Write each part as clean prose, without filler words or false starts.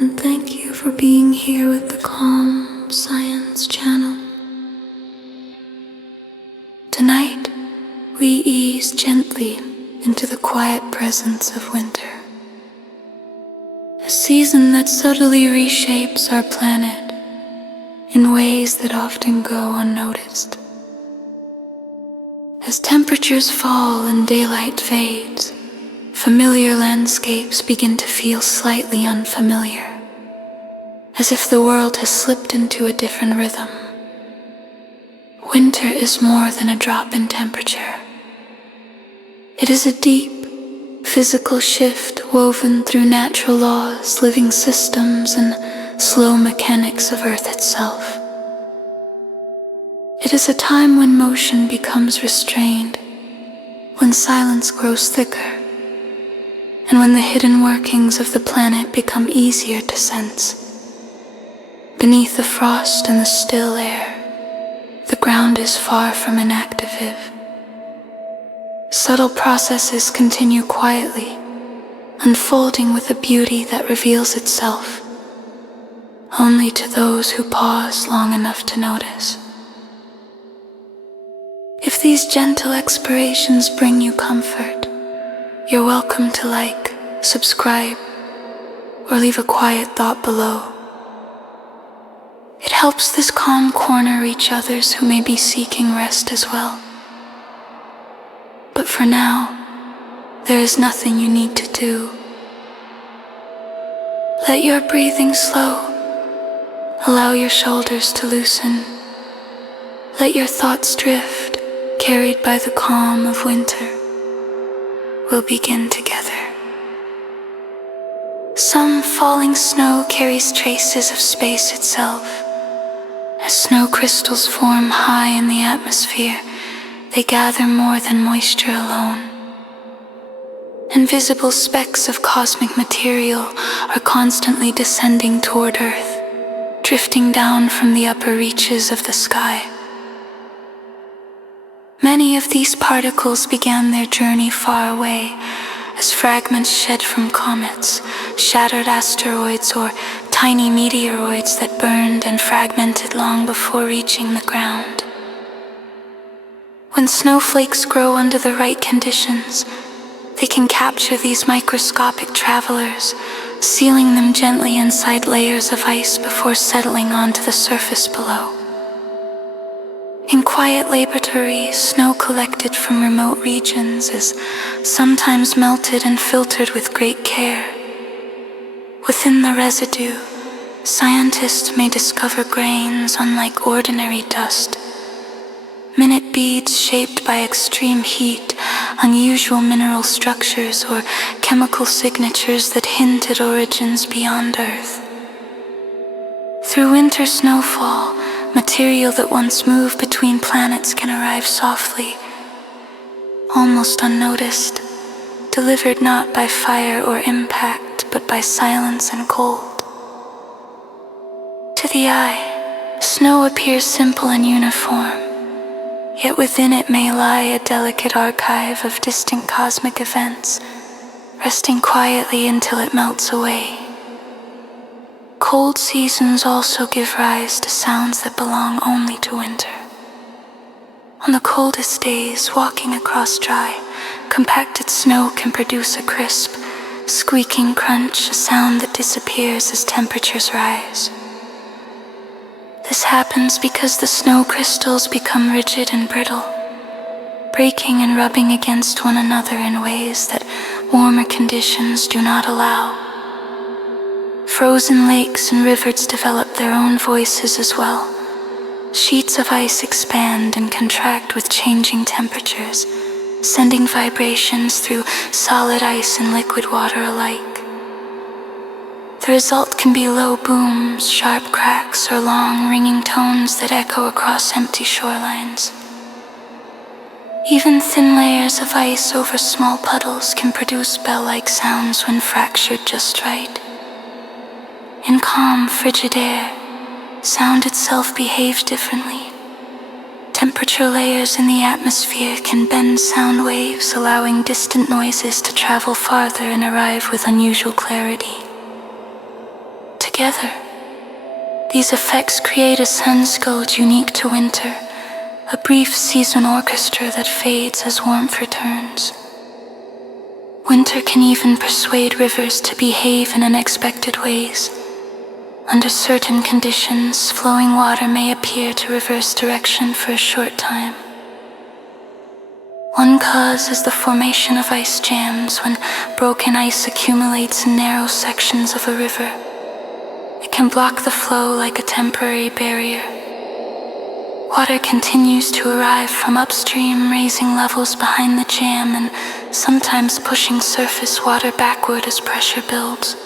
and thank you for being here with the Calm Science channel. Tonight, we ease gently into the quiet presence of winter, a season that subtly reshapes our planet in ways that often go unnoticed. As temperatures fall and daylight fades, familiar landscapes begin to feel slightly unfamiliar, as if the world has slipped into a different rhythm. Winter is more than a drop in temperature. It is a deep, physical shift woven through natural laws, living systems, and slow mechanics of Earth itself. It is a time when motion becomes restrained, when silence grows thicker, and when the hidden workings of the planet become easier to sense. Beneath the frost and the still air, the ground is far from inactive. Subtle processes continue quietly, unfolding with a beauty that reveals itself only to those who pause long enough to notice. If these gentle explorations bring you comfort, you're welcome to like, subscribe, or leave a quiet thought below. It helps this calm corner reach others who may be seeking rest as well. But for now, there is nothing you need to do. Let your breathing slow. Allow your shoulders to loosen. Let your thoughts drift, carried by the calm of winter. We'll begin together. Some falling snow carries traces of space itself. As snow crystals form high in the atmosphere, they gather more than moisture alone. Invisible specks of cosmic material are constantly descending toward Earth, drifting down from the upper reaches of the sky. Many of these particles began their journey far away, as fragments shed from comets, shattered asteroids, or tiny meteoroids that burned and fragmented long before reaching the ground. When snowflakes grow under the right conditions, they can capture these microscopic travelers, sealing them gently inside layers of ice before settling onto the surface below. In quiet laboratories, snow collected from remote regions is sometimes melted and filtered with great care. Within the residue, scientists may discover grains unlike ordinary dust, minute beads shaped by extreme heat, unusual mineral structures, or chemical signatures that hint at origins beyond Earth. Through winter snowfall, material that once moved between planets can arrive softly, almost unnoticed, delivered not by fire or impact, but by silence and cold. To the eye, snow appears simple and uniform, yet within it may lie a delicate archive of distant cosmic events, resting quietly until it melts away. Cold seasons also give rise to sounds that belong only to winter. On the coldest days, walking across dry, compacted snow can produce a crisp, squeaking crunch, a sound that disappears as temperatures rise. This happens because the snow crystals become rigid and brittle, breaking and rubbing against one another in ways that warmer conditions do not allow. Frozen lakes and rivers develop their own voices as well. Sheets of ice expand and contract with changing temperatures, sending vibrations through solid ice and liquid water alike. The result can be low booms, sharp cracks, or long ringing tones that echo across empty shorelines. Even thin layers of ice over small puddles can produce bell-like sounds when fractured just right. In calm, frigid air, sound itself behaves differently. Temperature layers in the atmosphere can bend sound waves, allowing distant noises to travel farther and arrive with unusual clarity. together. These effects create a sunscode unique to winter, a brief season orchestra that fades as warmth returns. Winter can even persuade rivers to behave in unexpected ways. Under certain conditions, flowing water may appear to reverse direction for a short time. One cause is the formation of ice jams when broken ice accumulates in narrow sections of a river. It can block the flow like a temporary barrier. Water continues to arrive from upstream, raising levels behind the jam and sometimes pushing surface water backward as pressure builds.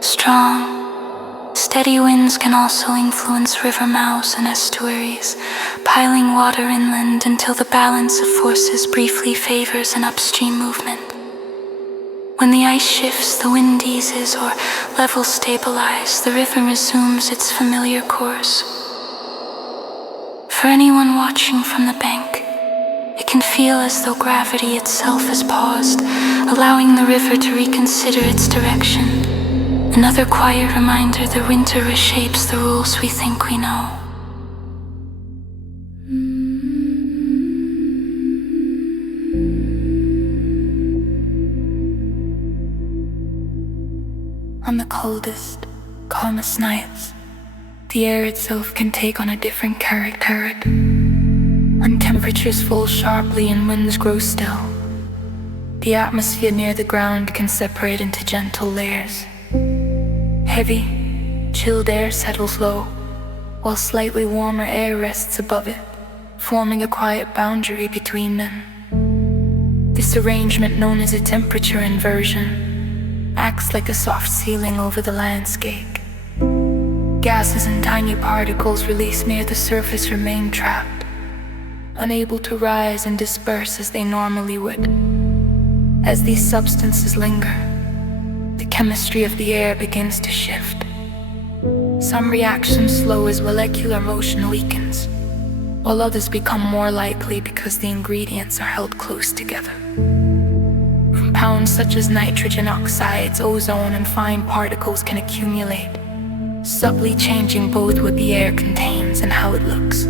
Strong, steady winds can also influence river mouths and estuaries, piling water inland until the balance of forces briefly favors an upstream movement. When the ice shifts, the wind eases, or levels stabilize, the river resumes its familiar course. For anyone watching from the bank, it can feel as though gravity itself has paused, allowing the river to reconsider its direction. Another quiet reminder that winter reshapes the rules we think we know. On the coldest, calmest nights, the air itself can take on a different character. When temperatures fall sharply and winds grow still, the atmosphere near the ground can separate into gentle layers. Heavy, chilled air settles low, while slightly warmer air rests above it, forming a quiet boundary between them. This arrangement, known as a temperature inversion, acts like a soft ceiling over the landscape. Gases and tiny particles released near the surface remain trapped, unable to rise and disperse as they normally would. As these substances linger, the chemistry of the air begins to shift. Some reactions slow as molecular motion weakens, while others become more likely because the ingredients are held close together. Compounds such as nitrogen oxides, ozone, and fine particles can accumulate, subtly changing both what the air contains and how it looks.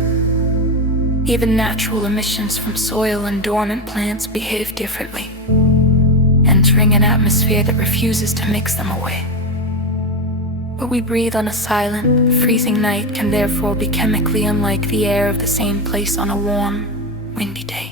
Even natural emissions from soil and dormant plants behave differently, entering an atmosphere that refuses to mix them away. What we breathe on a silent, freezing night can therefore be chemically unlike the air of the same place on a warm, windy day.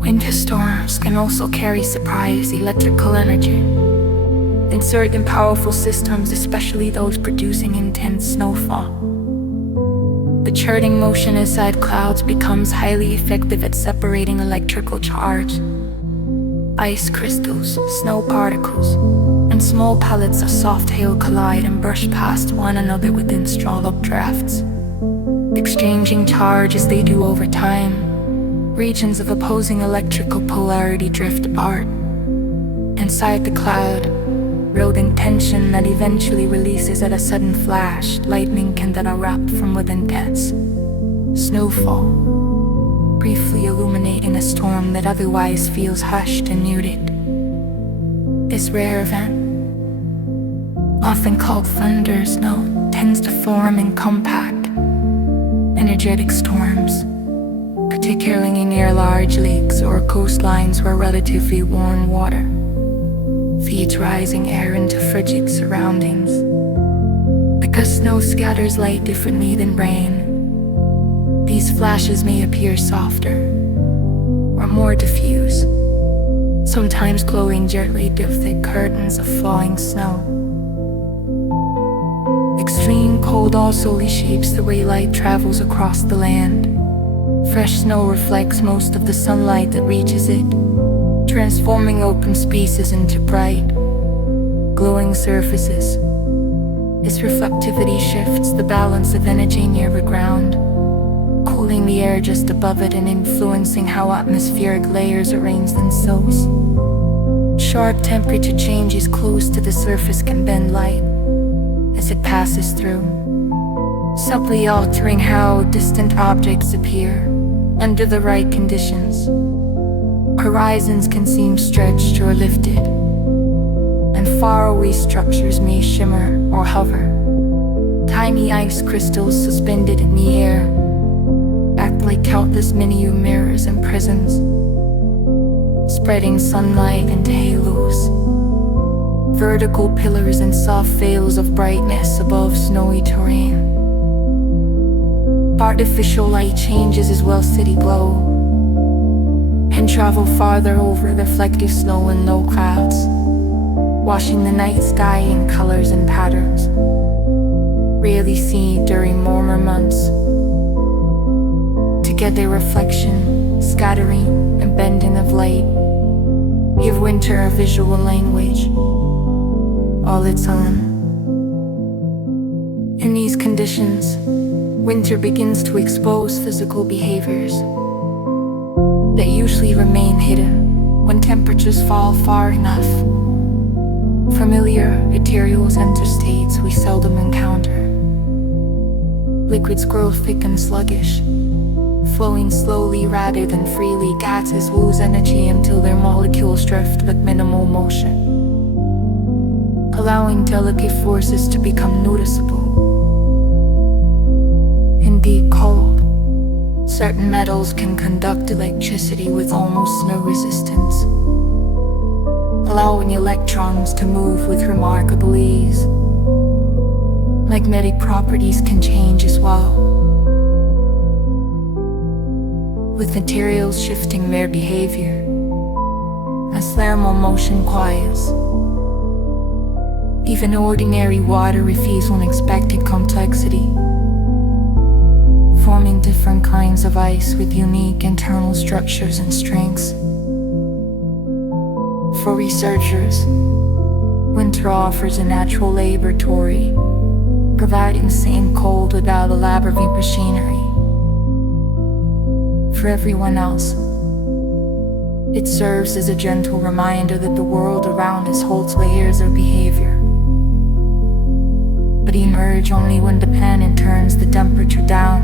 Winter storms can also carry surprise electrical energy. In certain powerful systems, especially those producing intense snowfall, the churning motion inside clouds becomes highly effective at separating electrical charge. Ice crystals, snow particles, and small pellets of soft hail collide and brush past one another within strong updrafts. Exchanging charge as they do over time, regions of opposing electrical polarity drift apart. Inside the cloud, building tension that eventually releases at a sudden flash, lightning can then erupt from within dense snowfall, briefly illuminating a storm that otherwise feels hushed and muted. This rare event, often called thunder snow, tends to form in compact, energetic storms, particularly near large lakes or coastlines where relatively warm water feeds rising air into frigid surroundings. Because snow scatters light differently than rain, these flashes may appear softer or more diffuse, sometimes glowing gently through thick curtains of falling snow. Extreme cold also reshapes the way light travels across the land. Fresh snow reflects most of the sunlight that reaches it, transforming open spaces into bright, glowing surfaces. This reflectivity shifts the balance of energy near the ground, cooling the air just above it and influencing how atmospheric layers arrange themselves. Sharp temperature changes close to the surface can bend light, as space it passes through, subtly altering how distant objects appear under the right conditions. Horizons can seem stretched or lifted, and faraway structures may shimmer or hover. Tiny ice crystals suspended in the air act like countless mini mirrors and prisms, spreading sunlight into halos. Vertical pillars and soft veils of brightness above snowy terrain. Artificial light changes as well city glow, and travel farther over reflective snow and low clouds, washing the night sky in colors and patterns rarely seen during warmer months. Together, reflection, scattering, and bending of light give winter a visual language all its own. In these conditions, winter begins to expose physical behaviors that usually remain hidden when temperatures fall far enough. Familiar materials enter states we seldom encounter. Liquids grow thick and sluggish, flowing slowly rather than freely. Gases lose energy until their molecules drift with minimal motion, allowing delicate forces to become noticeable. In deep cold, certain metals can conduct electricity with almost no resistance, allowing electrons to move with remarkable ease. Magnetic properties can change as well, with materials shifting their behavior as thermal motion quiets. Even ordinary water receives unexpected complexity, forming different kinds of ice with unique internal structures and strengths. For researchers, winter offers a natural laboratory, providing same cold without elaborate machinery. For everyone else, it serves as a gentle reminder that the world around us holds layers of behavior, but emerge only when the planet turns the temperature down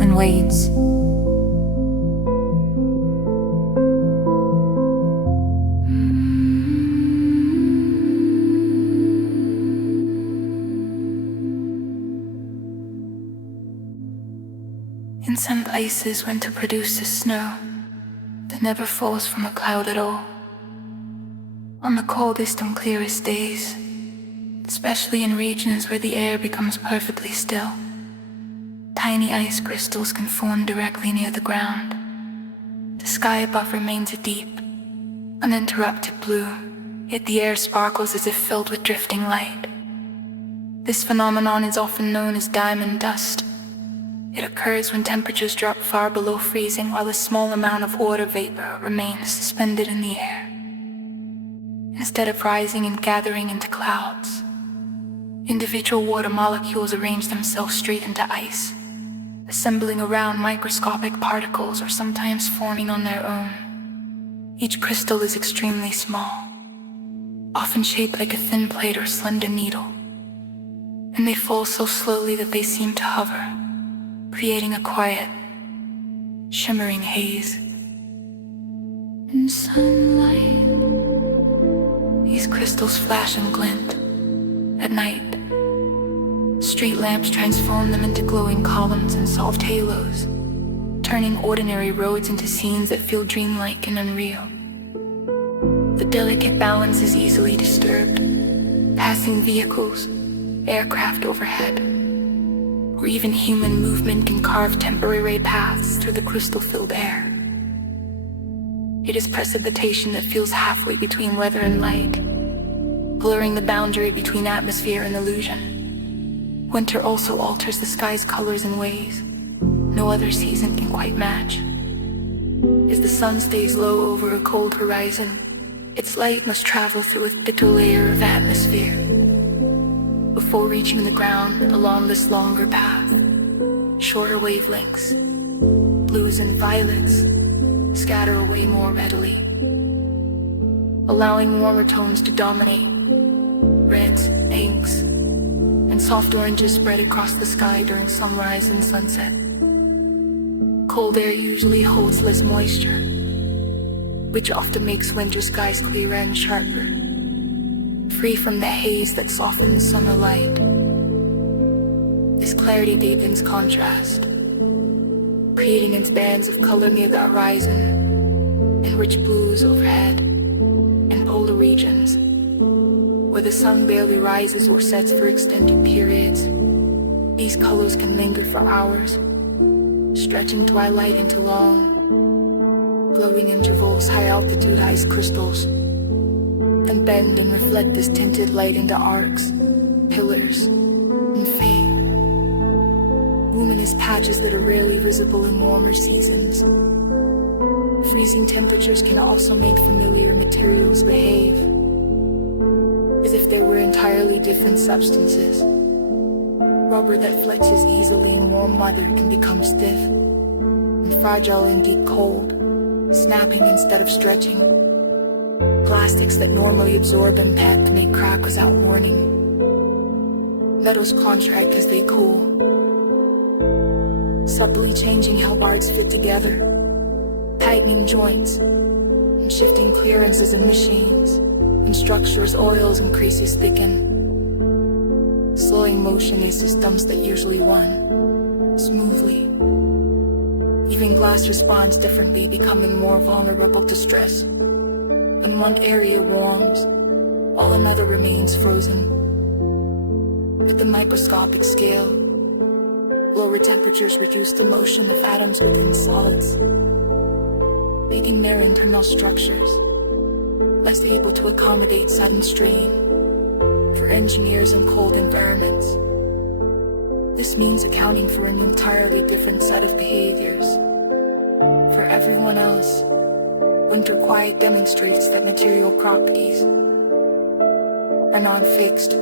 and waits. In some places, winter produces snow that never falls from a cloud at all. On the coldest and clearest days, especially in regions where the air becomes perfectly still, tiny ice crystals can form directly near the ground. The sky above remains a deep, uninterrupted blue, yet the air sparkles as if filled with drifting light. This phenomenon is often known as diamond dust. It occurs when temperatures drop far below freezing while a small amount of water vapor remains suspended in the air. Instead of rising and gathering into clouds, individual water molecules arrange themselves straight into ice, assembling around microscopic particles or sometimes forming on their own. Each crystal is extremely small, often shaped like a thin plate or slender needle, and they fall so slowly that they seem to hover, creating a quiet, shimmering haze. In sunlight, these crystals flash and glint. At night, street lamps transform them into glowing columns and soft halos, turning ordinary roads into scenes that feel dreamlike and unreal. The delicate balance is easily disturbed. Passing vehicles, aircraft overhead, or even human movement can carve temporary paths through the crystal-filled air. It is precipitation that feels halfway between weather and light, blurring the boundary between atmosphere and illusion. Winter also alters the sky's colors in ways no other season can quite match. As the sun stays low over a cold horizon, its light must travel through a thicker layer of atmosphere before reaching the ground along this longer path. Shorter wavelengths, blues and violets, scatter away more readily, allowing warmer tones to dominate. Reds, pinks, and soft oranges spread across the sky during sunrise and sunset. Cold air usually holds less moisture, which often makes winter skies clearer and sharper, free from the haze that softens summer light. This clarity deepens contrast, creating its bands of color near the horizon and rich blues overhead. In polar regions, where the sun barely rises or sets for extended periods, these colors can linger for hours, stretching twilight into long, glowing intervals. High-altitude ice crystals and bend and reflect this tinted light into arcs, pillars, and faint, luminous patches that are rarely visible in warmer seasons. Freezing temperatures can also make familiar materials behave as if they were entirely different substances. Rubber that flexes easily in warm weather can become stiff and fragile in deep cold, snapping instead of stretching. Plastics that normally absorb impact may crack without warning. Metals contract as they cool, subtly changing how parts fit together, tightening joints and shifting clearances in machines, and structures, oils, and creases thicken, slowing motion in systems that usually run smoothly. Even glass responds differently, becoming more vulnerable to stress. When one area warms, while another remains frozen. At the microscopic scale, lower temperatures reduce the motion of atoms within solids, making their internal structures less able to accommodate sudden strain for engineers in cold environments. This means accounting for an entirely different set of behaviors. For everyone else, winter quiet demonstrates that material properties are non-fixed,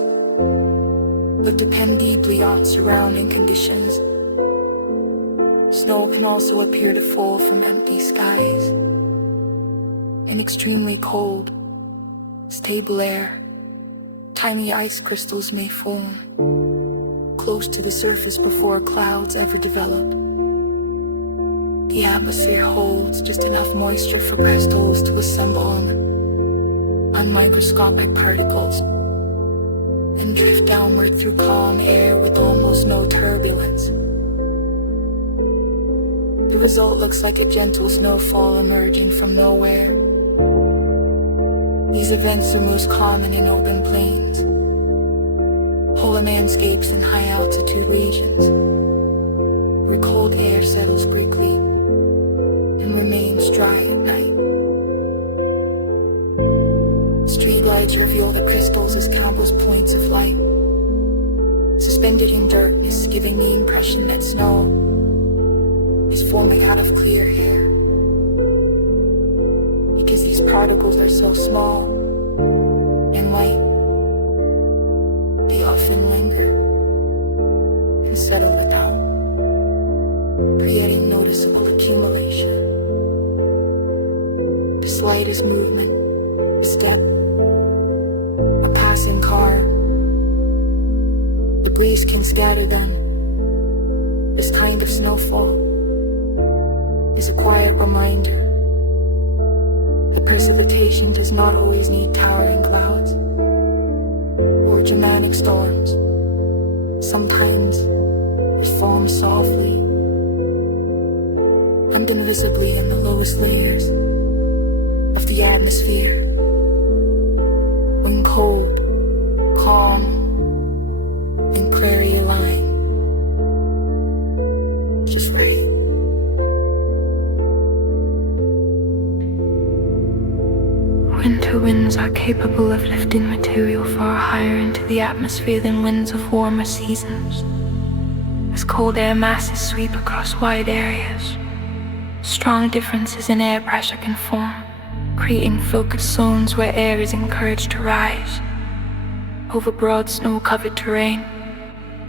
but depend deeply on surrounding conditions. Snow can also appear to fall from empty skies. In extremely cold, stable air, tiny ice crystals may form close to the surface before clouds ever develop. The atmosphere holds just enough moisture for crystals to assemble on microscopic particles and drift downward through calm air with almost no turbulence. The result looks like a gentle snowfall emerging from nowhere. These events are most common in open plains, polar landscapes, and high-altitude regions, where cold air settles quickly and remains dry at night. Streetlights reveal the crystals as countless points of light, suspended in darkness, giving the impression that snow is forming out of clear air. Because these particles are so small and light, they often linger and settle without creating noticeable accumulation. The slightest movement, a step, a passing car, the breeze can scatter them. This kind of snowfall is a quiet reminder that precipitation does not always need towering clouds or dramatic storms. Sometimes it forms softly and invisibly in the lowest layers of the atmosphere. When cold, calm, and clarity align, just right. Winter winds are capable of lifting material far higher into the atmosphere than winds of warmer seasons. As cold air masses sweep across wide areas, strong differences in air pressure can form, creating focused zones where air is encouraged to rise. Over broad snow-covered terrain,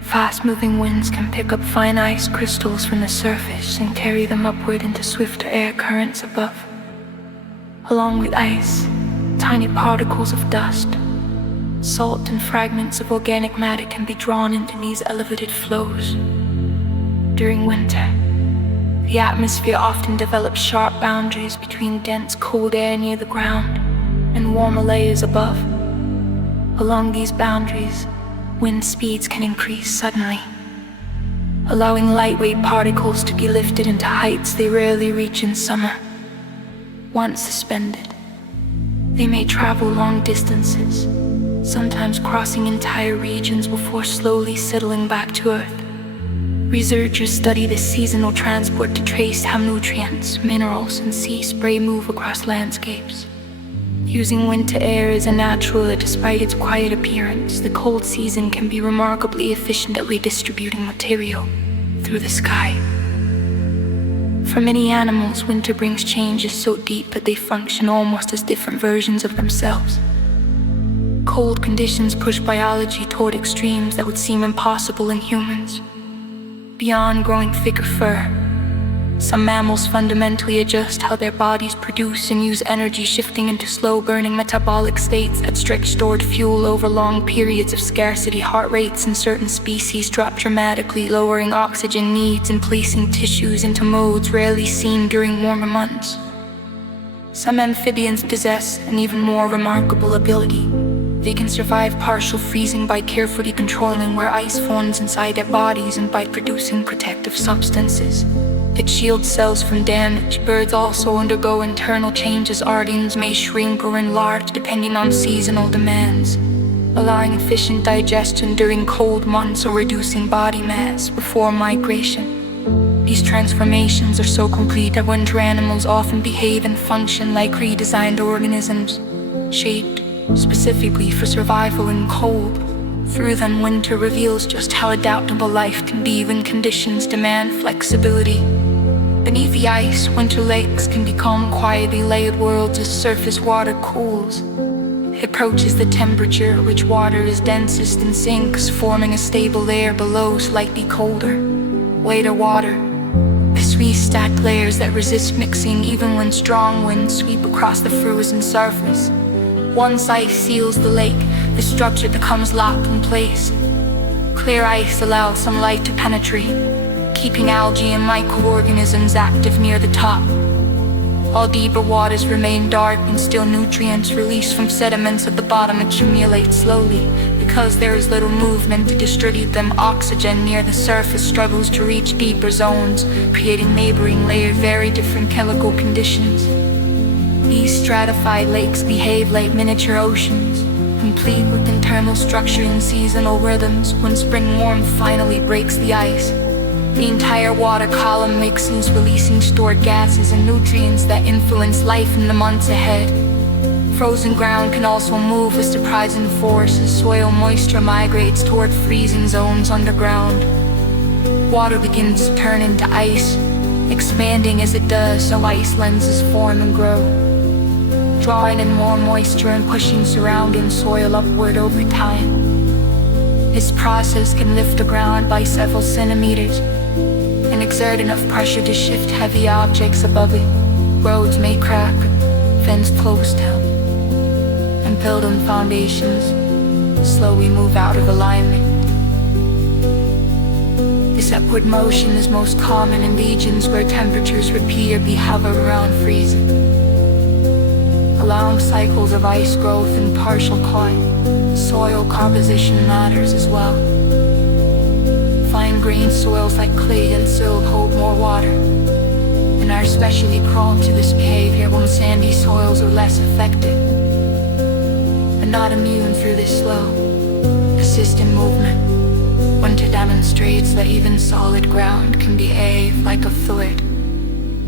fast-moving winds can pick up fine ice crystals from the surface and carry them upward into swifter air currents above. Along with ice, Tiny particles of dust, salt, and fragments of organic matter can be drawn into these elevated flows. During winter, the atmosphere often develops sharp boundaries between dense, cold air near the ground and warmer layers above. Along these boundaries, wind speeds can increase suddenly, allowing lightweight particles to be lifted into heights they rarely reach in summer. Once suspended, they may travel long distances, sometimes crossing entire regions before slowly settling back to Earth. Researchers study this seasonal transport to trace how nutrients, minerals, and sea spray move across landscapes. Using winter air is unnatural that despite its quiet appearance, the cold season can be remarkably efficient at redistributing material through the sky. For many animals, winter brings changes so deep that they function almost as different versions of themselves. Cold conditions push biology toward extremes that would seem impossible in humans. Beyond growing thicker fur, some mammals fundamentally adjust how their bodies produce and use energy, shifting into slow-burning metabolic states that stretch stored fuel over long periods of scarcity. Heart rates in certain species drop dramatically, lowering oxygen needs and placing tissues into modes rarely seen during warmer months. Some amphibians possess an even more remarkable ability. They can survive partial freezing by carefully controlling where ice forms inside their bodies and by producing protective substances that shield cells from damage. Birds also undergo internal changes. Ardens may shrink or enlarge depending on seasonal demands, allowing efficient digestion during cold months or reducing body mass before migration. These transformations are so complete that winter animals often behave and function like redesigned organisms, shaped specifically for survival in cold. Through them, winter reveals just how adaptable life can be when conditions demand flexibility. Beneath the ice, winter lakes can become quietly layered worlds as surface water cools. It approaches the temperature at which water is densest and sinks, forming a stable layer below, slightly colder, wetter water. This restacked layers that resist mixing even when strong winds sweep across the frozen surface. Once ice seals the lake, the structure becomes locked in place. Clear ice allows some light to penetrate, keeping algae and microorganisms active near the top. While deeper waters remain dark and still, nutrients released from sediments at the bottom accumulate slowly. Because there is little movement to distribute them, oxygen near the surface struggles to reach deeper zones, creating neighboring layers very different chemical conditions. These stratified lakes behave like miniature oceans, complete with internal structure and seasonal rhythms. When spring warmth finally breaks the ice, the entire water column mixes, releasing stored gases and nutrients that influence life in the months ahead. Frozen ground can also move with surprising force as soil moisture migrates toward freezing zones underground. Water begins to turn into ice, expanding as it does so ice lenses form and grow, drawing in more moisture and pushing surrounding soil upward over time. This process can lift the ground by several centimeters and exert enough pressure to shift heavy objects above it. Roads may crack, fence closed down, and building foundations slowly move out of alignment. This upward motion is most common in regions where temperatures repeatedly hover around freezing, allowing cycles of ice growth and partial climb. Soil composition matters as well. Fine-grained soils like clay and silt hold more water and are especially prone to this behavior, when sandy soils are less affected but not immune through this slow, persistent movement. Winter demonstrates that even solid ground can behave like a fluid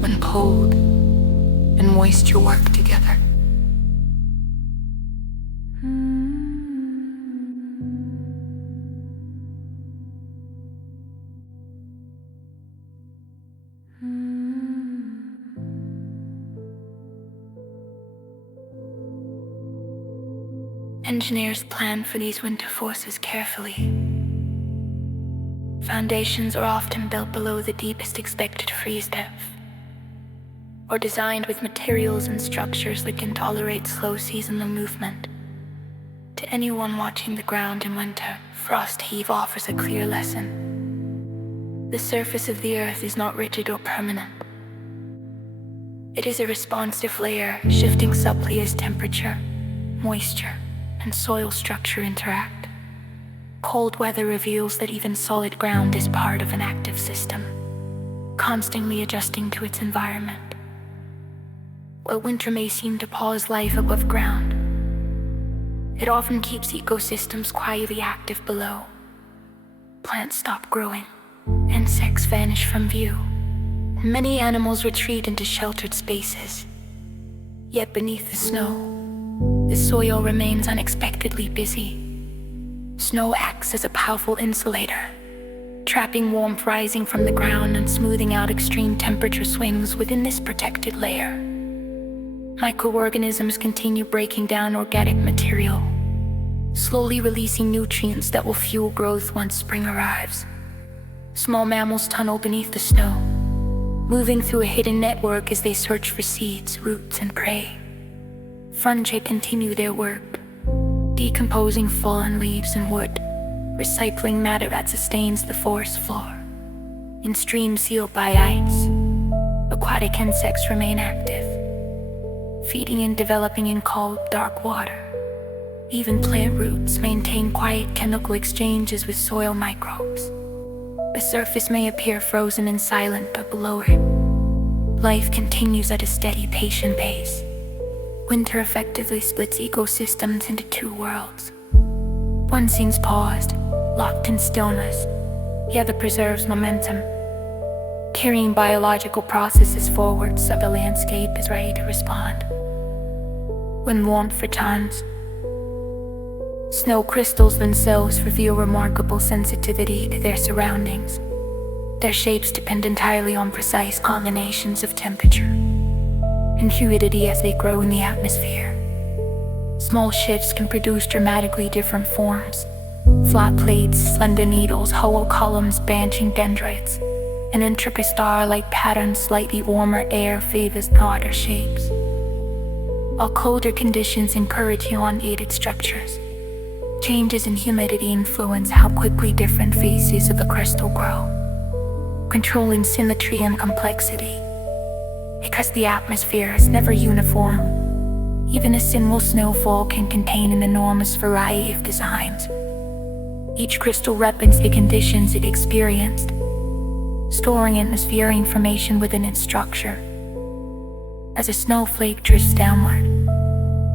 when cold and moisture work together. Engineers plan for these winter forces carefully. Foundations are often built below the deepest expected freeze depth, or designed with materials and structures that can tolerate slow seasonal movement. To anyone watching the ground in winter, frost heave offers a clear lesson. The surface of the earth is not rigid or permanent. It is a responsive layer, shifting subtly as temperature, moisture, and soil structure interact. Cold weather reveals that even solid ground is part of an active system, constantly adjusting to its environment. While winter may seem to pause life above ground, it often keeps ecosystems quietly active below. Plants stop growing, insects vanish from view, and many animals retreat into sheltered spaces. Yet beneath the snow, the soil remains unexpectedly busy. Snow acts as a powerful insulator, trapping warmth rising from the ground and smoothing out extreme temperature swings within this protected layer. Microorganisms continue breaking down organic material, slowly releasing nutrients that will fuel growth once spring arrives. Small mammals tunnel beneath the snow, moving through a hidden network as they search for seeds, roots, and prey. Fungi continue their work, decomposing fallen leaves and wood, recycling matter that sustains the forest floor. In streams sealed by ice, aquatic insects remain active, feeding and developing in cold, dark water. Even plant roots maintain quiet chemical exchanges with soil microbes. The surface may appear frozen and silent, but below it, life continues at a steady, patient pace. Winter effectively splits ecosystems into two worlds. One seems paused, locked in stillness. The other preserves momentum, carrying biological processes forward so the landscape is ready to respond. When warmth returns, snow crystals themselves reveal remarkable sensitivity to their surroundings. Their shapes depend entirely on precise combinations of temperature and humidity as they grow in the atmosphere. Small shifts can produce dramatically different forms: flat plates, slender needles, hollow columns, branching dendrites, and intricate star-like patterns. Slightly warmer air favors broader shapes, while colder conditions encourage elongated structures. Changes in humidity influence how quickly different phases of the crystal grow, controlling symmetry and complexity. Because the atmosphere is never uniform, even a single snowfall can contain an enormous variety of designs. Each crystal replicates the conditions it experienced, storing atmospheric information within its structure. As a snowflake drifts downward,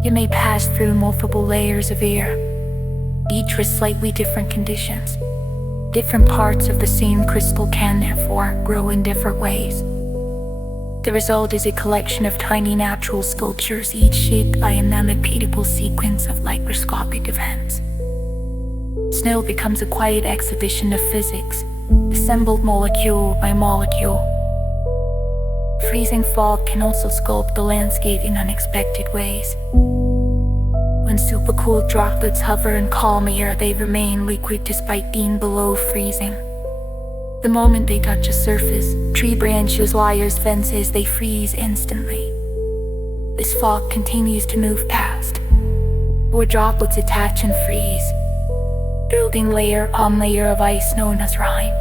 it may pass through multiple layers of air, each with slightly different conditions. Different parts of the same crystal can therefore grow in different ways. The result is a collection of tiny natural sculptures, each shaped by an unrepeatable sequence of microscopic events. Snow becomes a quiet exhibition of physics, assembled molecule by molecule. Freezing fog can also sculpt the landscape in unexpected ways. When supercooled droplets hover in calm air, they remain liquid despite being below freezing. The moment they touch a surface, tree branches, wires, fences, they freeze instantly. This fog continues to move past, where droplets attach and freeze, building layer on layer of ice known as rime.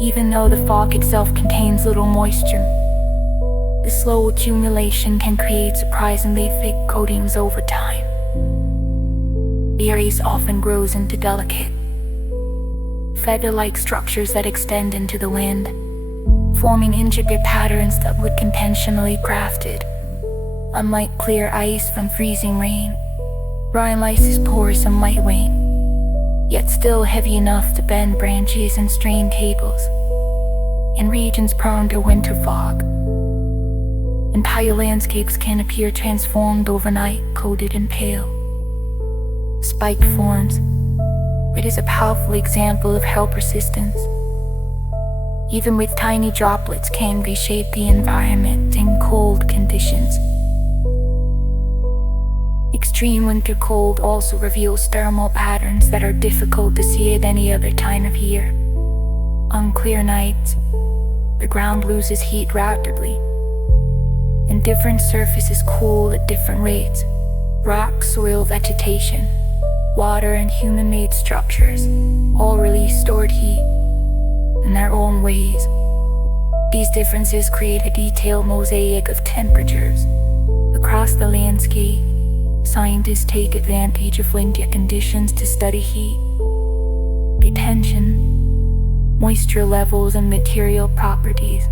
Even though the fog itself contains little moisture, the slow accumulation can create surprisingly thick coatings over time. The ice often grows into delicate, feather-like structures that extend into the wind, forming intricate patterns that would conventionally crafted. Unlike clear ice from freezing rain, rime ice is porous and lightweight, yet still heavy enough to bend branches and strain cables. In regions prone to winter fog, entire landscapes can appear transformed overnight, coated in pale, spiked forms. It is a powerful example of how persistence, even with tiny droplets, can reshape the environment in cold conditions. Extreme winter cold also reveals thermal patterns that are difficult to see at any other time of year. On clear nights, the ground loses heat rapidly, Different surfaces cool at different rates. Rock, soil, vegetation, water, and human-made structures all release stored heat in their own ways. These differences create a detailed mosaic of temperatures across the landscape. Scientists take advantage of winter conditions to study heat, retention, moisture levels, and material properties.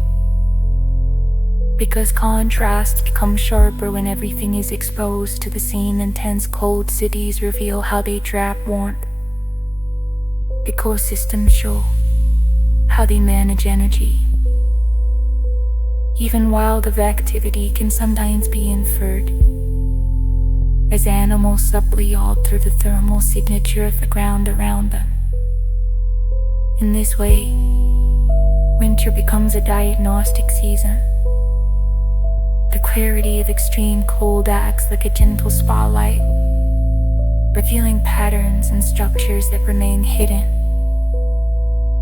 Because contrast becomes sharper when everything is exposed to the same intense cold, cities reveal how they trap warmth. Ecosystems show how they manage energy. Even wildlife activity can sometimes be inferred, as animals subtly alter the thermal signature of the ground around them. In this way, winter becomes a diagnostic season. The clarity of extreme cold acts like a gentle spotlight, revealing patterns and structures that remain hidden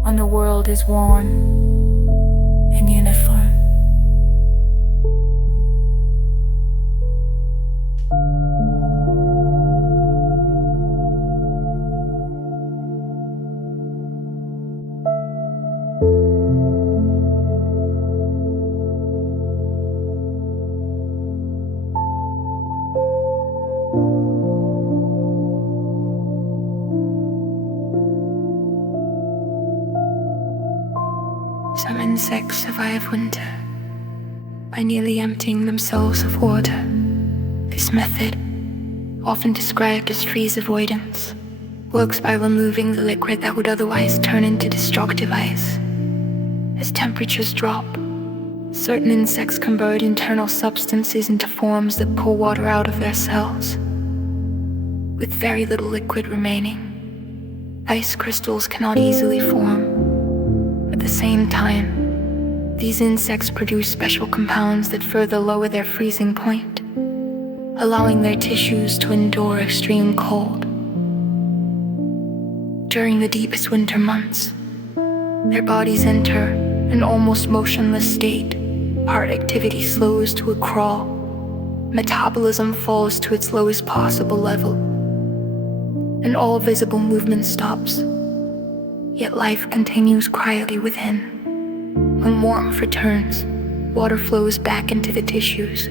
when the world is warm and uniform. Some insects survive winter by nearly emptying themselves of water. This method, often described as freeze avoidance, works by removing the liquid that would otherwise turn into destructive ice. As temperatures drop, certain insects convert internal substances into forms that pull water out of their cells. With very little liquid remaining, ice crystals cannot easily form. At the same time, these insects produce special compounds that further lower their freezing point, allowing their tissues to endure extreme cold. During the deepest winter months, their bodies enter an almost motionless state. Heart activity slows to a crawl. Metabolism falls to its lowest possible level, and all visible movement stops. Yet life continues quietly within. When warmth returns, water flows back into the tissues,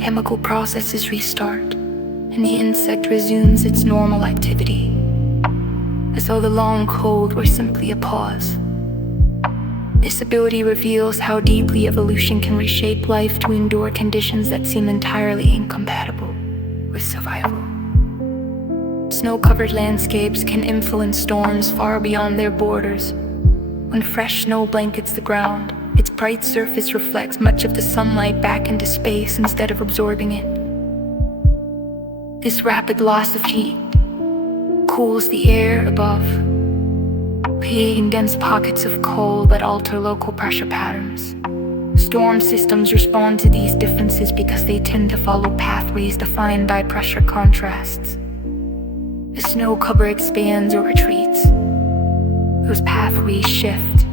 chemical processes restart, and the insect resumes its normal activity, as though the long cold were simply a pause. This ability reveals how deeply evolution can reshape life to endure conditions that seem entirely incompatible with survival. Snow-covered landscapes can influence storms far beyond their borders. When fresh snow blankets the ground, its bright surface reflects much of the sunlight back into space instead of absorbing it. This rapid loss of heat cools the air above, creating dense pockets of cold that alter local pressure patterns. Storm systems respond to these differences because they tend to follow pathways defined by pressure contrasts. The snow cover expands or retreats. Those pathways shift.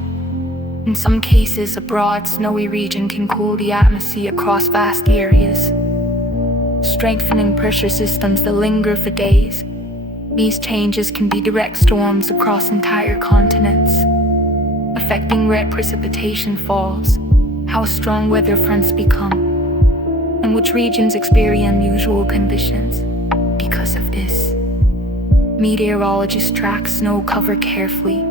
In some cases, a broad, snowy region can cool the atmosphere across vast areas, strengthening pressure systems that linger for days. These changes can be direct storms across entire continents, affecting where precipitation falls, how strong weather fronts become, and which regions experience unusual conditions. Because of this, meteorologists track snow cover carefully.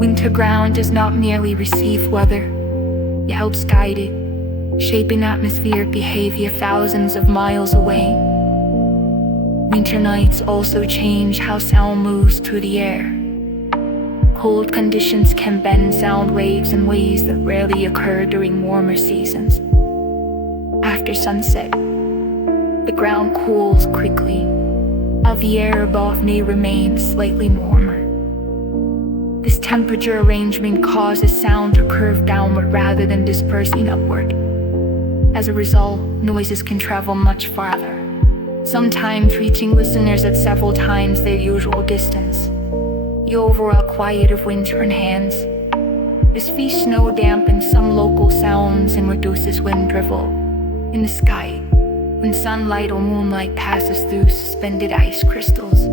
Winter ground does not merely receive weather, it helps guide it, shaping atmospheric behavior thousands of miles away. Winter nights also change how sound moves through the air. Cold conditions can bend sound waves in ways that rarely occur during warmer seasons. After sunset, the ground cools quickly, while the air above may remain slightly warmer. This temperature arrangement causes sound to curve downward rather than dispersing upward. As a result, noises can travel much farther, sometimes reaching listeners at several times their usual distance. The overall quiet of winter enhances. This fee snow dampens some local sounds and reduces wind drivel, In the sky, when sunlight or moonlight passes through suspended ice crystals,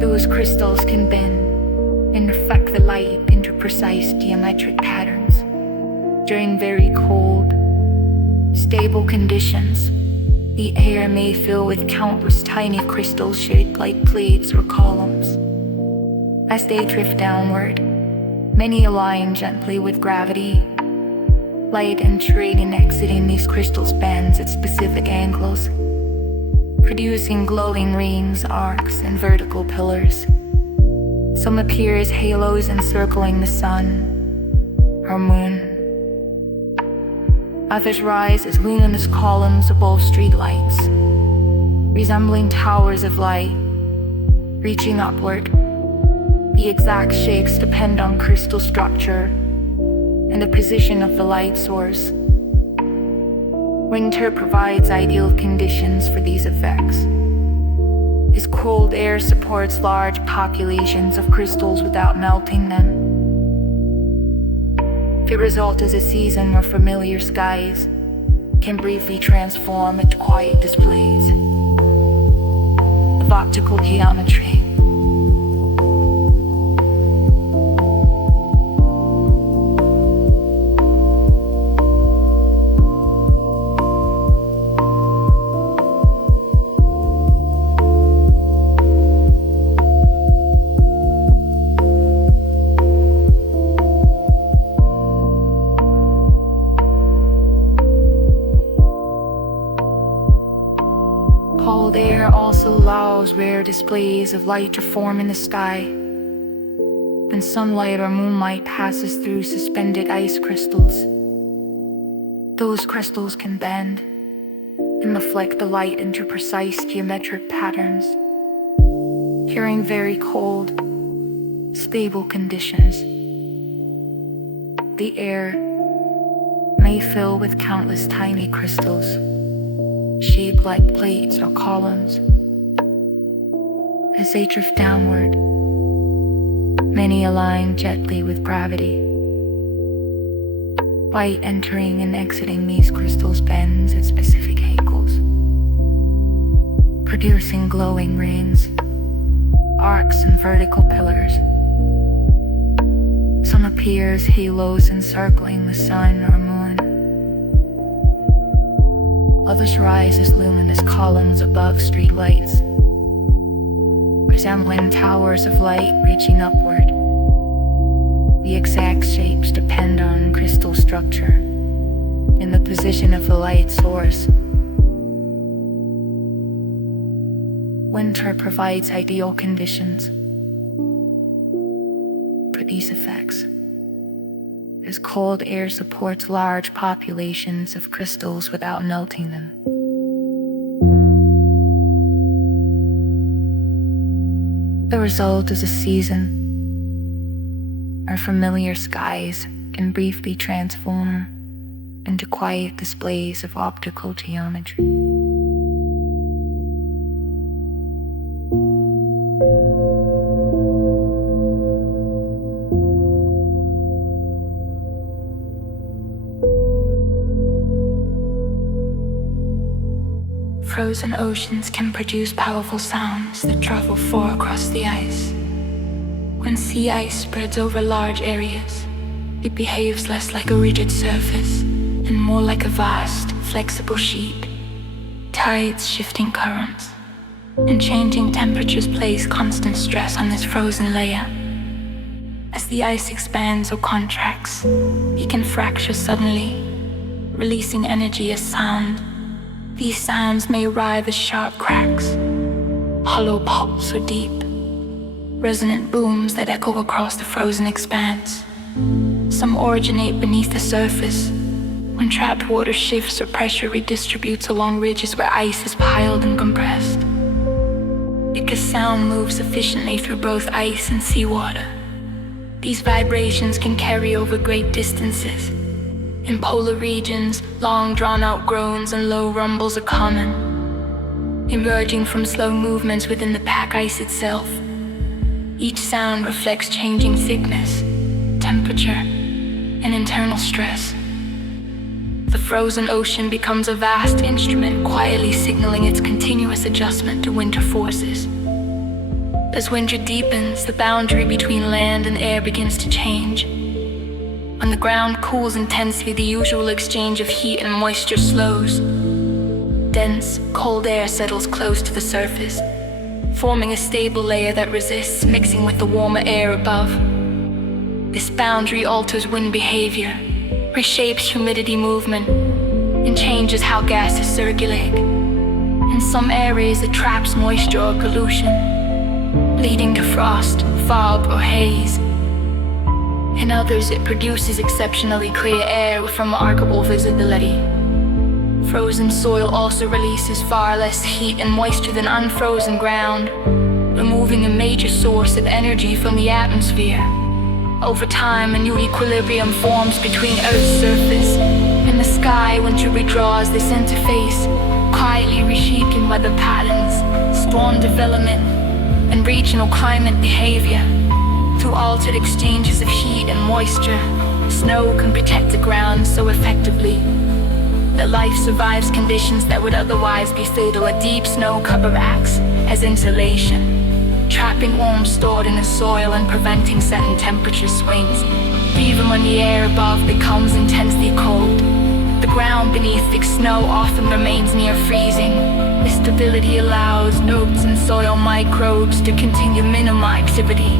those crystals can bend and reflect the light into precise geometric patterns. During very cold, stable conditions, the air may fill with countless tiny crystals shaped like plates or columns. As they drift downward, many align gently with gravity. Light entering and exiting these crystals bends at specific angles, producing glowing rings, arcs, and vertical pillars. Some appear as halos encircling the sun or moon. Others rise as luminous columns above streetlights, resembling towers of light, reaching upward. The exact shapes depend on crystal structure and the position of the light source. Winter provides ideal conditions for these effects, as cold air supports large populations of crystals without melting them. The result is a season where familiar skies can briefly transform into quiet displays of optical geometry. Cold air also allows rare displays of light to form in the sky. When sunlight or moonlight passes through suspended ice crystals, those crystals can bend and reflect the light into precise geometric patterns. During very cold, stable conditions, the air may fill with countless tiny crystals shaped like plates or columns. As they drift downward, many align gently with gravity. Light entering and exiting these crystals bends at specific angles, producing glowing rings, arcs, and vertical pillars. Some appear as halos encircling the sun or moon. Others rise as luminous columns above streetlights, resembling towers of light reaching upward. The exact shapes depend on crystal structure and the position of the light source. Winter provides ideal conditions for these effects, as cold air supports large populations of crystals without melting them. The result is a season where familiar skies can briefly transform into quiet displays of optical geometry. Frozen oceans can produce powerful sounds that travel far across the ice. When sea ice spreads over large areas, it behaves less like a rigid surface and more like a vast, flexible sheet. Tides, shifting currents, and changing temperatures place constant stress on this frozen layer. As the ice expands or contracts, it can fracture suddenly, releasing energy as sound. These sounds may arrive as sharp cracks, hollow pops, or deep, resonant booms that echo across the frozen expanse. Some originate beneath the surface, when trapped water shifts or pressure redistributes along ridges where ice is piled and compressed. Because sound moves efficiently through both ice and seawater, these vibrations can carry over great distances. In polar regions, long drawn-out groans and low rumbles are common, emerging from slow movements within the pack ice itself. Each sound reflects changing thickness, temperature, and internal stress. The frozen ocean becomes a vast instrument, quietly signaling its continuous adjustment to winter forces. As winter deepens, the boundary between land and air begins to change. When the ground cools intensely, the usual exchange of heat and moisture slows. Dense, cold air settles close to the surface, forming a stable layer that resists mixing with the warmer air above. This boundary alters wind behavior, reshapes humidity movement, and changes how gases circulate. In some areas, it traps moisture or pollution, leading to frost, fog, or haze. In others, it produces exceptionally clear air with remarkable visibility. Frozen soil also releases far less heat and moisture than unfrozen ground, removing a major source of energy from the atmosphere. Over time, a new equilibrium forms between Earth's surface and the sky. Winter redraws this interface, quietly reshaping weather patterns, storm development, and regional climate behavior. Through altered exchanges of heat and moisture, snow can protect the ground so effectively that life survives conditions that would otherwise be fatal. A deep snow cover acts as insulation, trapping warmth stored in the soil and preventing sudden temperature swings. Even when the air above becomes intensely cold, the ground beneath thick snow often remains near freezing. This stability allows nodes and soil microbes to continue minimum activity.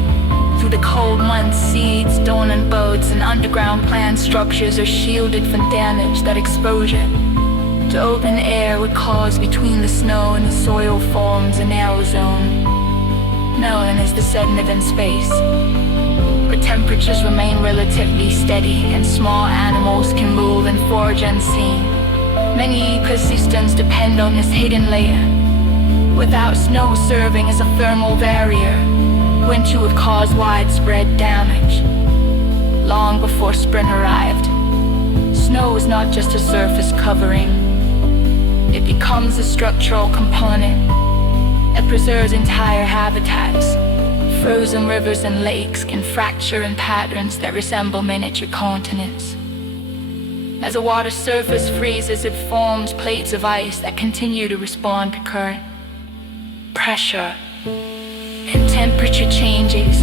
Through the cold months, seeds, dormant buds, and underground plant structures are shielded from damage that exposure to open air would cause. Between the snow and the soil forms a narrow zone, known as the sediment space, where temperatures remain relatively steady and small animals can move and forage unseen. Many ecosystems depend on this hidden layer. Without snow serving as a thermal barrier, winter would cause widespread damage. Long before spring arrived, snow is not just a surface covering. It becomes a structural component that preserves entire habitats. Frozen rivers and lakes can fracture in patterns that resemble miniature continents. As the water surface freezes, it forms plates of ice that continue to respond to current, pressure, and temperature changes.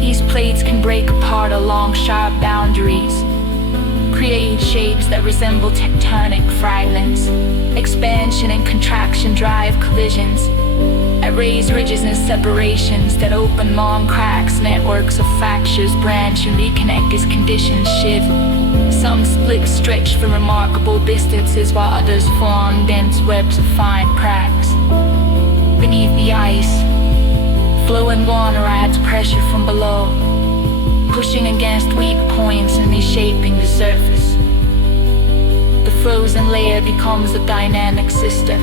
These plates can break apart along sharp boundaries, create shapes that resemble tectonic fragments. Expansion and contraction drive collisions that raise ridges and separations that open long cracks. Networks of fractures branch and reconnect as conditions shift. Some splits stretch for remarkable distances, while others form dense webs of fine cracks. Beneath the ice, flowing water adds pressure from below, pushing against weak points and reshaping the surface. The frozen layer becomes a dynamic system,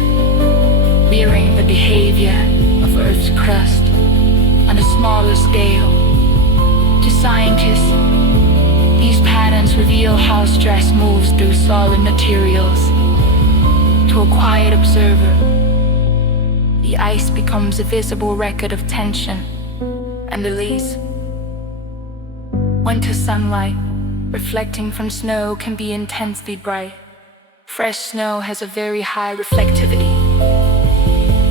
mirroring the behavior of Earth's crust on a smaller scale. To scientists, these patterns reveal how stress moves through solid materials. To a quiet observer, the ice becomes a visible record of tension and release. Winter sunlight, reflecting from snow, can be intensely bright. Fresh snow has a very high reflectivity,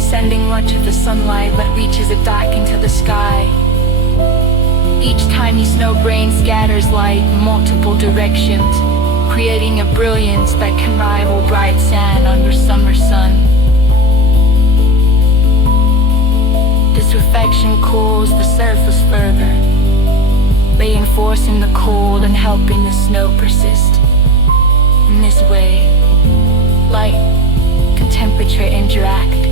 sending much of the sunlight that reaches it back into the sky. Each tiny snow grain scatters light in multiple directions, creating a brilliance that can rival bright sand under summer sun. This reflection cools the surface further, reinforcing the cold and helping the snow persist. In this way, light and temperature interact,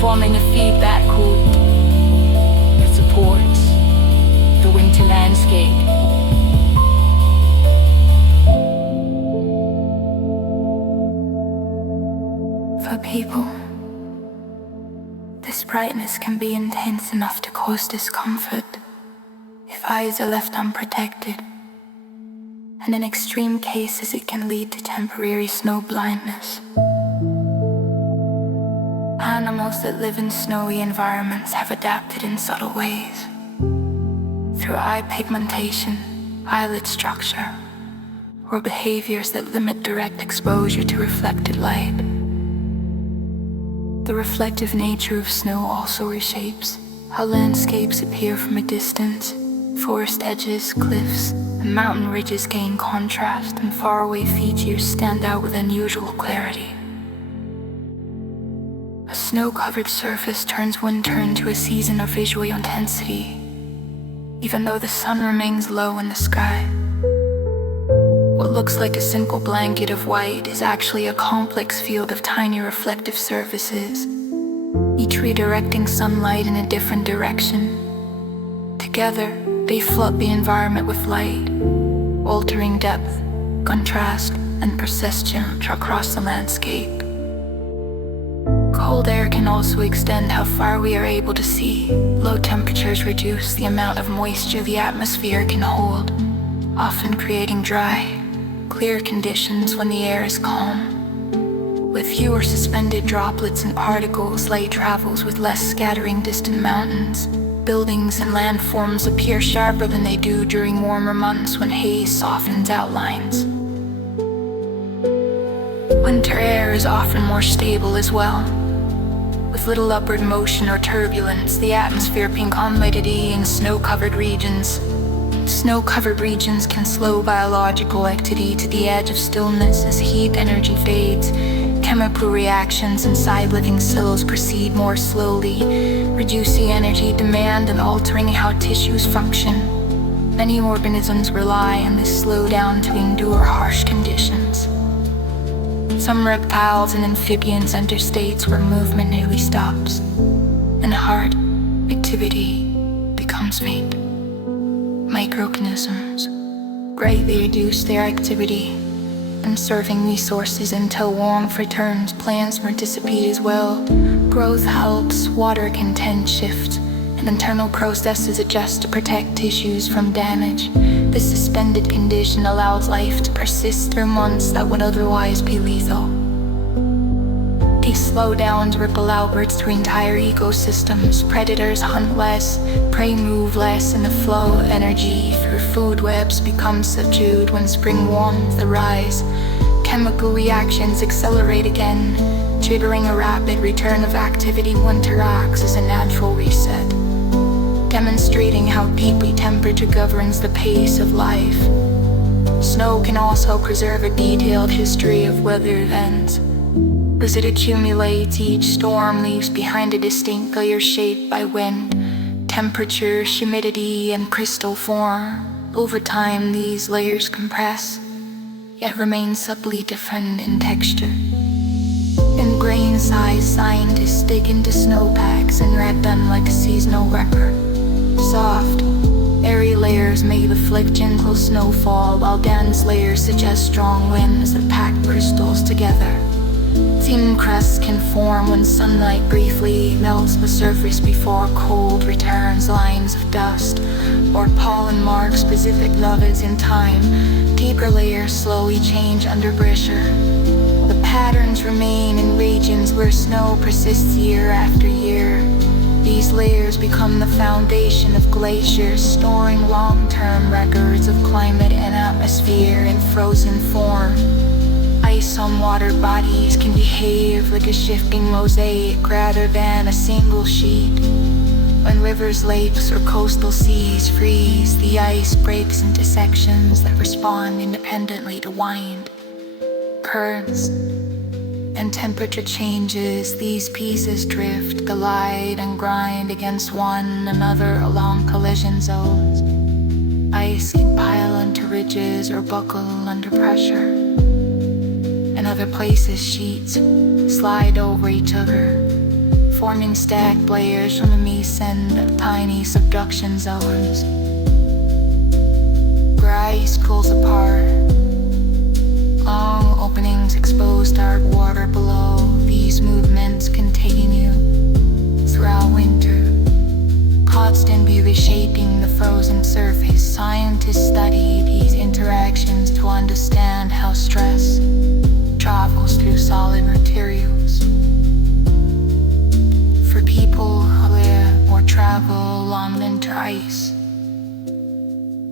forming a feedback loop that supports the winter landscape. For people, this brightness can be intense enough to cause discomfort if eyes are left unprotected, and in extreme cases it can lead to temporary snow blindness. Animals that live in snowy environments have adapted in subtle ways, through eye pigmentation, eyelid structure, or behaviors that limit direct exposure to reflected light. The reflective nature of snow also reshapes how landscapes appear from a distance. Forest edges, cliffs, and mountain ridges gain contrast, and faraway features stand out with unusual clarity. A snow-covered surface turns winter into a season of visual intensity, even though the sun remains low in the sky. What looks like a simple blanket of white is actually a complex field of tiny reflective surfaces, each redirecting sunlight in a different direction. Together, they flood the environment with light, altering depth, contrast, and persistence across the landscape. Cold air can also extend how far we are able to see. Low temperatures reduce the amount of moisture the atmosphere can hold, often creating dry, clear conditions when the air is calm. With fewer suspended droplets and particles, light travels with less scattering distant mountains. Buildings and landforms appear sharper than they do during warmer months when haze softens outlines. Winter air is often more stable as well, with little upward motion or turbulence, the atmosphere being humidity in snow-covered regions. Snow-covered regions can slow biological activity to the edge of stillness as heat energy fades. Chemical reactions inside living cells proceed more slowly, reducing energy demand and altering how tissues function. Many organisms rely on this slowdown to endure harsh conditions. Some reptiles and amphibians enter states where movement nearly stops, and heart activity becomes faint. Microorganisms greatly reduce their activity, conserving resources until warmth returns. Plants participate as well. Growth helps, water content shifts, and internal processes adjust to protect tissues from damage. This suspended condition allows life to persist through months that would otherwise be lethal. These slowdowns ripple outwards through entire ecosystems. Predators hunt less, prey move less, and the flow of energy through food webs becomes subdued when spring warmth arrives. Chemical reactions accelerate again, triggering a rapid return of activity. Winter acts as a natural reset, demonstrating how deeply temperature governs the pace of life. Snow can also preserve a detailed history of weather events. As it accumulates, each storm leaves behind a distinct layer shaped by wind, temperature, humidity, and crystal form. Over time, these layers compress, yet remain subtly different in texture. In grain-sized, scientists dig into snowpacks and read them like a seasonal record. Soft, airy layers may reflect gentle snowfall, while dense layers suggest strong winds that pack crystals together. Thin crusts can form when sunlight briefly melts the surface before cold returns. Lines of dust or pollen mark specific levels in time. Deeper layers slowly change under pressure. The patterns remain in regions where snow persists year after year. These layers become the foundation of glaciers, storing long-term records of climate and atmosphere in frozen form. Ice on water bodies can behave like a shifting mosaic rather than a single sheet. When rivers, lakes, or coastal seas freeze, the ice breaks into sections that respond independently to wind, currents, and temperature changes. These pieces drift, collide, and grind against one another along collision zones. Ice can pile onto ridges or buckle under pressure. In other places, sheets slide over each other, forming stacked layers from the meson of tiny subduction zones. Where ice cools apart, long openings expose dark water below. These movements continue throughout winter, constantly reshaping the frozen surface. Scientists study these interactions to understand how stress travels through solid materials. For people who live or travel along winter ice,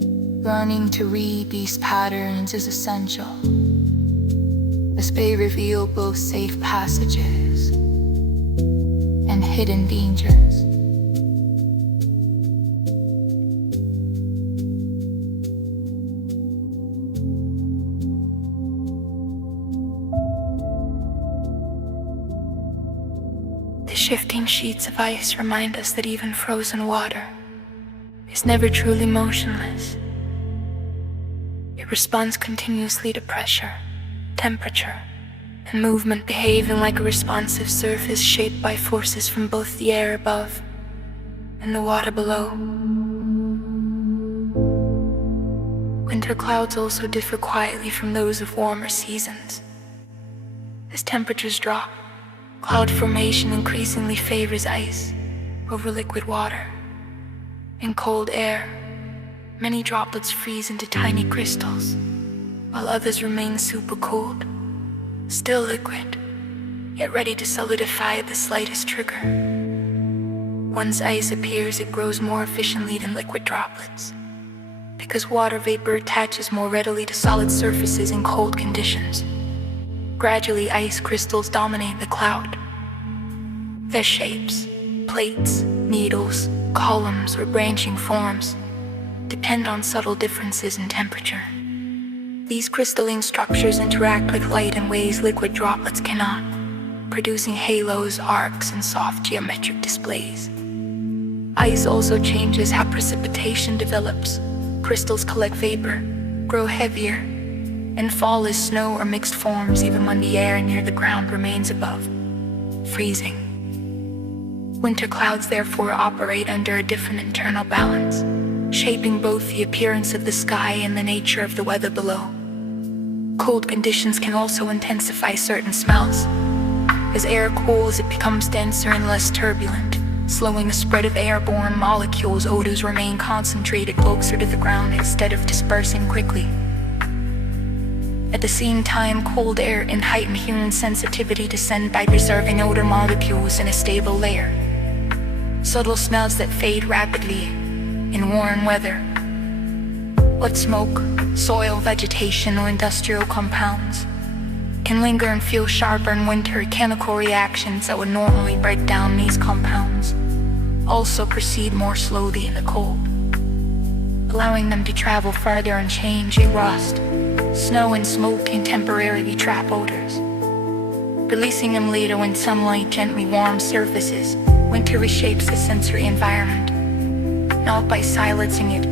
you Learning to read these patterns is essential, as they reveal both safe passages and hidden dangers. The shifting sheets of ice remind us that even frozen water is never truly motionless. It responds continuously to pressure, temperature, and movement, behaving like a responsive surface shaped by forces from both the air above and the water below. Winter clouds also differ quietly from those of warmer seasons. As temperatures drop, cloud formation increasingly favors ice over liquid water. In cold air, many droplets freeze into tiny crystals, while others remain supercooled, still liquid, yet ready to solidify at the slightest trigger. Once ice appears, it grows more efficiently than liquid droplets, because water vapor attaches more readily to solid surfaces in cold conditions. Gradually, ice crystals dominate the cloud. Their shapes, plates, needles, columns, or branching forms depend on subtle differences in temperature. These crystalline structures interact with light in ways liquid droplets cannot, producing halos, arcs, and soft geometric displays. Ice also changes how precipitation develops. Crystals collect vapor, grow heavier, and fall as snow or mixed forms even when the air near the ground remains above freezing. Winter clouds therefore operate under a different internal balance, shaping both the appearance of the sky and the nature of the weather below. Cold conditions can also intensify certain smells. As air cools, it becomes denser and less turbulent, slowing the spread of airborne molecules. Odors remain concentrated closer to the ground instead of dispersing quickly. At the same time, cold air and heightened human sensitivity descend by preserving odor molecules in a stable layer. Subtle smells that fade rapidly in warm weather. What smoke, soil, vegetation, or industrial compounds can linger and feel sharper in winter. Chemical reactions that would normally break down these compounds also proceed more slowly in the cold, allowing them to travel farther and change. They rust. Snow and smoke can temporarily trap odors, releasing them later when sunlight gently warms surfaces. Winter reshapes the sensory environment, not by silencing it,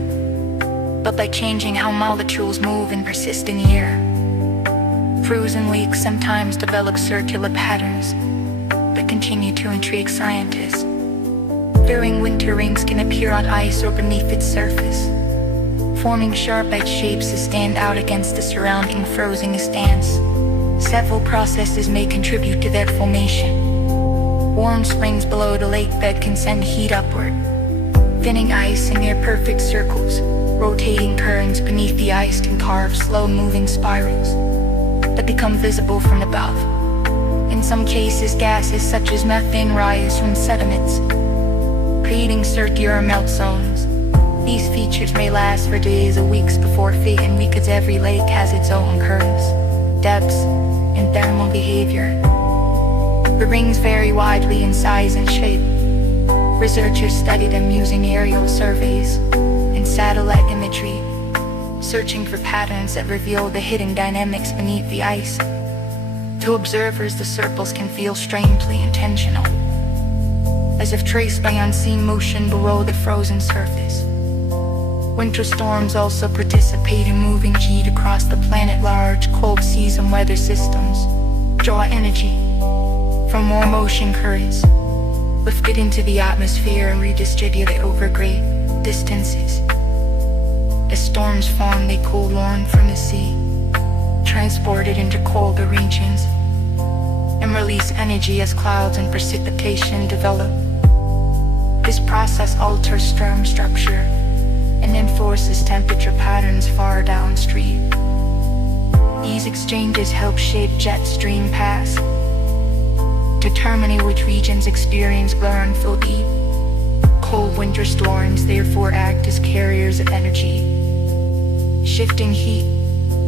but by changing how molecules move and persist in the air. Frozen lakes sometimes develop circular patterns, but continue to intrigue scientists. Varying winter rings can appear on ice or beneath its surface, forming sharp-edged shapes that stand out against the surrounding frozen expanse. Several processes may contribute to their formation. Warm springs below the lake bed can send heat upward, thinning ice in near perfect circles. Rotating currents beneath the ice can carve slow-moving spirals that become visible from above. In some cases, gases such as methane rise from sediments, creating circular melt zones. These features may last for days or weeks before fading, because every lake has its own currents, depths, and thermal behavior. The rings vary widely in size and shape. Researchers study them using aerial surveys and satellite imagery, searching for patterns that reveal the hidden dynamics beneath the ice. To observers, the circles can feel strangely intentional, as if traced by unseen motion below the frozen surface. Winter storms also participate in moving heat across the planet. Large, cold season weather systems draw energy from warm ocean currents, lifted into the atmosphere and redistributed over great distances. As storms form, they cool warm from the sea, transported into colder regions, and release energy as clouds and precipitation develop. This process alters storm structure and enforces temperature patterns far downstream. These exchanges help shape jet stream paths, determining which regions experience blur and fill deep. Cold winter storms therefore act as carriers of energy, shifting heat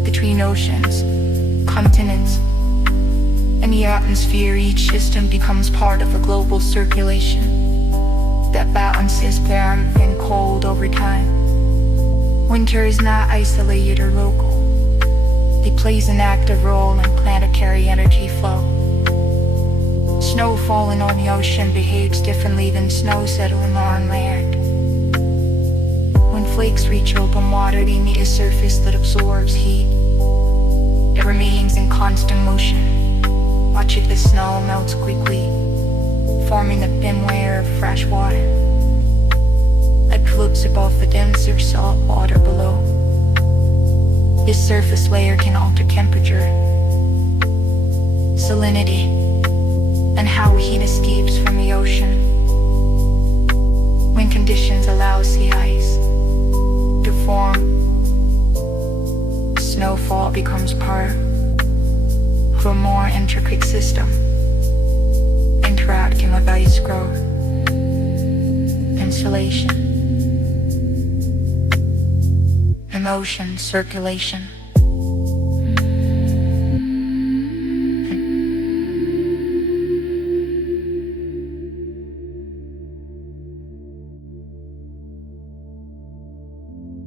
between oceans, continents, and the atmosphere. Each system becomes part of a global circulation that balances warm and cold over time. Winter is not isolated or local. It plays an active role in planetary energy flow. Snow falling on the ocean behaves differently than snow settling on land. When flakes reach open water, they meet a surface that absorbs heat. It remains in constant motion. Watch it, the snow melts quickly, forming a thin layer of fresh water that floats above the denser salt water below. This surface layer can alter temperature, salinity, and how heat escapes from the ocean. When conditions allow sea ice to form, snowfall becomes part of a more intricate system, interacting with ice growth, insulation, emotion, circulation.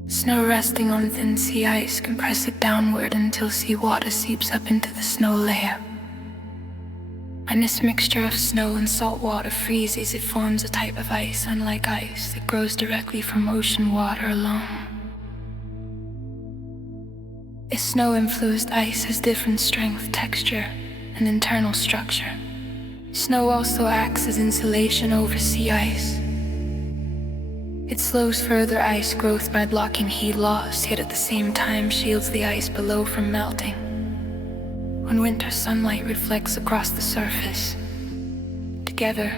Snow resting on thin sea ice can press it downward until seawater seeps up into the snow layer. When this mixture of snow and salt water freezes, it forms a type of ice unlike ice that grows directly from ocean water alone. This snow-influenced ice has different strength, texture, and internal structure. Snow also acts as insulation over sea ice. It slows further ice growth by blocking heat loss, yet at the same time shields the ice below from melting. When winter sunlight reflects across the surface, together,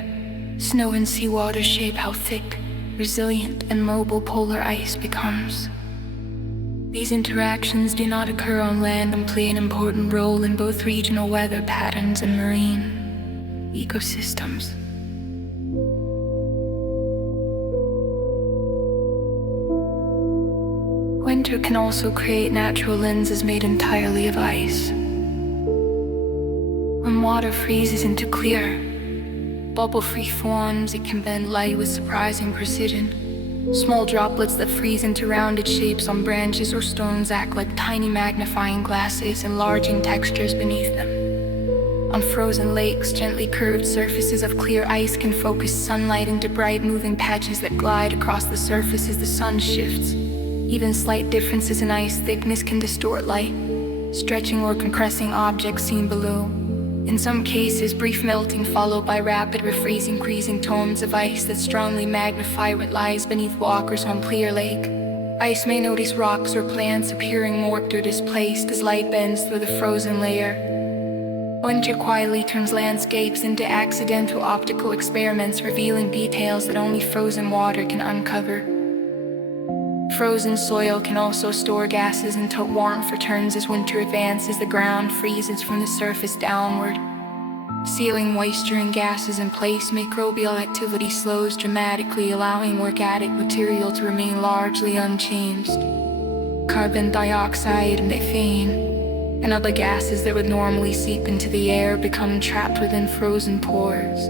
snow and seawater shape how thick, resilient, and mobile polar ice becomes. These interactions do not occur on land and play an important role in both regional weather patterns and marine ecosystems. Winter can also create natural lenses made entirely of ice. When water freezes into clear, bubble-free forms, it can bend light with surprising precision. Small droplets that freeze into rounded shapes on branches or stones act like tiny magnifying glasses, enlarging textures beneath them. On frozen lakes, gently curved surfaces of clear ice can focus sunlight into bright moving patches that glide across the surface as the sun shifts. Even slight differences in ice thickness can distort light, stretching or compressing objects seen below. In some cases, brief melting followed by rapid refreezing, creasing tones of ice that strongly magnify what lies beneath walkers on clear lake. Ice may notice rocks or plants appearing warped or displaced as light bends through the frozen layer. Winter quietly turns landscapes into accidental optical experiments, revealing details that only frozen water can uncover. Frozen soil can also store gases until warmth returns. As winter advances, the ground freezes from the surface downward, sealing moisture and gases in place. Microbial activity slows dramatically, allowing organic material to remain largely unchanged. Carbon dioxide and methane and other gases that would normally seep into the air become trapped within frozen pores.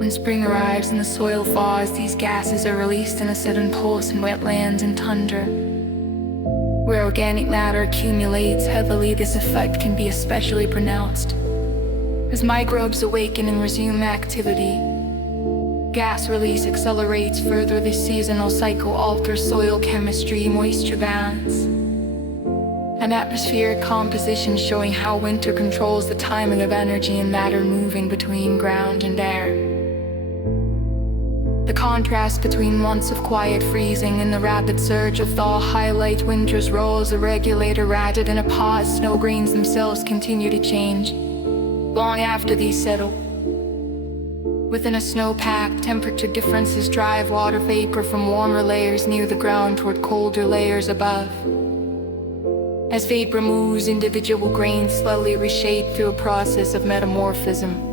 When spring arrives and the soil thaws, these gases are released in a sudden pulse in wetlands and tundra. Where organic matter accumulates heavily, this effect can be especially pronounced. As microbes awaken and resume activity, gas release accelerates further. This seasonal cycle alters soil chemistry, moisture balance, and atmospheric composition, showing how winter controls the timing of energy and matter moving between ground and air. The contrast between months of quiet freezing and the rapid surge of thaw highlight winter's role as a regulator rather than a pause. Snow grains themselves continue to change long after these settle. Within a snowpack, temperature differences drive water vapor from warmer layers near the ground toward colder layers above. As vapor moves, individual grains slowly reshape through a process of metamorphism.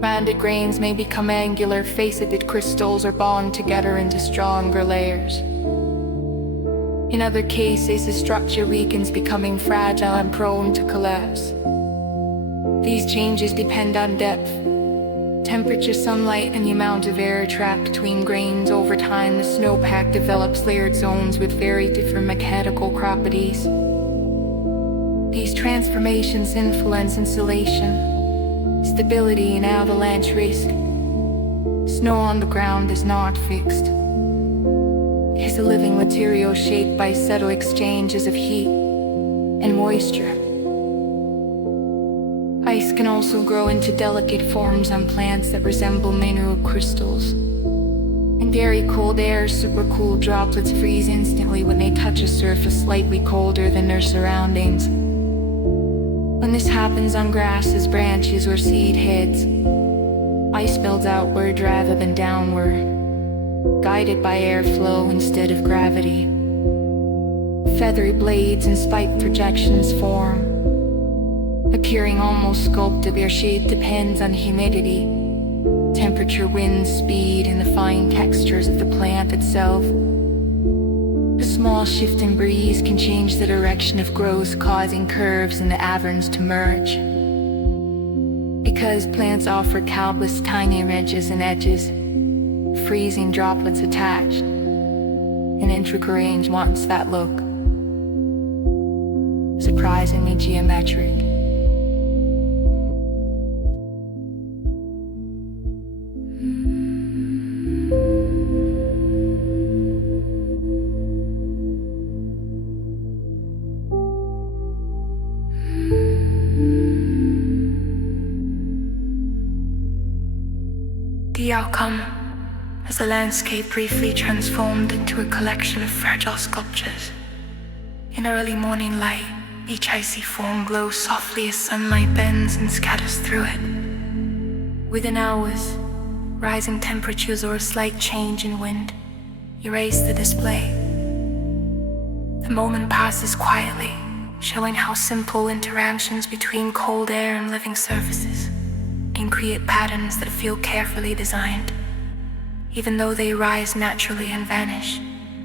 Rounded grains may become angular, faceted crystals, or bond together into stronger layers. In other cases, the structure weakens, becoming fragile and prone to collapse. These changes depend on depth, temperature, sunlight, and the amount of air trapped between grains. Over time, the snowpack develops layered zones with very different mechanical properties. These transformations influence insulation, stability, and avalanche risk. Snow on the ground is not fixed. It is a living material shaped by subtle exchanges of heat and moisture. Ice can also grow into delicate forms on plants that resemble mineral crystals. In very cold air, supercooled droplets freeze instantly when they touch a surface slightly colder than their surroundings. When this happens on grasses, branches, or seed heads, ice builds outward rather than downward, guided by airflow instead of gravity. Feathery blades and spike projections form, appearing almost sculpted. Their shape depends on humidity, temperature, wind speed, and the fine textures of the plant itself. A small shift in breeze can change the direction of growth, causing curves in the averns to merge. Because plants offer countless tiny ridges and edges, freezing droplets attached, an intricate range wants that look. Surprisingly geometric. The outcome as the landscape briefly transformed into a collection of fragile sculptures. In early morning light, each icy form glows softly as sunlight bends and scatters through it. Within hours, rising temperatures or a slight change in wind erase the display. The moment passes quietly, showing how simple interactions between cold air and living surfaces can create patterns that feel carefully designed, even though they rise naturally and vanish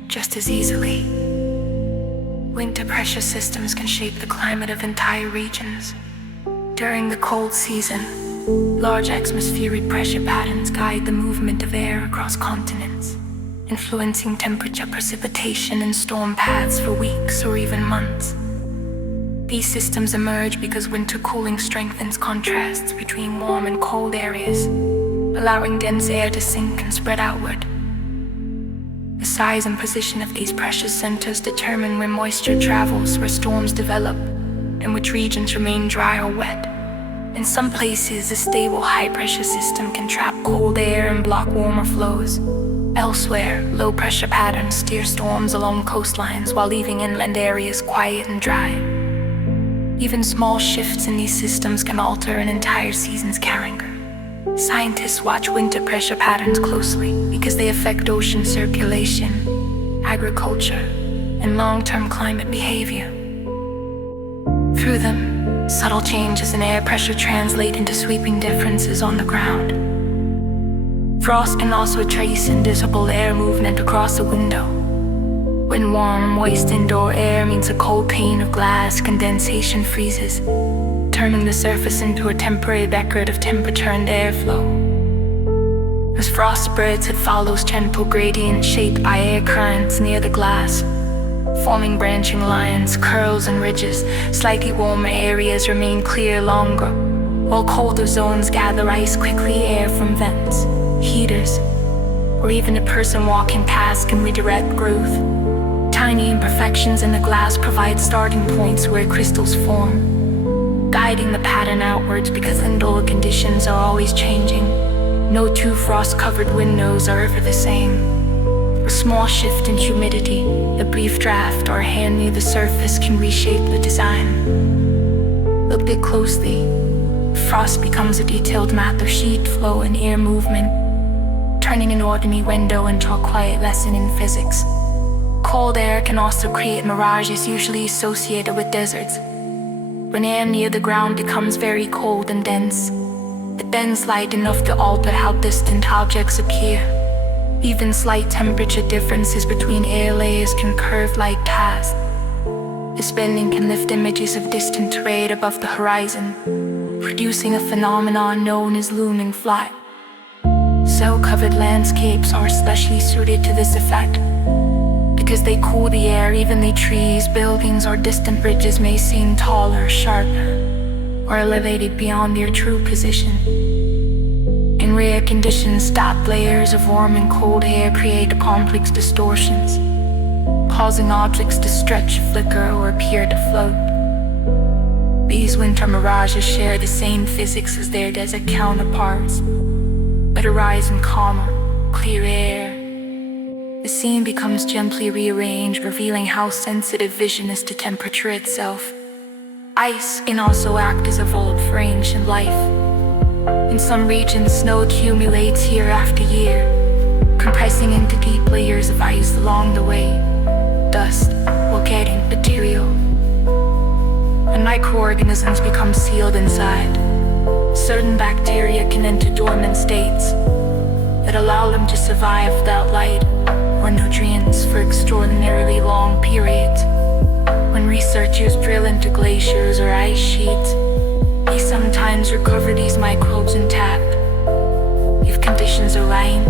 just as easily. Winter pressure systems can shape the climate of entire regions. During the cold season, large atmospheric pressure patterns guide the movement of air across continents, influencing temperature, precipitation, and storm paths for weeks or even months. These systems emerge because winter cooling strengthens contrasts between warm and cold areas, allowing dense air to sink and spread outward. The size and position of these pressure centers determine where moisture travels, where storms develop, and which regions remain dry or wet. In some places, a stable high-pressure system can trap cold air and block warmer flows. Elsewhere, low-pressure patterns steer storms along coastlines while leaving inland areas quiet and dry. Even small shifts in these systems can alter an entire season's character. Scientists watch winter pressure patterns closely because they affect ocean circulation, agriculture, and long-term climate behavior. Through them, subtle changes in air pressure translate into sweeping differences on the ground. Frost can also trace invisible air movement across a window. When warm, moist indoor air meets a cold pane of glass, condensation freezes, turning the surface into a temporary record of temperature and airflow. As frost spreads, it follows gentle gradients shaped by air currents near the glass, forming branching lines, curls, and ridges. Slightly warmer areas remain clear longer, while colder zones gather ice quickly. Air from vents, heaters, or even a person walking past can redirect growth. Tiny imperfections in the glass provide starting points where crystals form, guiding the pattern outwards because indoor conditions are always changing. No two frost-covered windows are ever the same. A small shift in humidity, a brief draft, or a hand near the surface can reshape the design. Looked at closely, frost becomes a detailed map of sheet flow and air movement, turning an ordinary window into a quiet lesson in physics. Cold air can also create mirages usually associated with deserts. When air near the ground becomes very cold and dense, it bends light enough to alter how distant objects appear. Even slight temperature differences between air layers can curve like paths. This bending can lift images of distant terrain above the horizon, producing a phenomenon known as looming flight. Cell-covered landscapes are especially suited to this effect. Because they cool the air, even the trees, buildings, or distant bridges may seem taller, sharper, or elevated beyond their true position. In rare conditions, stacked layers of warm and cold air create complex distortions, causing objects to stretch, flicker, or appear to float. These winter mirages share the same physics as their desert counterparts, but arise in calmer, clear air. The scene becomes gently rearranged, revealing how sensitive vision is to temperature itself. Ice can also act as a vault for ancient life. In some regions, snow accumulates year after year, compressing into deep layers of ice along the way. Dust, organic material, and microorganisms become sealed inside. Certain bacteria can enter dormant states that allow them to survive without light or nutrients for extraordinarily long periods. When researchers drill into glaciers or ice sheets, they sometimes recover these microbes intact. If conditions are right,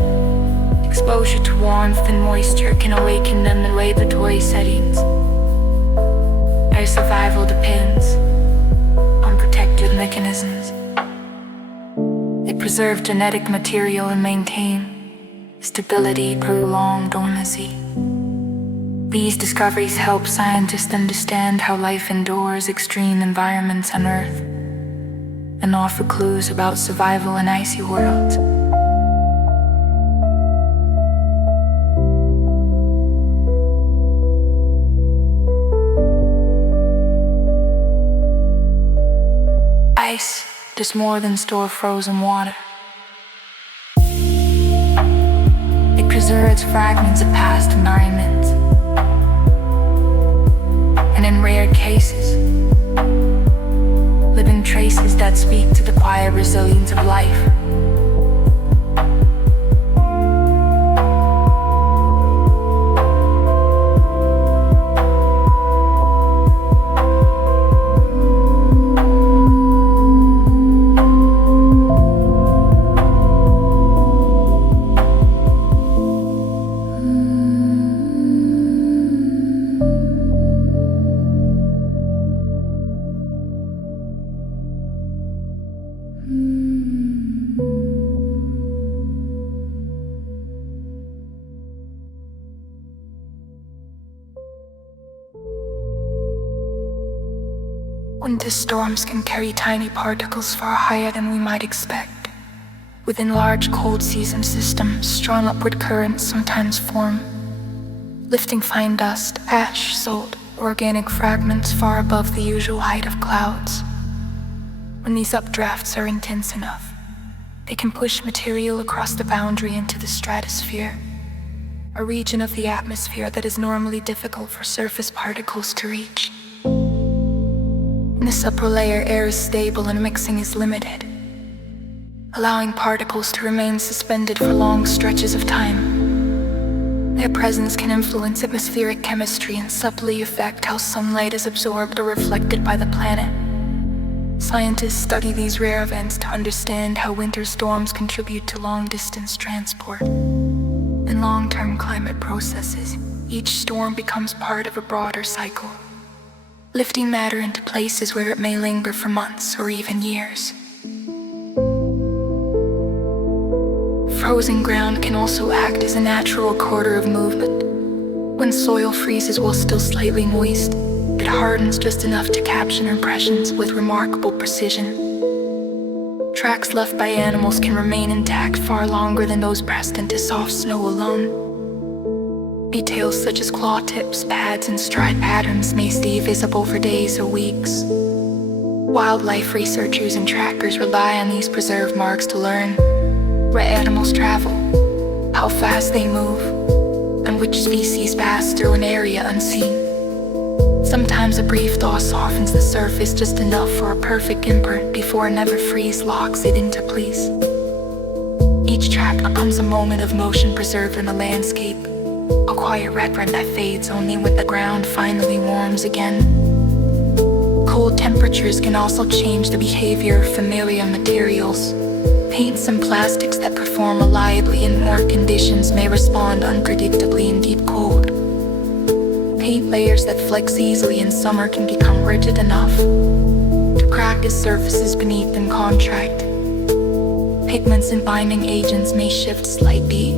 exposure to warmth and moisture can awaken them in laboratory settings. Their survival depends on protective mechanisms. They preserve genetic material and maintain stability through long dormancy. These discoveries help scientists understand how life endures extreme environments on Earth and offer clues about survival in icy worlds. Ice does more than store frozen water. It preserves fragments of past environments, and in rare cases, living traces that speak to the quiet resilience of life. Winter storms can carry tiny particles far higher than we might expect. Within large cold season systems, strong upward currents sometimes form, lifting fine dust, ash, salt, organic fragments far above the usual height of clouds. When these updrafts are intense enough, they can push material across the boundary into the stratosphere, a region of the atmosphere that is normally difficult for surface particles to reach. In this upper layer, air is stable and mixing is limited, allowing particles to remain suspended for long stretches of time. Their presence can influence atmospheric chemistry and subtly affect how sunlight is absorbed or reflected by the planet. Scientists study these rare events to understand how winter storms contribute to long-distance transport and long-term climate processes. Each storm becomes part of a broader cycle, lifting matter into places where it may linger for months or even years. Frozen ground can also act as a natural recorder of movement. When soil freezes while still slightly moist, it hardens just enough to capture impressions with remarkable precision. Tracks left by animals can remain intact far longer than those pressed into soft snow alone. Details such as claw tips, pads, and stride patterns may stay visible for days or weeks. Wildlife researchers and trackers rely on these preserved marks to learn where animals travel, how fast they move, and which species pass through an area unseen. Sometimes a brief thaw softens the surface just enough for a perfect imprint before another freeze locks it into place. Each track track becomes a moment of motion preserved in the landscape, a quiet reverend that fades only when the ground finally warms again. Cold temperatures can also change the behavior of familiar materials. Paints and plastics that perform reliably in warm conditions may respond unpredictably in deep cold. Paint layers that flex easily in summer can become rigid enough to crack as surfaces beneath them contract. Pigments and binding agents may shift slightly,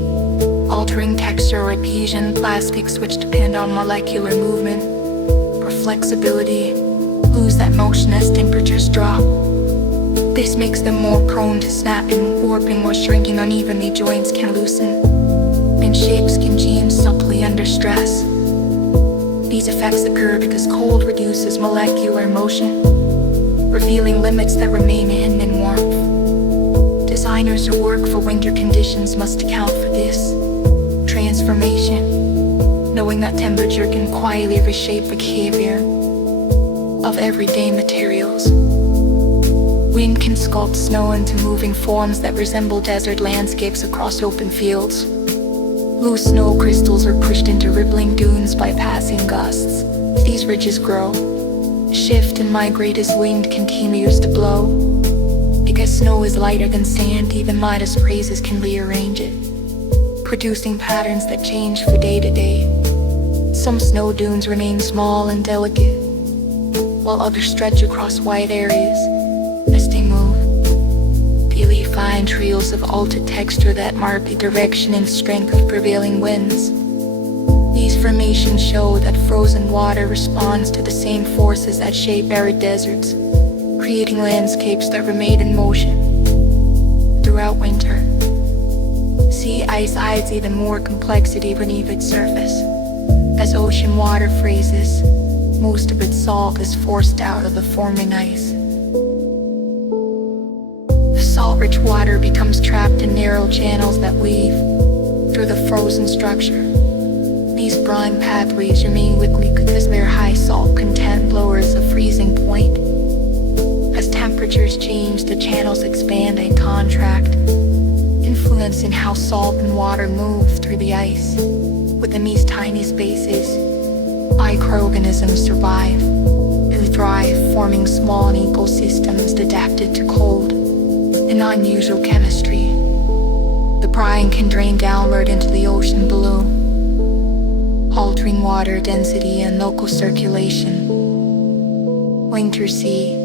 altering texture or adhesion. Plastics, which depend on molecular movement for flexibility, lose that motion as temperatures drop. This makes them more prone to snapping, warping, or shrinking unevenly. Joints can loosen, and shapes can change subtly under stress. These effects occur because cold reduces molecular motion, revealing limits that remain hidden in warmth. Designers who work for winter conditions must account for this transformation, knowing that temperature can quietly reshape behavior of everyday materials. Wind can sculpt snow into moving forms that resemble desert landscapes across open fields. Loose snow crystals are pushed into rippling dunes by passing gusts. These ridges grow, shift, and migrate as wind continues to blow. Because snow is lighter than sand, even lightest breezes can rearrange it, producing patterns that change from day to day. Some snow dunes remain small and delicate, while others stretch across wide areas as they move. Daily fine trails of altered texture that mark the direction and strength of prevailing winds. These formations show that frozen water responds to the same forces that shape arid deserts, creating landscapes that remain in motion throughout winter. Sea ice hides even more complexity beneath its surface. As ocean water freezes, most of its salt is forced out of the forming ice. The salt-rich water becomes trapped in narrow channels that weave through the frozen structure. These brine pathways remain liquid because their high salt content lowers the freezing point. As temperatures change, the channels expand and contract, influencing how salt and water move through the ice. Within these tiny spaces, microorganisms survive and thrive, forming small ecosystems adapted to cold and unusual chemistry. The brine can drain downward into the ocean below, altering water density and local circulation. Winter sea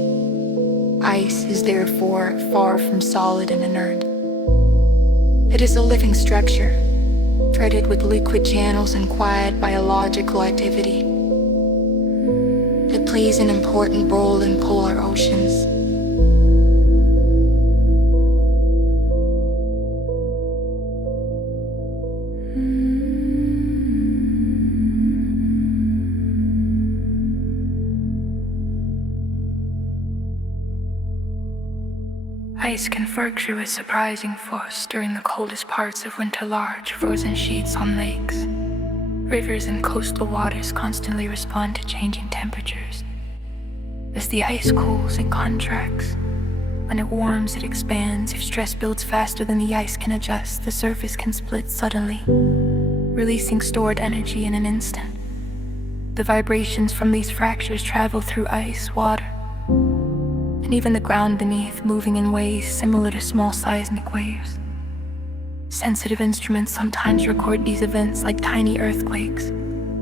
ice is therefore far from solid and inert. It is a living structure, threaded with liquid channels and quiet biological activity. It plays an important role in polar oceans. Ice can fracture with surprising force during the coldest parts of winter. Large frozen sheets on lakes, rivers, and coastal waters constantly respond to changing temperatures. As the ice cools, it contracts. When it warms, it expands. If stress builds faster than the ice can adjust, the surface can split suddenly, releasing stored energy in an instant. The vibrations from these fractures travel through ice, water, and even the ground beneath, moving in ways similar to small seismic waves. Sensitive instruments sometimes record these events like tiny earthquakes.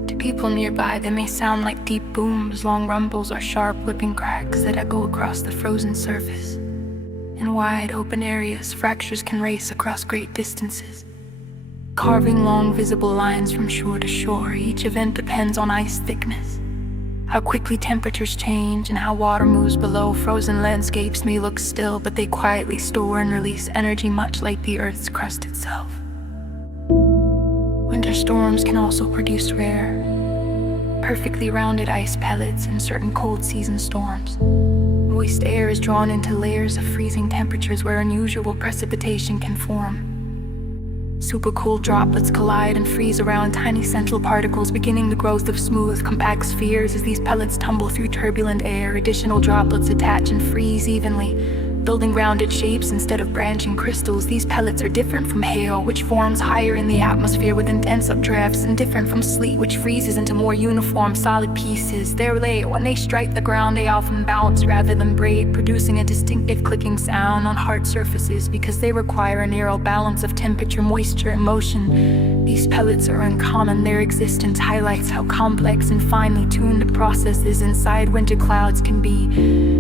To people nearby, they may sound like deep booms, long rumbles, or sharp whipping cracks that echo across the frozen surface. In wide open areas, fractures can race across great distances, carving long visible lines from shore to shore. Each event depends on ice thickness, how quickly temperatures change, and how water moves below. Frozen landscapes may look still, but they quietly store and release energy, much like the Earth's crust itself. Winter storms can also produce rare, perfectly rounded ice pellets in certain cold season storms. Moist air is drawn into layers of freezing temperatures where unusual precipitation can form. Supercooled droplets collide and freeze around tiny central particles, beginning the growth of smooth, compact spheres. As these pellets tumble through turbulent air, additional droplets attach and freeze evenly, building rounded shapes instead of branching crystals. These pellets are different from hail, which forms higher in the atmosphere with intense updrafts, and different from sleet, which freezes into more uniform, solid pieces. When they strike the ground, they often bounce rather than break, producing a distinctive clicking sound on hard surfaces because they require a narrow balance of temperature, moisture, and motion. These pellets are uncommon. Their existence highlights how complex and finely tuned the processes inside winter clouds can be.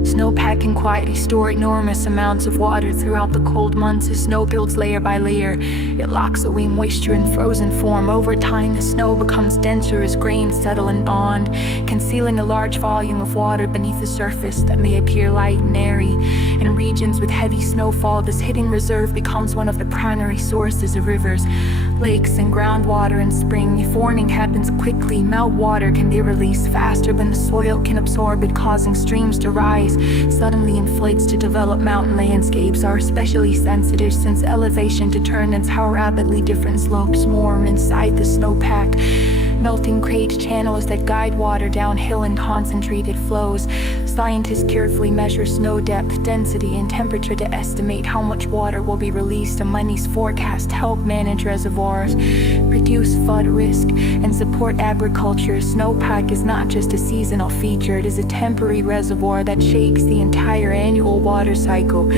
Snowpack can quietly store enormous amounts of water throughout the cold months as snow builds layer by layer. It locks away moisture in frozen form. Over time, the snow becomes denser as grains settle and bond, concealing a large volume of water beneath the surface that may appear light and airy. In regions with heavy snowfall, this hidden reserve becomes one of the primary sources of rivers, lakes, and groundwater. In spring, thawing happens quickly. Meltwater can be released faster than the soil can absorb it, causing streams to rise suddenly, and flakes to develop. Mountain landscapes are especially sensitive since elevation determines how rapidly different slopes form inside the snowpack. Melting creates channels that guide water downhill in concentrated flows. Scientists carefully measure snow depth, density, and temperature to estimate how much water will be released, and these forecasts help manage reservoirs, reduce flood risk, and support agriculture. Snowpack is not just a seasonal feature, it is a temporary reservoir that shapes the entire annual water cycle.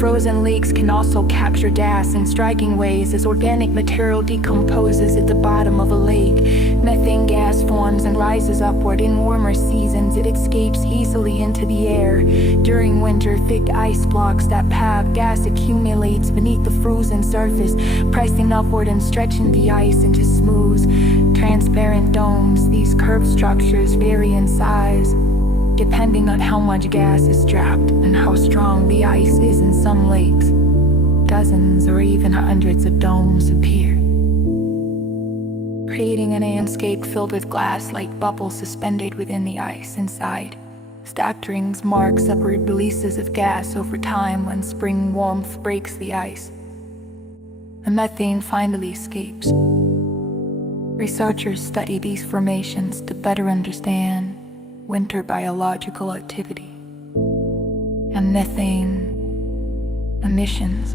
Frozen lakes can also capture gas in striking ways as organic material decomposes at the bottom of a lake. Methane gas forms and rises upward. In warmer seasons, it escapes easily into the air. During winter, thick ice blocks that pack gas accumulates beneath the frozen surface, pressing upward and stretching the ice into smooth, transparent domes. These curved structures vary in size, depending on how much gas is trapped and how strong the ice is. In some lakes, dozens or even hundreds of domes appear, creating a landscape filled with glass-like bubbles suspended within the ice inside. Stacked rings mark separate releases of gas over time. When spring warmth breaks the ice, the methane finally escapes. Researchers study these formations to better understand winter biological activity and methane emissions.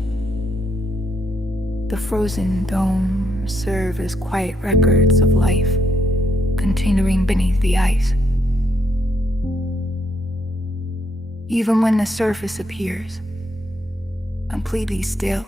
The frozen domes serve as quiet records of life continuing beneath the ice. Even when the surface appears completely still,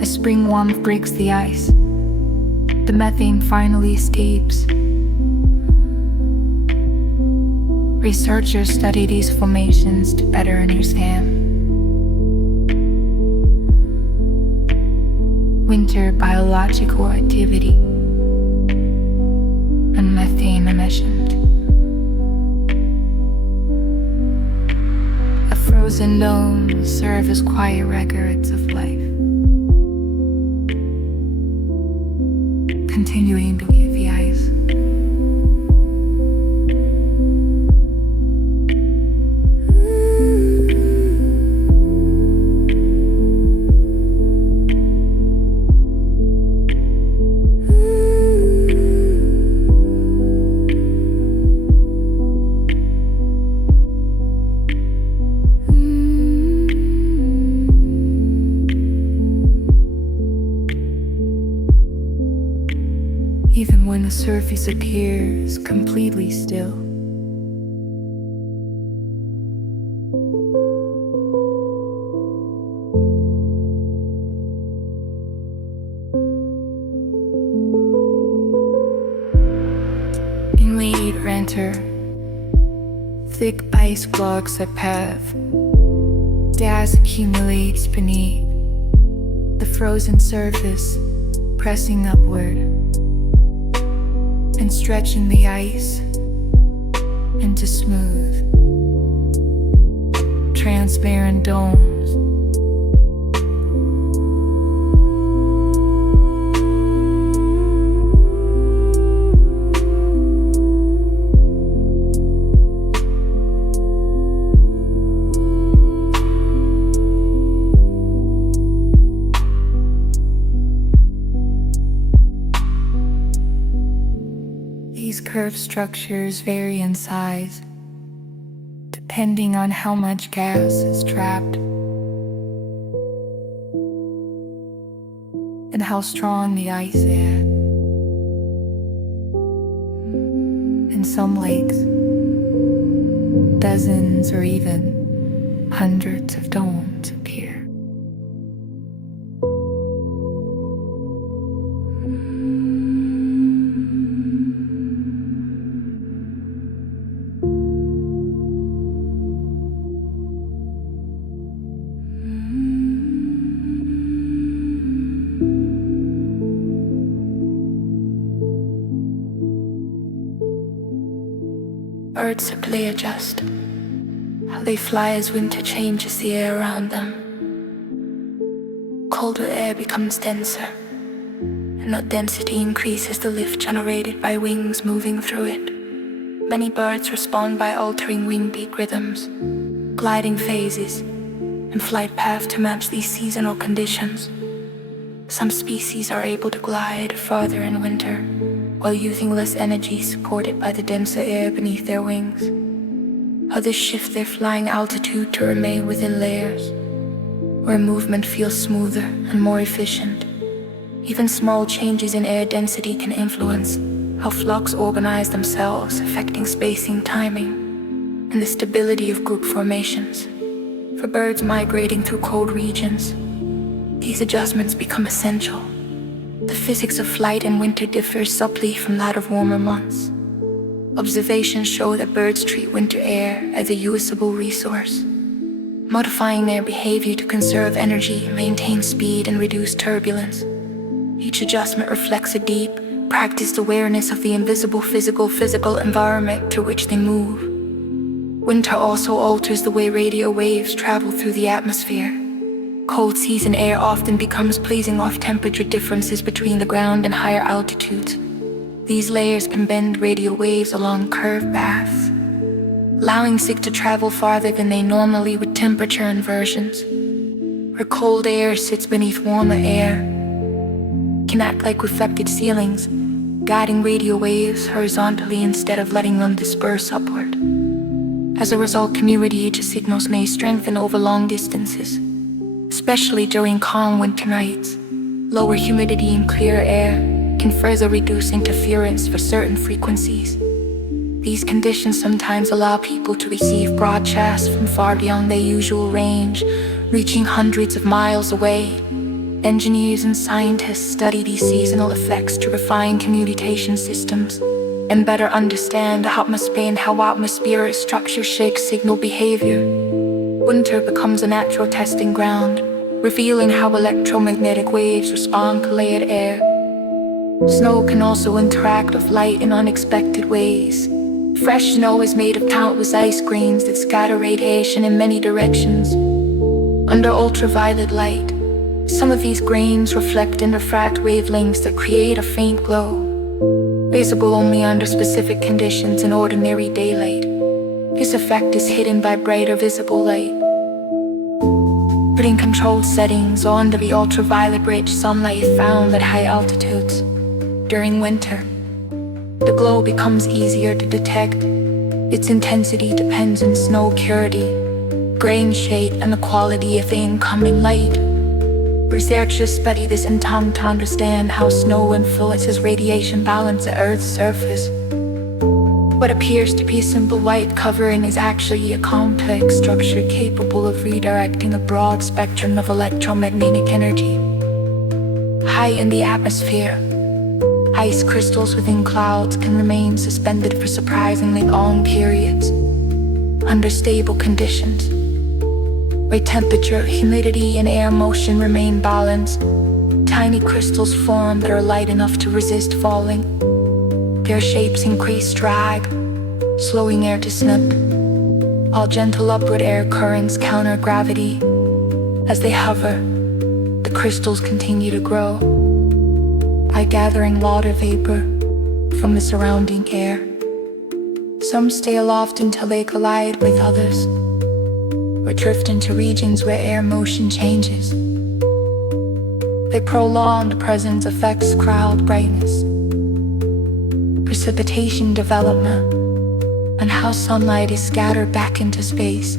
as spring warmth breaks the ice, the methane finally escapes. Researchers study these formations to better understand winter biological activity and methane emissions. The frozen domes serve as quiet records of life continuing beneath the ice. Even when the surface appears completely still, Thick ice blocks a path. Gas accumulates beneath the frozen surface, pressing upward and stretching the ice into smooth, transparent domes. These curved structures vary in size, depending on how much gas is trapped and how strong the ice is. In some lakes, dozens or even hundreds of domes appear. Birds subtly adjust how they fly as winter changes the air around them. Colder air becomes denser, and that density increases the lift generated by wings moving through it. Many birds respond by altering wing beat rhythms, gliding phases, and flight path to match these seasonal conditions. Some species are able to glide farther in winter, while using less energy supported by the denser air beneath their wings. Others shift their flying altitude to remain within layers, where movement feels smoother and more efficient. Even small changes in air density can influence how flocks organize themselves, affecting spacing, timing, and the stability of group formations. For birds migrating through cold regions, these adjustments become essential. The physics of flight in winter differs subtly from that of warmer months. Observations show that birds treat winter air as a usable resource, modifying their behavior to conserve energy, maintain speed, and reduce turbulence. Each adjustment reflects a deep, practiced awareness of the invisible physical environment through which they move. Winter also alters the way radio waves travel through the atmosphere. Cold season air often becomes pleasing off temperature differences between the ground and higher altitudes. These layers can bend radio waves along curved paths, allowing SIG to travel farther than they normally with temperature inversions. Where cold air sits beneath warmer air, can act like reflected ceilings, guiding radio waves horizontally instead of letting them disperse upward. As a result, community signals may strengthen over long distances, especially during calm winter nights. Lower humidity and clearer air can further reduce interference for certain frequencies. These conditions sometimes allow people to receive broadcasts from far beyond their usual range, reaching hundreds of miles away. Engineers and scientists study these seasonal effects to refine communication systems and better understand how atmospheric structure shapes signal behavior. Winter becomes a natural testing ground, revealing how electromagnetic waves respond to layered air. Snow can also interact with light in unexpected ways. Fresh snow is made of countless ice grains that scatter radiation in many directions. Under ultraviolet light, some of these grains reflect and refract wavelengths that create a faint glow, visible only under specific conditions in ordinary daylight. This effect is hidden by brighter visible light. Putting controlled settings on the ultraviolet-rich sunlight found at high altitudes. During winter, the glow becomes easier to detect. Its intensity depends on snow purity, grain shape, and the quality of the incoming light. Researchers study this in time to understand how snow influences radiation balance at Earth's surface. What appears to be a simple white covering is actually a complex structure capable of redirecting a broad spectrum of electromagnetic energy. High in the atmosphere, ice crystals within clouds can remain suspended for surprisingly long periods. under stable conditions, where temperature, humidity, and air motion remain balanced. Tiny crystals form that are light enough to resist falling. Their shapes increase drag, slowing air to snip. All gentle upward air currents counter gravity. As they hover, the crystals continue to grow by gathering water vapor from the surrounding air. Some stay aloft until they collide with others, or drift into regions where air motion changes. Their prolonged presence affects cloud brightness, precipitation development, and how sunlight is scattered back into space.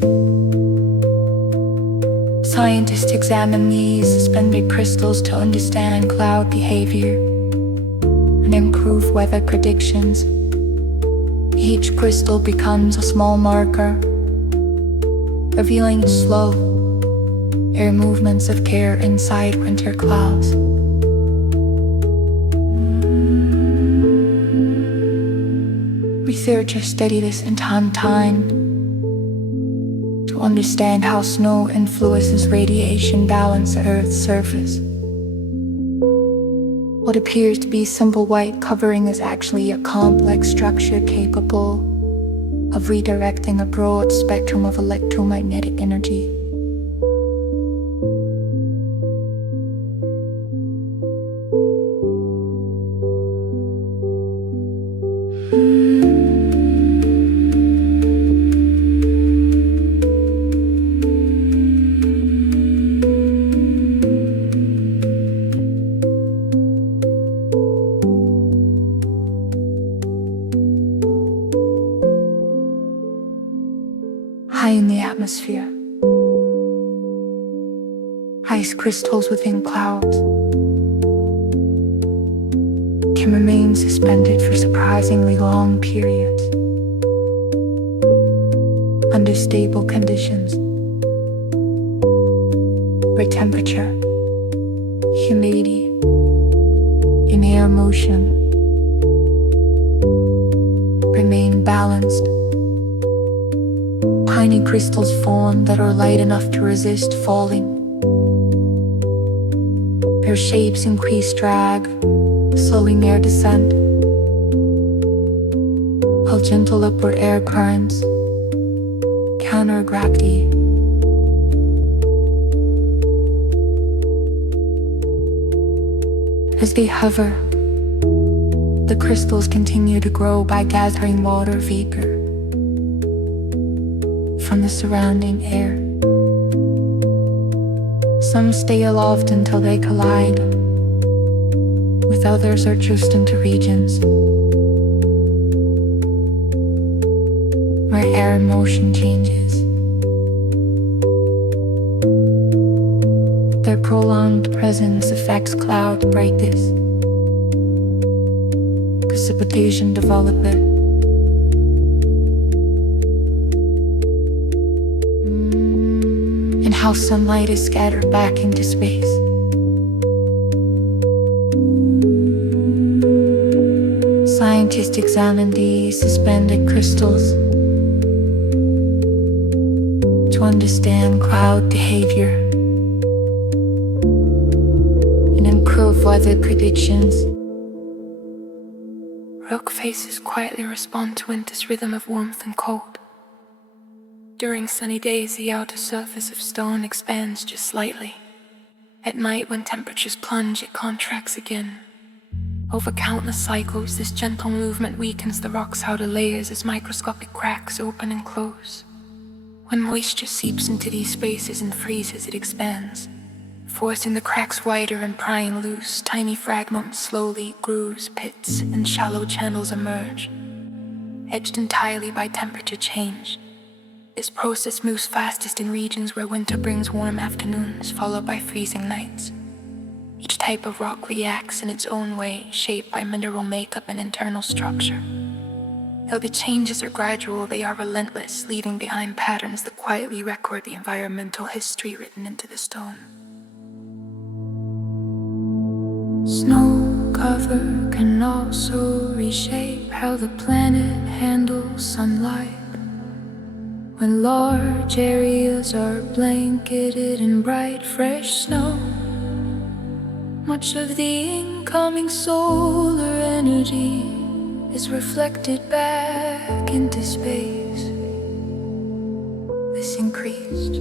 Scientists examine these suspended crystals to understand cloud behavior and improve weather predictions. Each crystal becomes a small marker, revealing slow air movements of care inside winter clouds. Researchers study this in time to understand how snow influences radiation balance at Earth's surface. What appears to be simple white covering is actually a complex structure capable of redirecting a broad spectrum of electromagnetic energy. High in the atmosphere, ice crystals within clouds can remain suspended for surprisingly long periods under stable conditions, where temperature, humidity, and air motion remain balanced. Tiny crystals form that are light enough to resist falling. Their shapes increase drag, slowing air descent, while gentle upward air currents counter gravity. As they hover, the crystals continue to grow by gathering water vapor from the surrounding air. Some stay aloft until they collide with others, or drift into regions where air motion changes. Their prolonged presence affects cloud brightness, precipitation development, and how sunlight is scattered back into space. Scientists examine these suspended crystals to understand cloud behavior and improve weather predictions. Rock faces quietly respond to winter's rhythm of warmth and cold. During sunny days, the outer surface of stone expands just slightly. At night, when temperatures plunge, it contracts again. Over countless cycles, this gentle movement weakens the rock's outer layers as microscopic cracks open and close. When moisture seeps into these spaces and freezes, it expands, forcing the cracks wider and prying loose. Tiny fragments slowly, grooves, pits, and shallow channels emerge, edged entirely by temperature change. This process moves fastest in regions where winter brings warm afternoons followed by freezing nights. Each type of rock reacts in its own way, shaped by mineral makeup and internal structure. Though the changes are gradual, they are relentless, leaving behind patterns that quietly record the environmental history written into the stone. Snow cover can also reshape how the planet handles sunlight. When large areas are blanketed in bright, fresh snow, much of the incoming solar energy is reflected back into space. This increased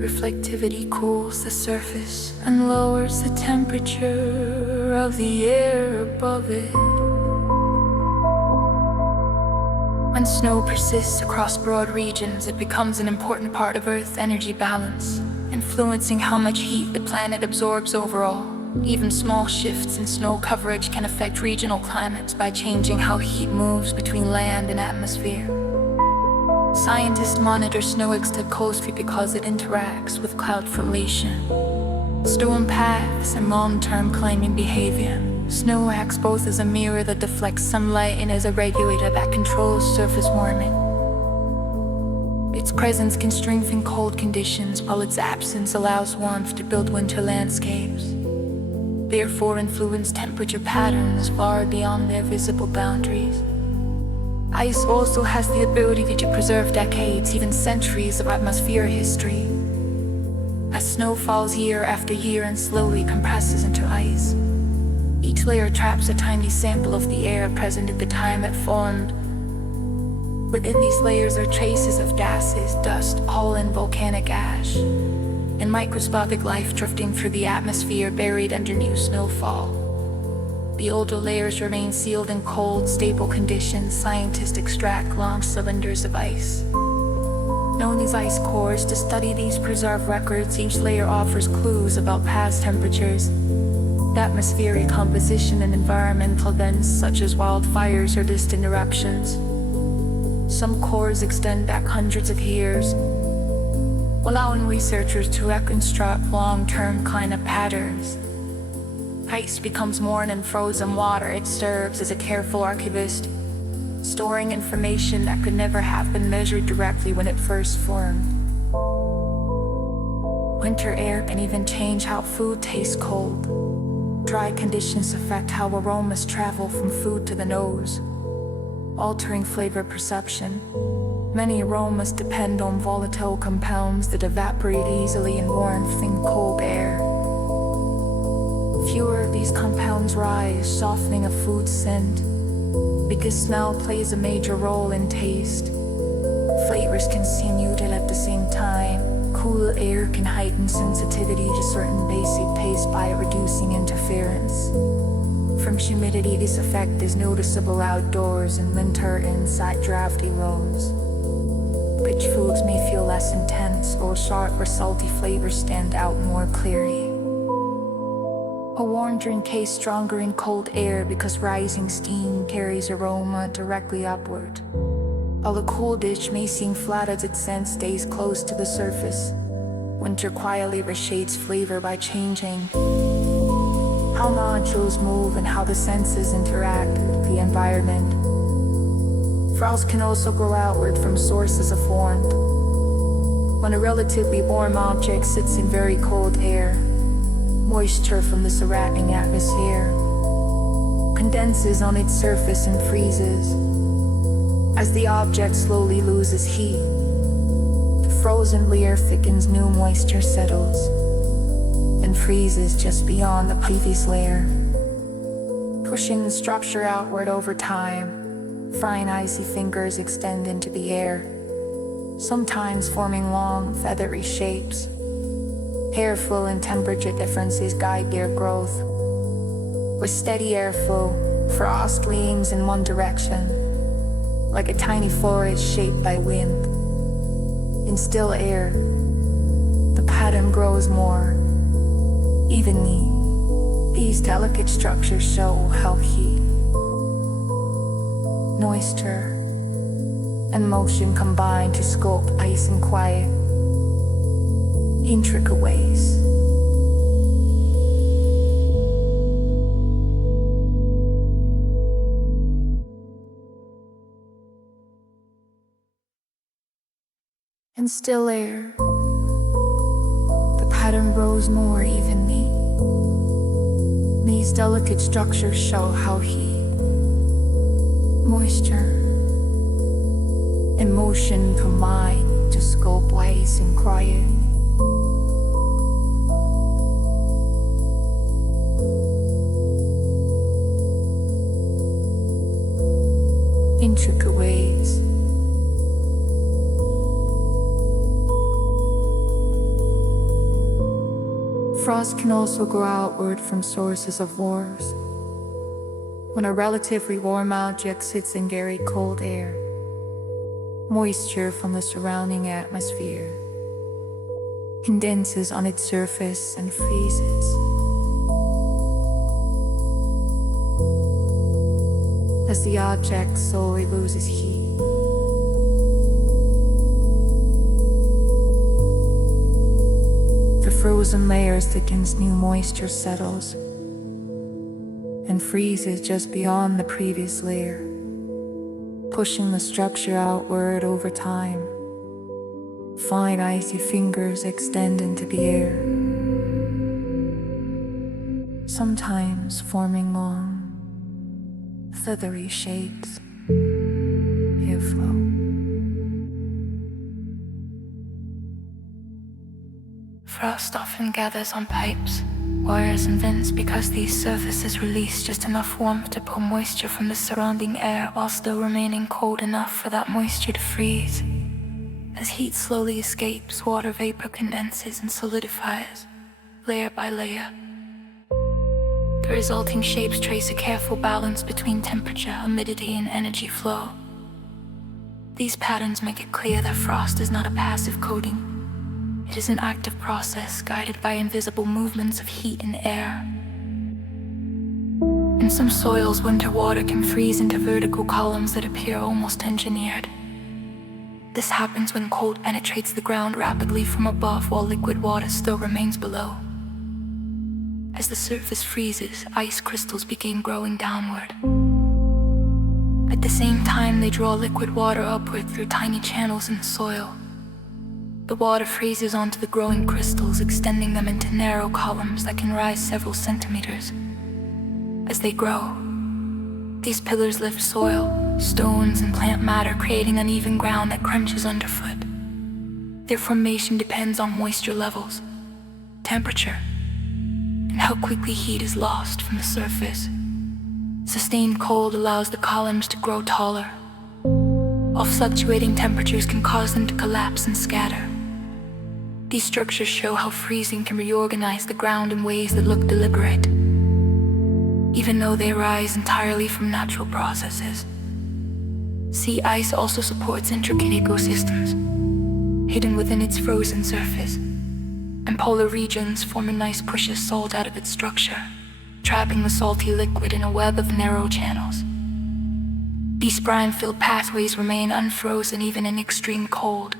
reflectivity cools the surface and lowers the temperature of the air above it. When snow persists across broad regions, it becomes an important part of Earth's energy balance, influencing how much heat the planet absorbs overall. Even small shifts in snow coverage can affect regional climates by changing how heat moves between land and atmosphere. Scientists monitor snow extent closely because it interacts with cloud formation, storm paths, and long-term climate behavior. Snow acts both as a mirror that deflects sunlight and as a regulator that controls surface warming. Its presence can strengthen cold conditions, while its absence allows warmth to build winter landscapes, therefore influence temperature patterns far beyond their visible boundaries. Ice also has the ability to preserve decades, even centuries of atmospheric history. As snow falls year after year and slowly compresses into ice, each layer traps a tiny sample of the air present at the time it formed. Within these layers are traces of gases, dust, pollen, volcanic ash, and microscopic life drifting through the atmosphere buried underneath snowfall. The older layers remain sealed in cold, stable conditions. Scientists extract long cylinders of ice, known as ice cores, to study these preserved records. Each layer offers clues about past temperatures, atmospheric composition, and environmental events such as wildfires or distant eruptions. Some cores extend back hundreds of years, allowing researchers to reconstruct long-term climate patterns. Ice becomes more than frozen water. It serves as a careful archivist, storing information that could never have been measured directly when it first formed. Winter air can even change how food tastes cold. Dry conditions affect how aromas travel from food to the nose, altering flavor perception. Many aromas depend on volatile compounds that evaporate easily in warmth and cold air. Fewer of these compounds rise, softening a food's scent. Because smell plays a major role in taste, flavors can seem muted at the same time. Cool air can heighten sensitivity to certain basic tastes by reducing interference. From humidity, this effect is noticeable outdoors in winter inside drafty rooms. Rich foods may feel less intense, or sharp or salty flavors stand out more clearly. A warm drink tastes stronger in cold air because rising steam carries aroma directly upward, while a cool dish may seem flat as its scent stays close to the surface. Winter quietly reshapes flavor by changing how molecules move and how the senses interact with the environment. Frost can also grow outward from sources of warmth. When a relatively warm object sits in very cold air, moisture from the surrounding atmosphere condenses on its surface and freezes. As the object slowly loses heat, the frozen layer thickens, new moisture settles and freezes just beyond the previous layer, pushing the structure outward over time. Fine icy fingers extend into the air, sometimes forming long, feathery shapes. Airflow and temperature differences guide their growth. With steady airflow, frost gleams in one direction, like a tiny forest shaped by wind. In still air, the pattern grows more evenly. These delicate structures show how heat, moisture, and motion combine to sculpt ice in quiet, intricate ways. In still air, the pattern grows more evenly. These delicate structures show how heat, moisture, Emotion from mind to scope ways and quiet. Intricate ways. Frost can also grow outward from sources of wars. When a relatively warm object sits in very cold air, moisture from the surrounding atmosphere condenses on its surface and freezes. As the object slowly loses heat, the frozen layer thickens, new moisture settles and freezes just beyond the previous layer, pushing the structure outward over time. Fine icy fingers extend into the air, sometimes forming long, feathery shapes. Airflow. Frost often gathers on pipes, wires and vents because these surfaces release just enough warmth to pull moisture from the surrounding air while still remaining cold enough for that moisture to freeze. As heat slowly escapes, water vapor condenses and solidifies, layer by layer. The resulting shapes trace a careful balance between temperature, humidity, and energy flow. These patterns make it clear that frost is not a passive coating. It is an active process guided by invisible movements of heat and air. In some soils, winter water can freeze into vertical columns that appear almost engineered. This happens when cold penetrates the ground rapidly from above while liquid water still remains below. As the surface freezes, ice crystals begin growing downward. At the same time, they draw liquid water upward through tiny channels in the soil. The water freezes onto the growing crystals, extending them into narrow columns that can rise several centimeters. As they grow, these pillars lift soil, stones, and plant matter, creating uneven ground that crunches underfoot. Their formation depends on moisture levels, temperature, and how quickly heat is lost from the surface. Sustained cold allows the columns to grow taller, while fluctuating temperatures can cause them to collapse and scatter. These structures show how freezing can reorganize the ground in ways that look deliberate, even though they arise entirely from natural processes. Sea ice also supports intricate ecosystems, hidden within its frozen surface, and polar regions form when ice pushes salt out of its structure, trapping the salty liquid in a web of narrow channels. These brine-filled pathways remain unfrozen even in extreme cold.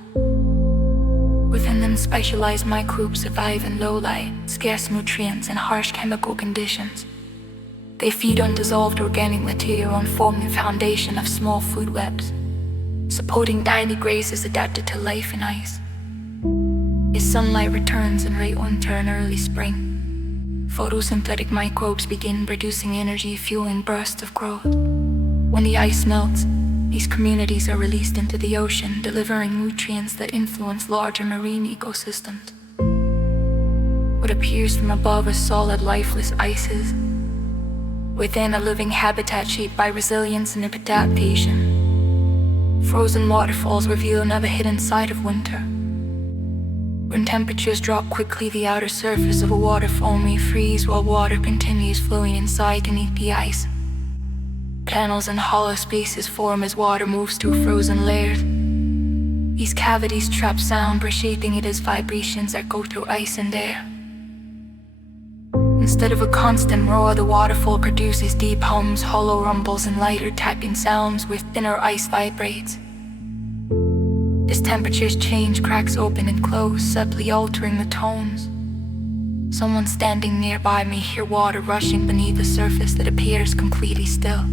Within them, specialized microbes survive in low light, scarce nutrients, and harsh chemical conditions. They feed on dissolved organic material and form the foundation of small food webs, supporting tiny grazers adapted to life in ice. As sunlight returns in late winter and early spring, photosynthetic microbes begin producing energy, fueling bursts of growth. When the ice melts, these communities are released into the ocean, delivering nutrients that influence larger marine ecosystems. What appears from above as solid, lifeless ice is within a living habitat shaped by resilience and adaptation. Frozen waterfalls reveal another hidden side of winter. When temperatures drop quickly, the outer surface of a waterfall may freeze while water continues flowing inside beneath the ice. Channels and hollow spaces form as water moves through frozen layers. These cavities trap sound, reshaping it as vibrations that go through ice and air. Instead of a constant roar, the waterfall produces deep hums, hollow rumbles, and lighter tapping sounds where thinner ice vibrates. As temperatures change, cracks open and close, subtly altering the tones. Someone standing nearby may hear water rushing beneath a surface that appears completely still.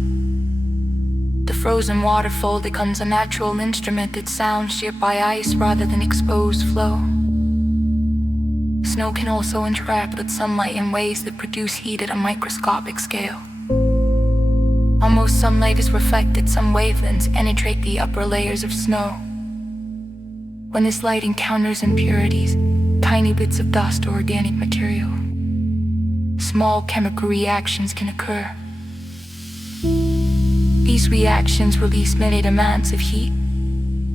The frozen waterfall becomes a natural instrument that sounds shaped by ice rather than exposed flow. Snow can also interact with sunlight in ways that produce heat at a microscopic scale. Almost Most sunlight is reflected, some wavelengths penetrate the upper layers of snow. When this light encounters impurities, tiny bits of dust or organic material, small chemical reactions can occur. These reactions release many amounts of heat,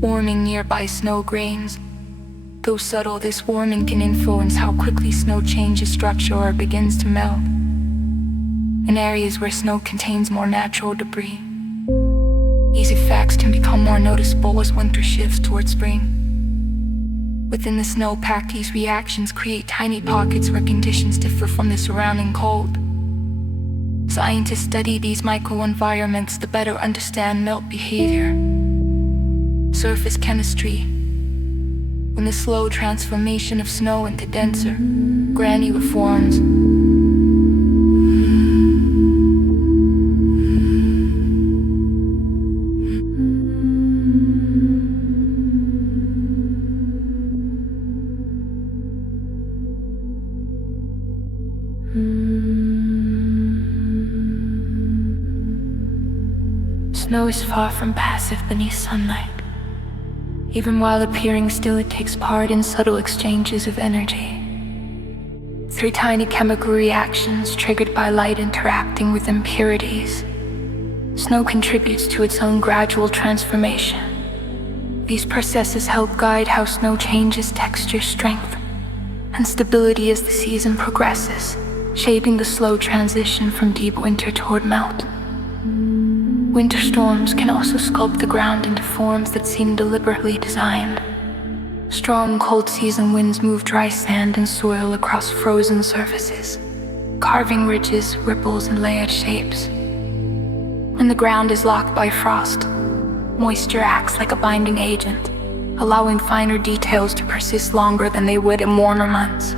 warming nearby snow grains. Though subtle, this warming can influence how quickly snow changes structure or begins to melt. In areas where snow contains more natural debris, these effects can become more noticeable as winter shifts toward spring. Within the snowpack, these reactions create tiny pockets where conditions differ from the surrounding cold. Scientists study these microenvironments to better understand melt behavior. Surface chemistry. When the slow transformation of snow into denser, granular forms, Snow is far from passive beneath sunlight. Even while appearing still, it takes part in subtle exchanges of energy. Through tiny chemical reactions triggered by light interacting with impurities, snow contributes to its own gradual transformation. These processes help guide how snow changes texture, strength, and stability as the season progresses, shaping the slow transition from deep winter toward melt. Winter storms can also sculpt the ground into forms that seem deliberately designed. Strong cold season winds move dry sand and soil across frozen surfaces, carving ridges, ripples, and layered shapes. When the ground is locked by frost, moisture acts like a binding agent, allowing finer details to persist longer than they would in warmer months.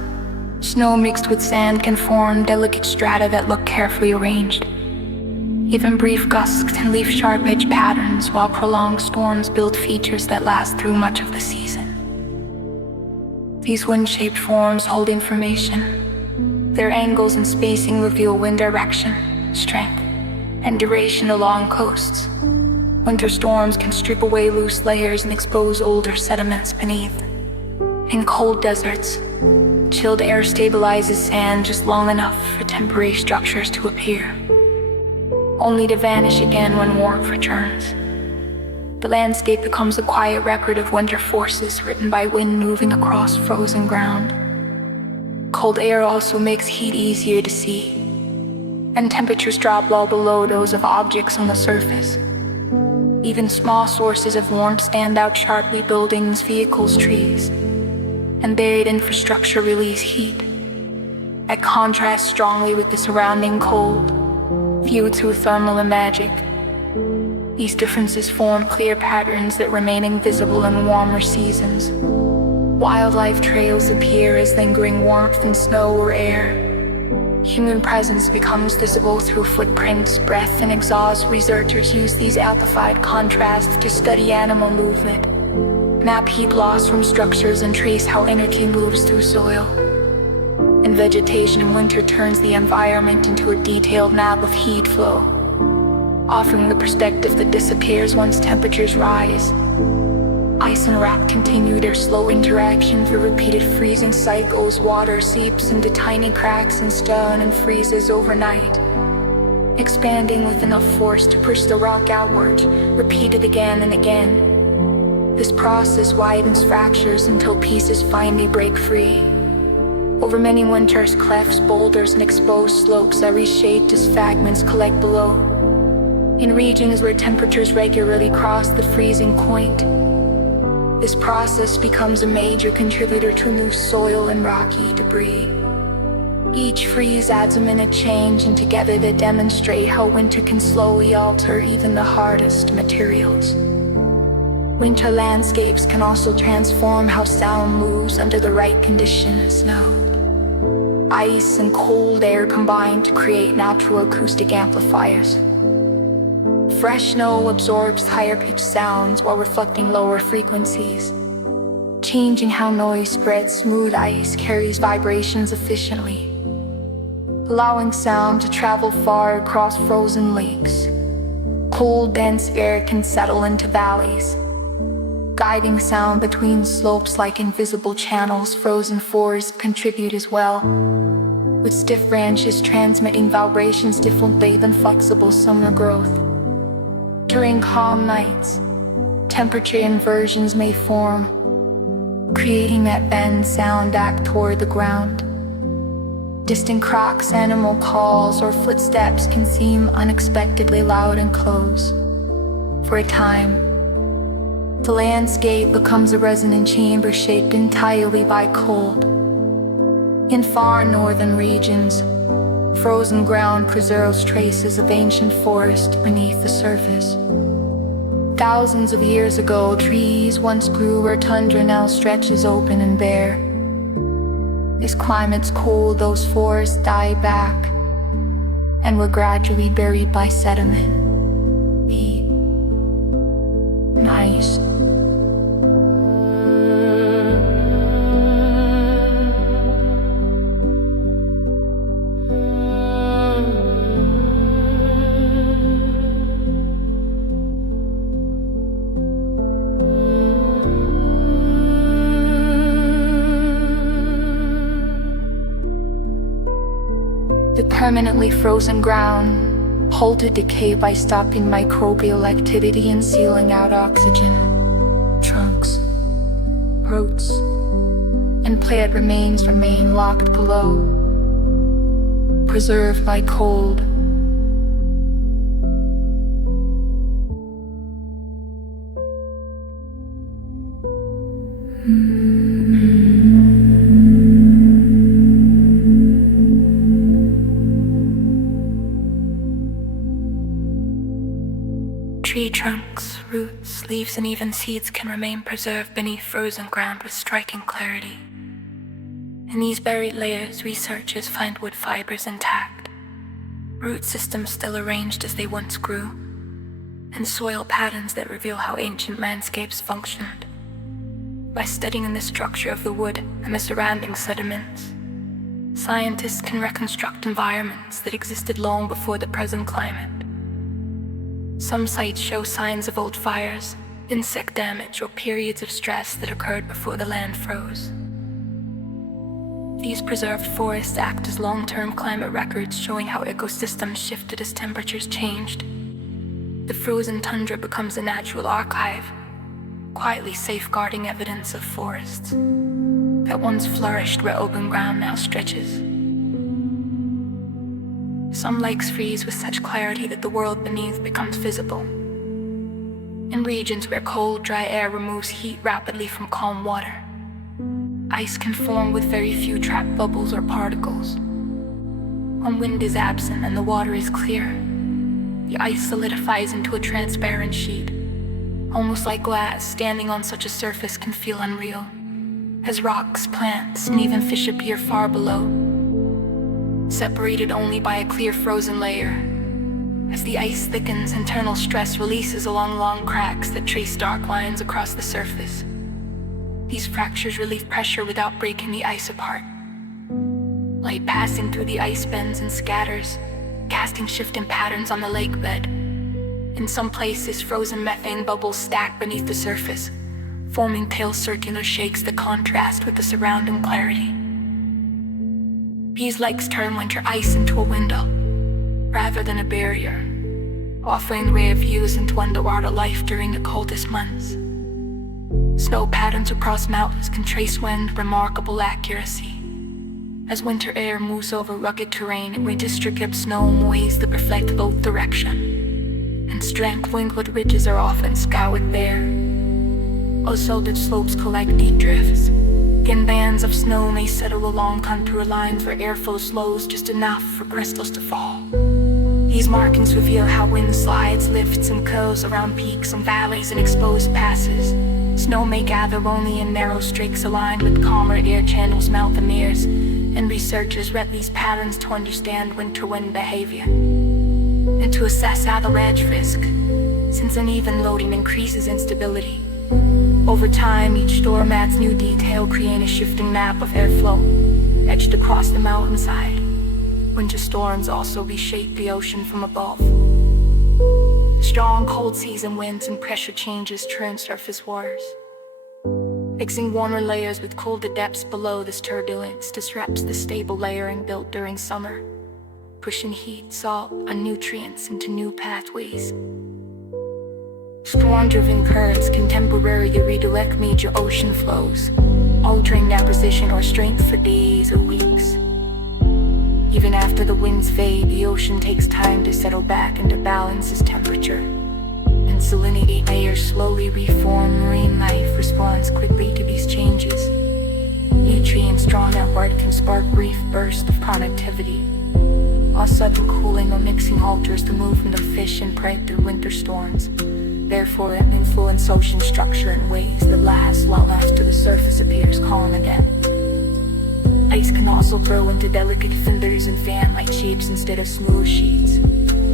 Snow mixed with sand can form delicate strata that look carefully arranged. Even brief gusts can leave sharp-edged patterns, while prolonged storms build features that last through much of the season. These wind-shaped forms hold information. Their angles and spacing reveal wind direction, strength, and duration along coasts. Winter storms can strip away loose layers and expose older sediments beneath. In cold deserts, chilled air stabilizes sand just long enough for temporary structures to appear, only to vanish again when warmth returns. The landscape becomes a quiet record of winter forces written by wind moving across frozen ground. Cold air also makes heat easier to see, and temperatures drop well below those of objects on the surface. Even small sources of warmth stand out sharply: buildings, vehicles, trees, and buried infrastructure release heat that contrasts strongly with the surrounding cold, viewed through thermal and magic. These differences form clear patterns that remain invisible in warmer seasons. Wildlife trails appear as lingering warmth in snow or air. Human presence becomes visible through footprints, breath, and exhaust. Researchers use these amplified contrasts to study animal movement, map heat loss from structures, and trace how energy moves through soil and vegetation. In winter turns the environment into a detailed map of heat flow, offering the perspective that disappears once temperatures rise. Ice and rock continue their slow interaction through repeated freezing cycles. Water seeps into tiny cracks in stone and freezes overnight, expanding with enough force to push the rock outward, repeated again and again. This process widens fractures until pieces finally break free. Over many winters, clefts, boulders, and exposed slopes are reshaped as fragments collect below. In regions where temperatures regularly cross the freezing point, this process becomes a major contributor to loose soil and rocky debris. Each freeze adds a minute change, and together they demonstrate how winter can slowly alter even the hardest materials. Winter landscapes can also transform how sound moves under the right conditions. Ice and cold air combine to create natural acoustic amplifiers. Fresh snow absorbs higher-pitched sounds while reflecting lower frequencies, changing how noise spreads. Smooth ice carries vibrations efficiently, allowing sound to travel far across frozen lakes. Cold, dense air can settle into valleys, guiding sound between slopes like invisible channels. Frozen forests contribute as well, with stiff branches transmitting vibrations differently than flexible summer growth. During calm nights, temperature inversions may form, creating that bend sound back toward the ground. Distant cracks, animal calls, or footsteps can seem unexpectedly loud and close. For a time, the landscape becomes a resonant chamber shaped entirely by cold. In far northern regions, frozen ground preserves traces of ancient forest beneath the surface. Thousands of years ago, trees once grew where tundra now stretches open and bare. As climates cooled, those forests died back and were gradually buried by sediment. Be nice. The permanently frozen ground halted decay by stopping microbial activity and sealing out oxygen. Trunks, roots, and plant remains remain locked below, preserved by cold. Tree trunks, roots, leaves, and even seeds can remain preserved beneath frozen ground with striking clarity. In these buried layers, researchers find wood fibers intact, root systems still arranged as they once grew, and soil patterns that reveal how ancient landscapes functioned. By studying the structure of the wood and the surrounding sediments, scientists can reconstruct environments that existed long before the present climate. Some sites show signs of old fires, insect damage, or periods of stress that occurred before the land froze. These preserved forests act as long-term climate records showing how ecosystems shifted as temperatures changed. The frozen tundra becomes a natural archive, quietly safeguarding evidence of forests that once flourished where open ground now stretches. Some lakes freeze with such clarity that the world beneath becomes visible. In regions where cold, dry air removes heat rapidly from calm water, ice can form with very few trapped bubbles or particles. When wind is absent and the water is clear, the ice solidifies into a transparent sheet. Almost like glass, standing on such a surface can feel unreal, as rocks, plants, and even fish appear far below, separated only by a clear frozen layer. As the ice thickens, internal stress releases along long cracks that trace dark lines across the surface. These fractures relieve pressure without breaking the ice apart. Light passing through the ice bends and scatters, casting shifting patterns on the lake bed. In some places, frozen methane bubbles stack beneath the surface, forming pale circular shakes that contrast with the surrounding clarity. These lakes turn winter ice into a window, rather than a barrier, offering rare views into underwater life during the coldest months. Snow patterns across mountains can trace wind with remarkable accuracy. As winter air moves over rugged terrain, it redistributes snow in ways that reflect both direction and strength. Windward ridges are often scoured bare, or salted slopes collect deep drifts. Thin bands of snow may settle along contour lines where airflow slows just enough for crystals to fall. These markings reveal how wind slides, lifts, and curves around peaks and valleys and exposed passes. Snow may gather only in narrow streaks aligned with calmer air channels, mouth and ears, and researchers read these patterns to understand winter wind behavior and to assess avalanche risk, since uneven loading increases instability. Over time, each storm adds new detail, creating a shifting map of airflow etched across the mountainside. Winter storms also reshape the ocean from above, Strong cold season winds and pressure changes turn surface waters. Mixing warmer layers with colder depths below, this turbulence disrupts the stable layering built during summer, pushing heat, salt, and nutrients into new pathways. Storm-driven currents can temporarily redirect major ocean flows, altering their position or strength for days or weeks. Even after the winds fade, the ocean takes time to settle back and to balance its temperature. And salinity layers slowly reform. Marine life responds quickly to these changes. Nutrients drawn outward can spark brief bursts of productivity, while sudden cooling or mixing alters the movement of fish and prey through winter storms. Therefore, it influences ocean structure in ways that last long after the surface appears calm again. Ice can also grow into delicate fingers and fan-like shapes instead of smooth sheets.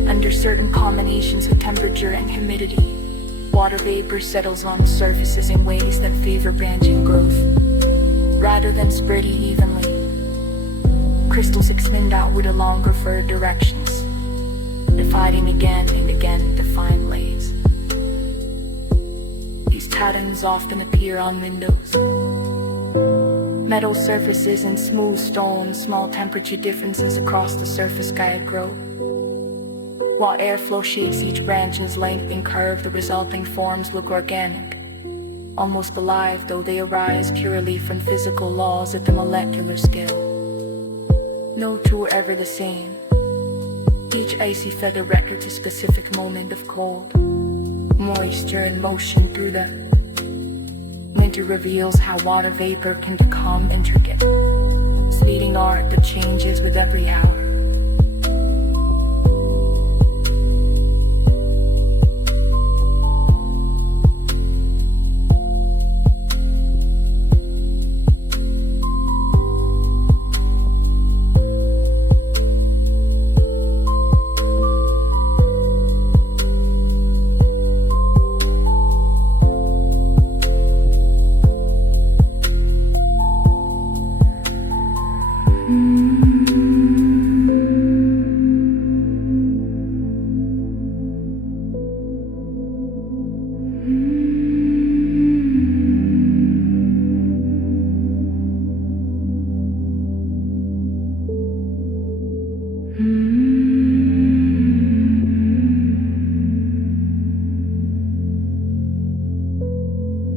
Under certain combinations of temperature and humidity, water vapor settles on the surfaces in ways that favor branching growth, rather than spreading evenly. Crystals expand outward along preferred directions, dividing again and again into fine layers. These patterns often appear on windows, metal surfaces, and smooth stone. Small temperature differences across the surface guide growth. While airflow shapes each branch's length and curve, the resulting forms look organic, almost alive, though they arise purely from physical laws at the molecular scale. No two are ever the same. Each icy feather records a specific moment of cold, moisture, and motion through them. Winter reveals how water vapor can become intricate, speeding art that changes with every hour.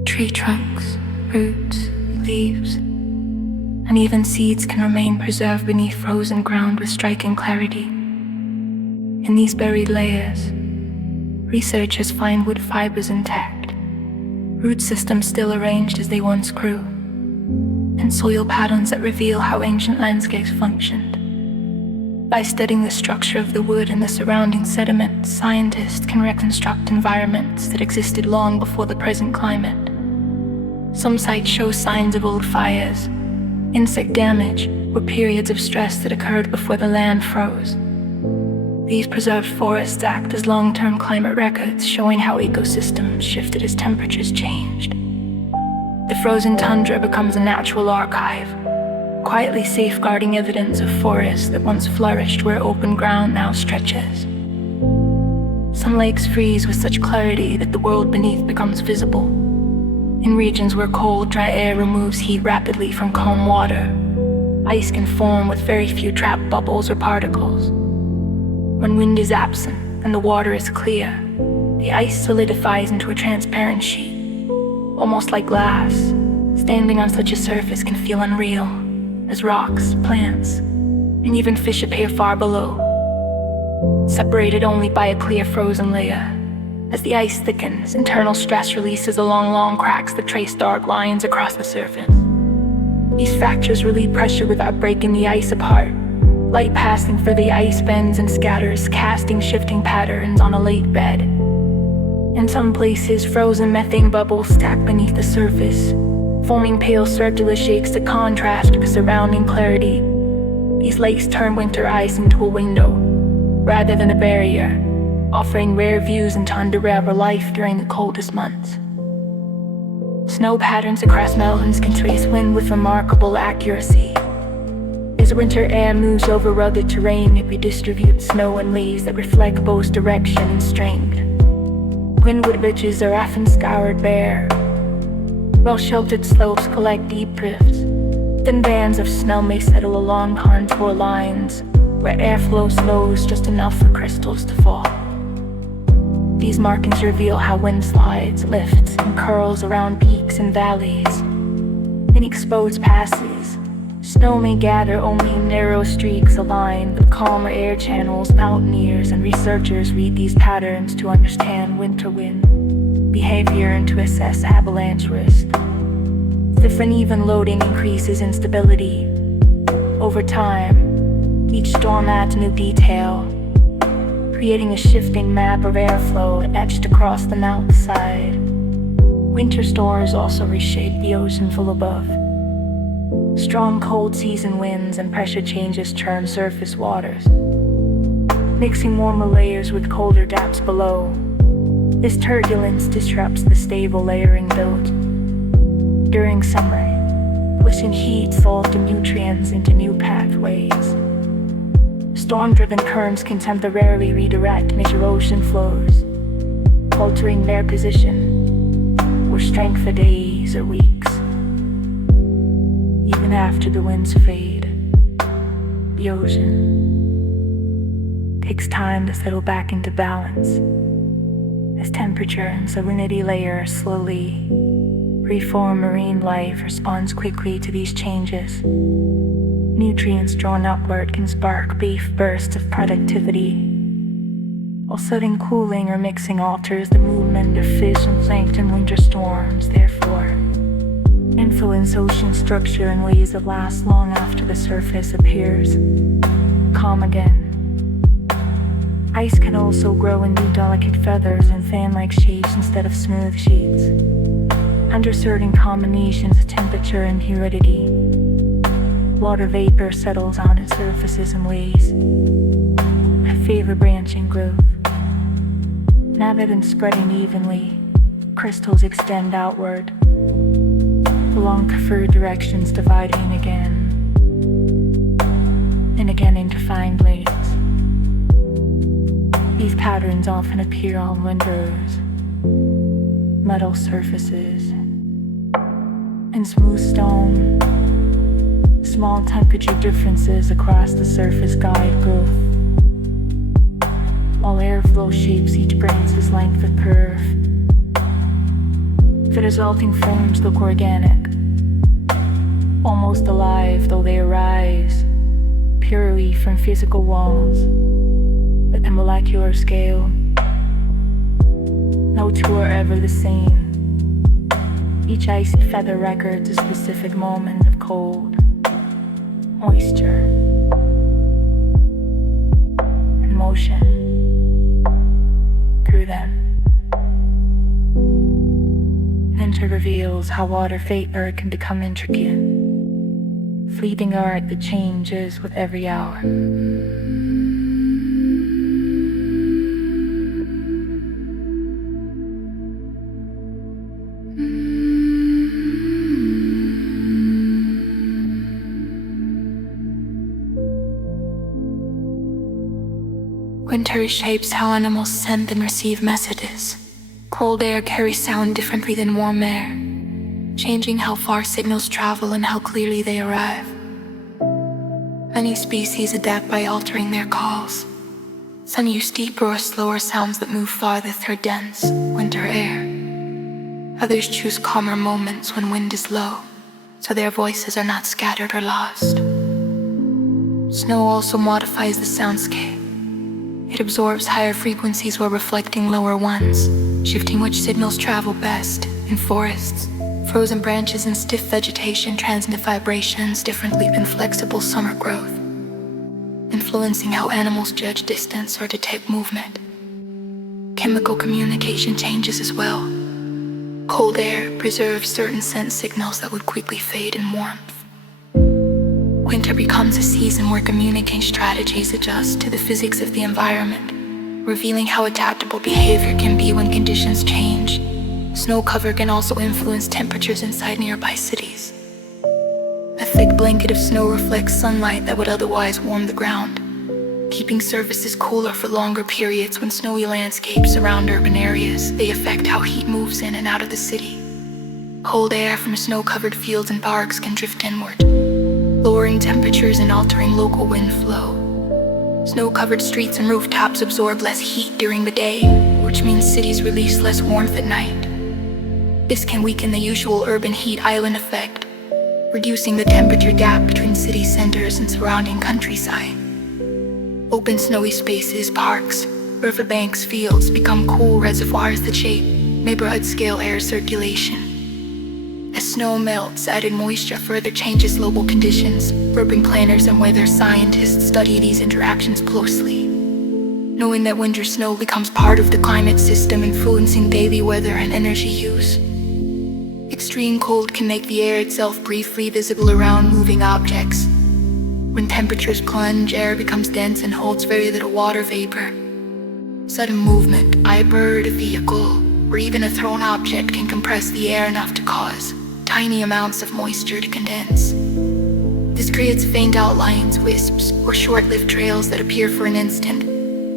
Tree trunks, roots, leaves, and even seeds can remain preserved beneath frozen ground with striking clarity. In these buried layers, researchers find wood fibers intact, root systems still arranged as they once grew, and soil patterns that reveal how ancient landscapes functioned. By studying the structure of the wood and the surrounding sediment, scientists can reconstruct environments that existed long before the present climate. Some sites show signs of old fires, insect damage, or periods of stress that occurred before the land froze. These preserved forests act as long-term climate records, showing how ecosystems shifted as temperatures changed. The frozen tundra becomes a natural archive, quietly safeguarding evidence of forests that once flourished where open ground now stretches. Some lakes freeze with such clarity that the world beneath becomes visible. In regions where cold, dry air removes heat rapidly from calm water, ice can form with very few trapped bubbles or particles. When wind is absent and the water is clear, the ice solidifies into a transparent sheet, almost like glass. Standing on such a surface can feel unreal, as rocks, plants, and even fish appear far below, separated only by a clear frozen layer. As the ice thickens, internal stress releases along long cracks that trace dark lines across the surface. These fractures relieve pressure without breaking the ice apart. Light passing through the ice bends and scatters, casting shifting patterns on a lake bed. In some places, frozen methane bubbles stack beneath the surface, forming pale circular shapes that contrast with the surrounding clarity. These lakes turn winter ice into a window, rather than a barrier, offering rare views into underwater life during the coldest months. Snow patterns across mountains can trace wind with remarkable accuracy. As winter air moves over rugged terrain, it redistributes snow and leaves that reflect both direction and strength. Windward ridges are often scoured bare. Well-sheltered slopes collect deep drifts. Thin bands of snow may settle along contour lines, where airflow slows just enough for crystals to fall. These markings reveal how wind slides, lifts, and curls around peaks and valleys. In exposed passes, snow may gather only in narrow streaks aligned with calmer air channels. Mountaineers and researchers read these patterns to understand winter wind behavior and to assess avalanche risk. If uneven loading increases instability over time, each storm adds new detail, creating a shifting map of airflow etched across the mountainside. Winter storms also reshape the ocean full above. Strong cold season winds and pressure changes churn surface waters, mixing warmer layers with colder depths below. This turbulence disrupts the stable layering built during summer, pushing heat, salt, and nutrients into new pathways. Storm-driven currents can temporarily redirect major ocean flows, altering their position or strength for days or weeks. Even after the winds fade, the ocean takes time to settle back into balance as temperature and salinity layers slowly reform. Marine life responds quickly to these changes. Nutrients drawn upward can spark brief bursts of productivity, while sudden cooling or mixing alters the movement of fish and plankton. Winter storms, therefore, influence ocean structure in ways that last long after the surface appears calm again. Ice can also grow in new delicate feathers and fan-like shapes instead of smooth sheets. Under certain combinations of temperature and humidity, water vapor settles on its surfaces in ways that favor branching growth. Rather than spreading evenly, crystals extend outward along preferred directions, dividing again and again into fine blades. These patterns often appear on windows, metal surfaces, and smooth stone. Small temperature differences across the surface guide growth, while airflow shapes each branch's length of curve. The resulting forms look organic, almost alive, though they arise purely from physical walls. At the molecular scale, no two are ever the same. Each icy feather records a specific moment of cold, moisture, and motion through them. Winter reveals how water vapor can become intricate, fleeting art that changes with every hour. Winter reshapes how animals send and receive messages. Cold air carries sound differently than warm air, changing how far signals travel and how clearly they arrive. Many species adapt by altering their calls. Some use deeper or slower sounds that move farther through dense winter air. Others choose calmer moments when wind is low, so their voices are not scattered or lost. Snow also modifies the soundscape. It absorbs higher frequencies while reflecting lower ones, shifting which signals travel best. In forests, frozen branches and stiff vegetation transmit vibrations differently than flexible summer growth, influencing how animals judge distance or detect movement. Chemical communication changes as well. Cold air preserves certain scent signals that would quickly fade in warmth. Winter becomes a season where communication strategies adjust to the physics of the environment, revealing how adaptable behavior can be when conditions change. Snow cover can also influence temperatures inside nearby cities. A thick blanket of snow reflects sunlight that would otherwise warm the ground, keeping surfaces cooler for longer periods. When snowy landscapes surround urban areas, they affect how heat moves in and out of the city. Cold air from snow-covered fields and parks can drift inward, lowering temperatures and altering local wind flow. Snow-covered streets and rooftops absorb less heat during the day, which means cities release less warmth at night. This can weaken the usual urban heat island effect, reducing the temperature gap between city centers and surrounding countryside. Open snowy spaces, parks, riverbanks, fields become cool reservoirs that shape neighborhood-scale air circulation. As snow melts, added moisture further changes local conditions. Urban planners and weather scientists study these interactions closely, knowing that winter snow becomes part of the climate system, influencing daily weather and energy use. Extreme cold can make the air itself briefly visible around moving objects. When temperatures plunge, air becomes dense and holds very little water vapor. Sudden movement, a bird, a vehicle, or even a thrown object can compress the air enough to cause tiny amounts of moisture to condense. This creates faint outlines, wisps, or short-lived trails that appear for an instant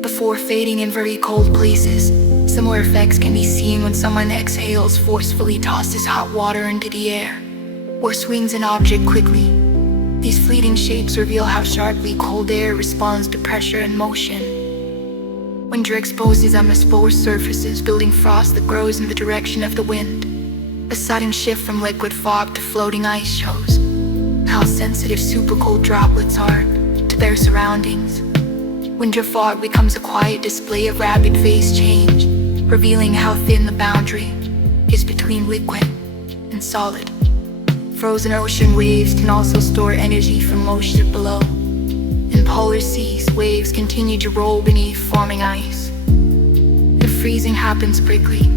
before fading in very cold places. Similar effects can be seen when someone exhales, forcefully tosses hot water into the air, or swings an object quickly. These fleeting shapes reveal how sharply cold air responds to pressure and motion. Winter exposes unexposed surfaces, building frost that grows in the direction of the wind. A sudden shift from liquid fog to floating ice shows how sensitive supercold droplets are to their surroundings. Winter fog becomes a quiet display of rapid phase change, revealing how thin the boundary is between liquid and solid. Frozen ocean waves can also store energy from moisture below. In polar seas, waves continue to roll beneath forming ice. If freezing happens quickly,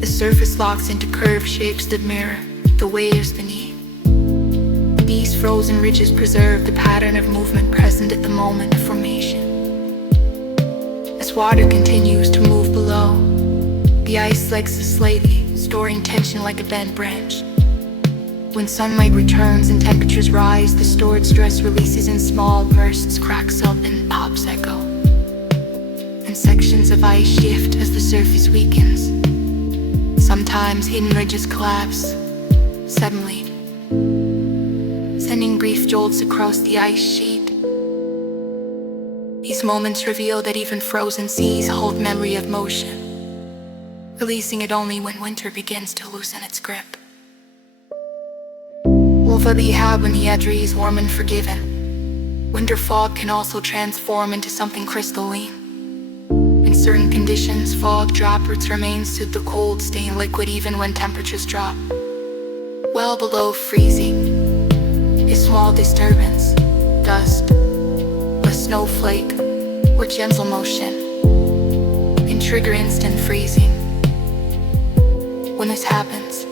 the surface locks into curved shapes that mirror the waves beneath. These frozen ridges preserve the pattern of movement present at the moment of formation. As water continues to move below, the ice flexes slightly, storing tension like a bent branch. When sunlight returns and temperatures rise, the stored stress releases in small bursts, cracks up and pops echo. And sections of ice shift as the surface weakens. Sometimes hidden ridges collapse suddenly, sending brief jolts across the ice sheet. These moments reveal that even frozen seas hold memory of motion, releasing it only when winter begins to loosen its grip. Although the when the edry is warm and forgiven, winter fog can also transform into something crystalline. In certain conditions, fog droplets remain the cold, staying liquid even when temperatures drop well below freezing. A small disturbance, dust, a snowflake, or gentle motion can trigger instant freezing. When this happens,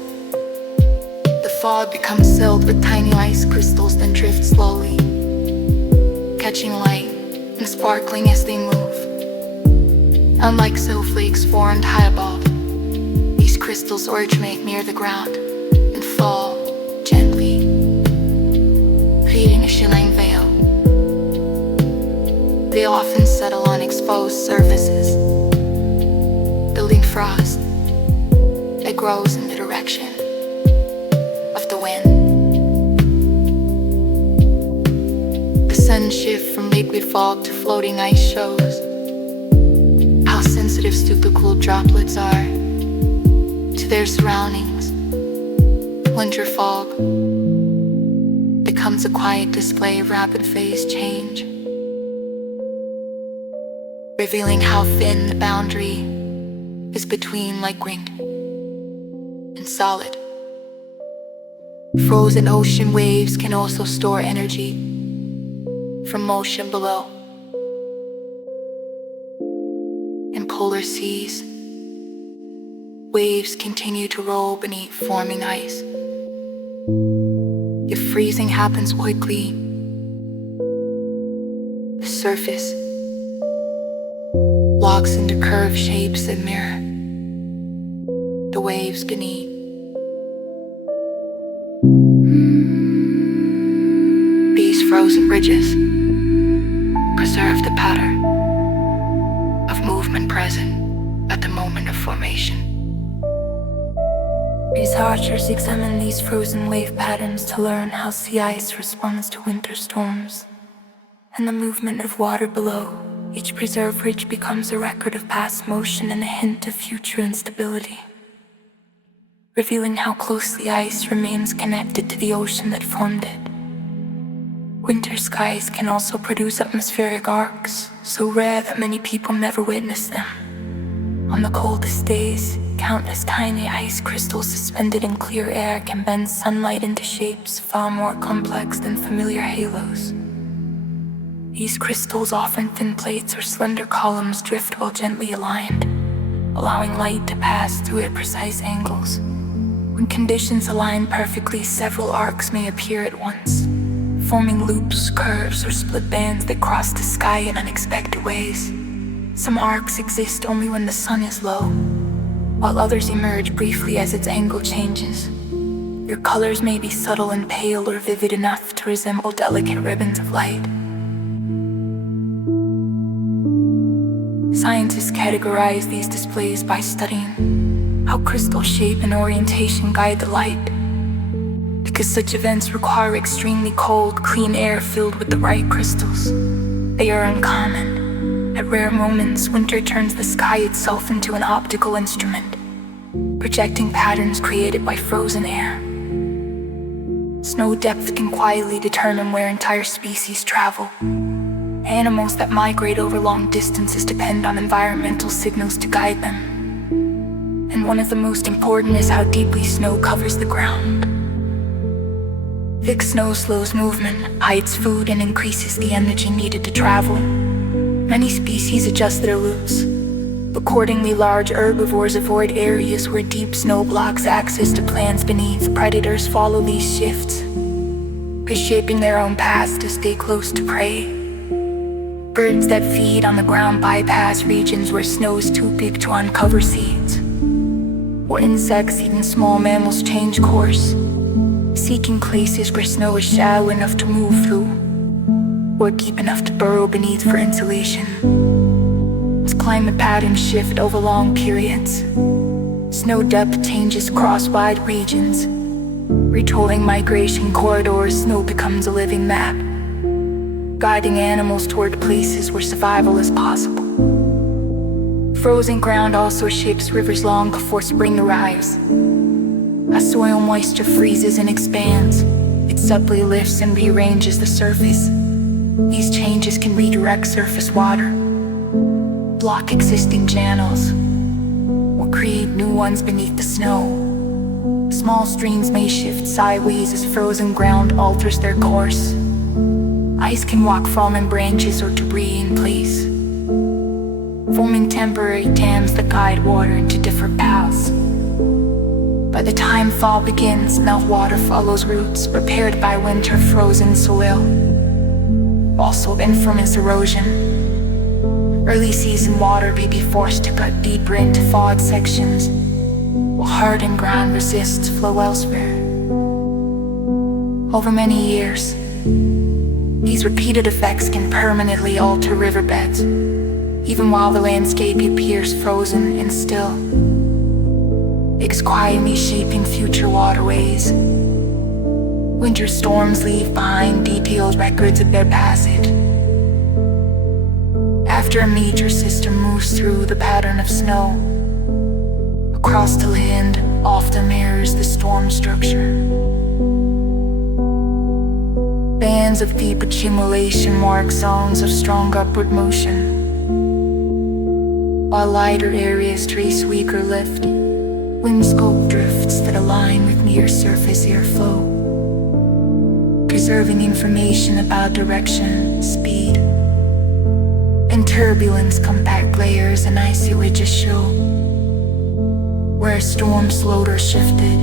the fog becomes filled with tiny ice crystals, then drift slowly, catching light and sparkling as they move. Unlike snowflakes formed high above, these crystals originate near the ground and fall gently, creating a chilling veil. They often settle on exposed surfaces, building frost that grows in the direction of the wind. The sudden shift from liquid fog to floating ice shows how sensitive supercooled droplets are to their surroundings. Winter fog becomes a quiet display of rapid phase change, revealing how thin the boundary is between liquid and solid. Frozen ocean waves can also store energy from motion below. In polar seas, waves continue to roll beneath forming ice. If freezing happens quickly, the surface locks into curved shapes that mirror the waves beneath. These frozen ridges preserve the pattern of movement present at the moment of formation. Researchers examine these frozen wave patterns to learn how sea ice responds to winter storms and the movement of water below. Each preserved ridge becomes a record of past motion and a hint of future instability, revealing how closely ice remains connected to the ocean that formed it. Winter skies can also produce atmospheric arcs, so rare that many people never witness them. On the coldest days, countless tiny ice crystals suspended in clear air can bend sunlight into shapes far more complex than familiar halos. These crystals, often thin plates or slender columns, drift while gently aligned, allowing light to pass through at precise angles. When conditions align perfectly, several arcs may appear at once, forming loops, curves, or split bands that cross the sky in unexpected ways. Some arcs exist only when the sun is low, while others emerge briefly as its angle changes. Their colors may be subtle and pale or vivid enough to resemble delicate ribbons of light. Scientists categorize these displays by studying how crystal shape and orientation guide the light. Because such events require extremely cold, clean air filled with the right crystals, they are uncommon. At rare moments, winter turns the sky itself into an optical instrument, projecting patterns created by frozen air. Snow depth can quietly determine where entire species travel. Animals that migrate over long distances depend on environmental signals to guide them. And one of the most important is how deeply snow covers the ground. Thick snow slows movement, hides food, and increases the energy needed to travel. Many species adjust their routes. Accordingly, large herbivores avoid areas where deep snow blocks access to plants beneath. Predators follow these shifts, reshaping their own paths to stay close to prey. Birds that feed on the ground bypass regions where snow is too big to uncover seeds. Or insects eating small mammals change course, seeking places where snow is shallow enough to move through, or deep enough to burrow beneath for insulation. As climate patterns shift over long periods, snow depth changes across wide regions. Retolling migration corridors, snow becomes a living map, guiding animals toward places where survival is possible. Frozen ground also shapes rivers long before spring arrives. As soil moisture freezes and expands, it subtly lifts and rearranges the surface. These changes can redirect surface water, block existing channels, or create new ones beneath the snow. Small streams may shift sideways as frozen ground alters their course. Ice can walk fallen branches or debris in place, forming temporary dams that guide water into different paths. By the time fall begins, meltwater follows routes repaired by winter frozen soil, also infamous erosion. Early season water may be forced to cut deeper into thawed sections, while hardened ground resists flow elsewhere. Over many years, these repeated effects can permanently alter riverbeds, even while the landscape appears frozen and still. It's quietly shaping future waterways. Winter storms leave behind detailed records of their passage. After a major system moves through, the pattern of snow across the land often mirrors the storm structure. Bands of deep accumulation mark zones of strong upward motion, while lighter areas trace weaker lift, windscope drifts that align with near-surface airflow, preserving information about direction, speed, and turbulence. Compact layers and icy ridges show where a storm slowed or shifted.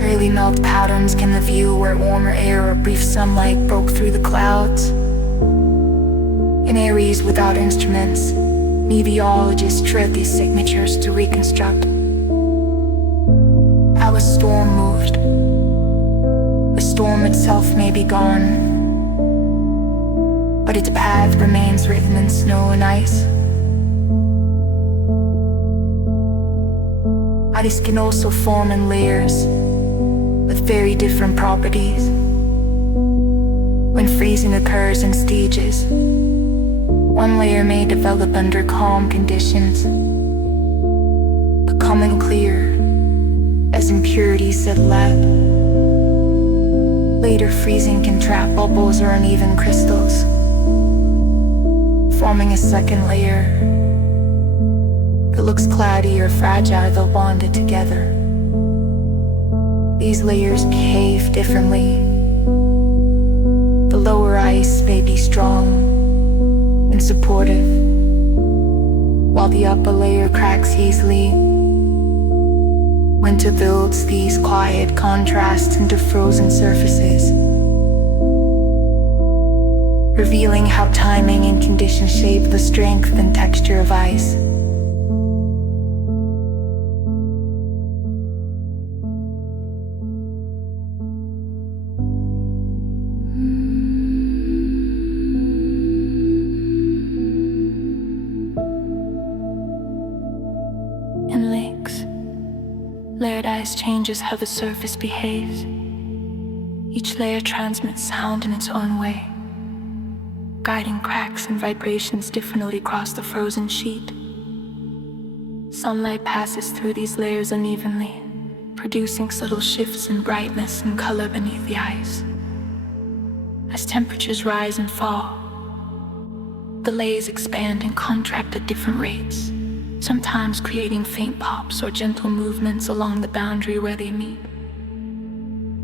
Early melt patterns can reveal where warmer air or brief sunlight broke through the clouds. In areas without instruments, meteorologists tread these signatures to reconstruct how a storm moved. The storm itself may be gone, but its path remains written in snow and ice. Ice can also form in layers with very different properties. When freezing occurs in stages, one layer may develop under calm conditions, becoming clear as impurities settle out. Later freezing can trap bubbles or uneven crystals, forming a second layer. It looks cloudy or fragile though bonded together. These layers behave differently. The lower ice may be strong and supportive, while the upper layer cracks easily. Winter builds these quiet contrasts into frozen surfaces, revealing how timing and conditions shape the strength and texture of ice. In lakes, layered ice changes how the surface behaves. Each layer transmits sound in its own way, guiding cracks and vibrations differently across the frozen sheet. Sunlight passes through these layers unevenly, producing subtle shifts in brightness and color beneath the ice. As temperatures rise and fall, the layers expand and contract at different rates, sometimes creating faint pops or gentle movements along the boundary where they meet.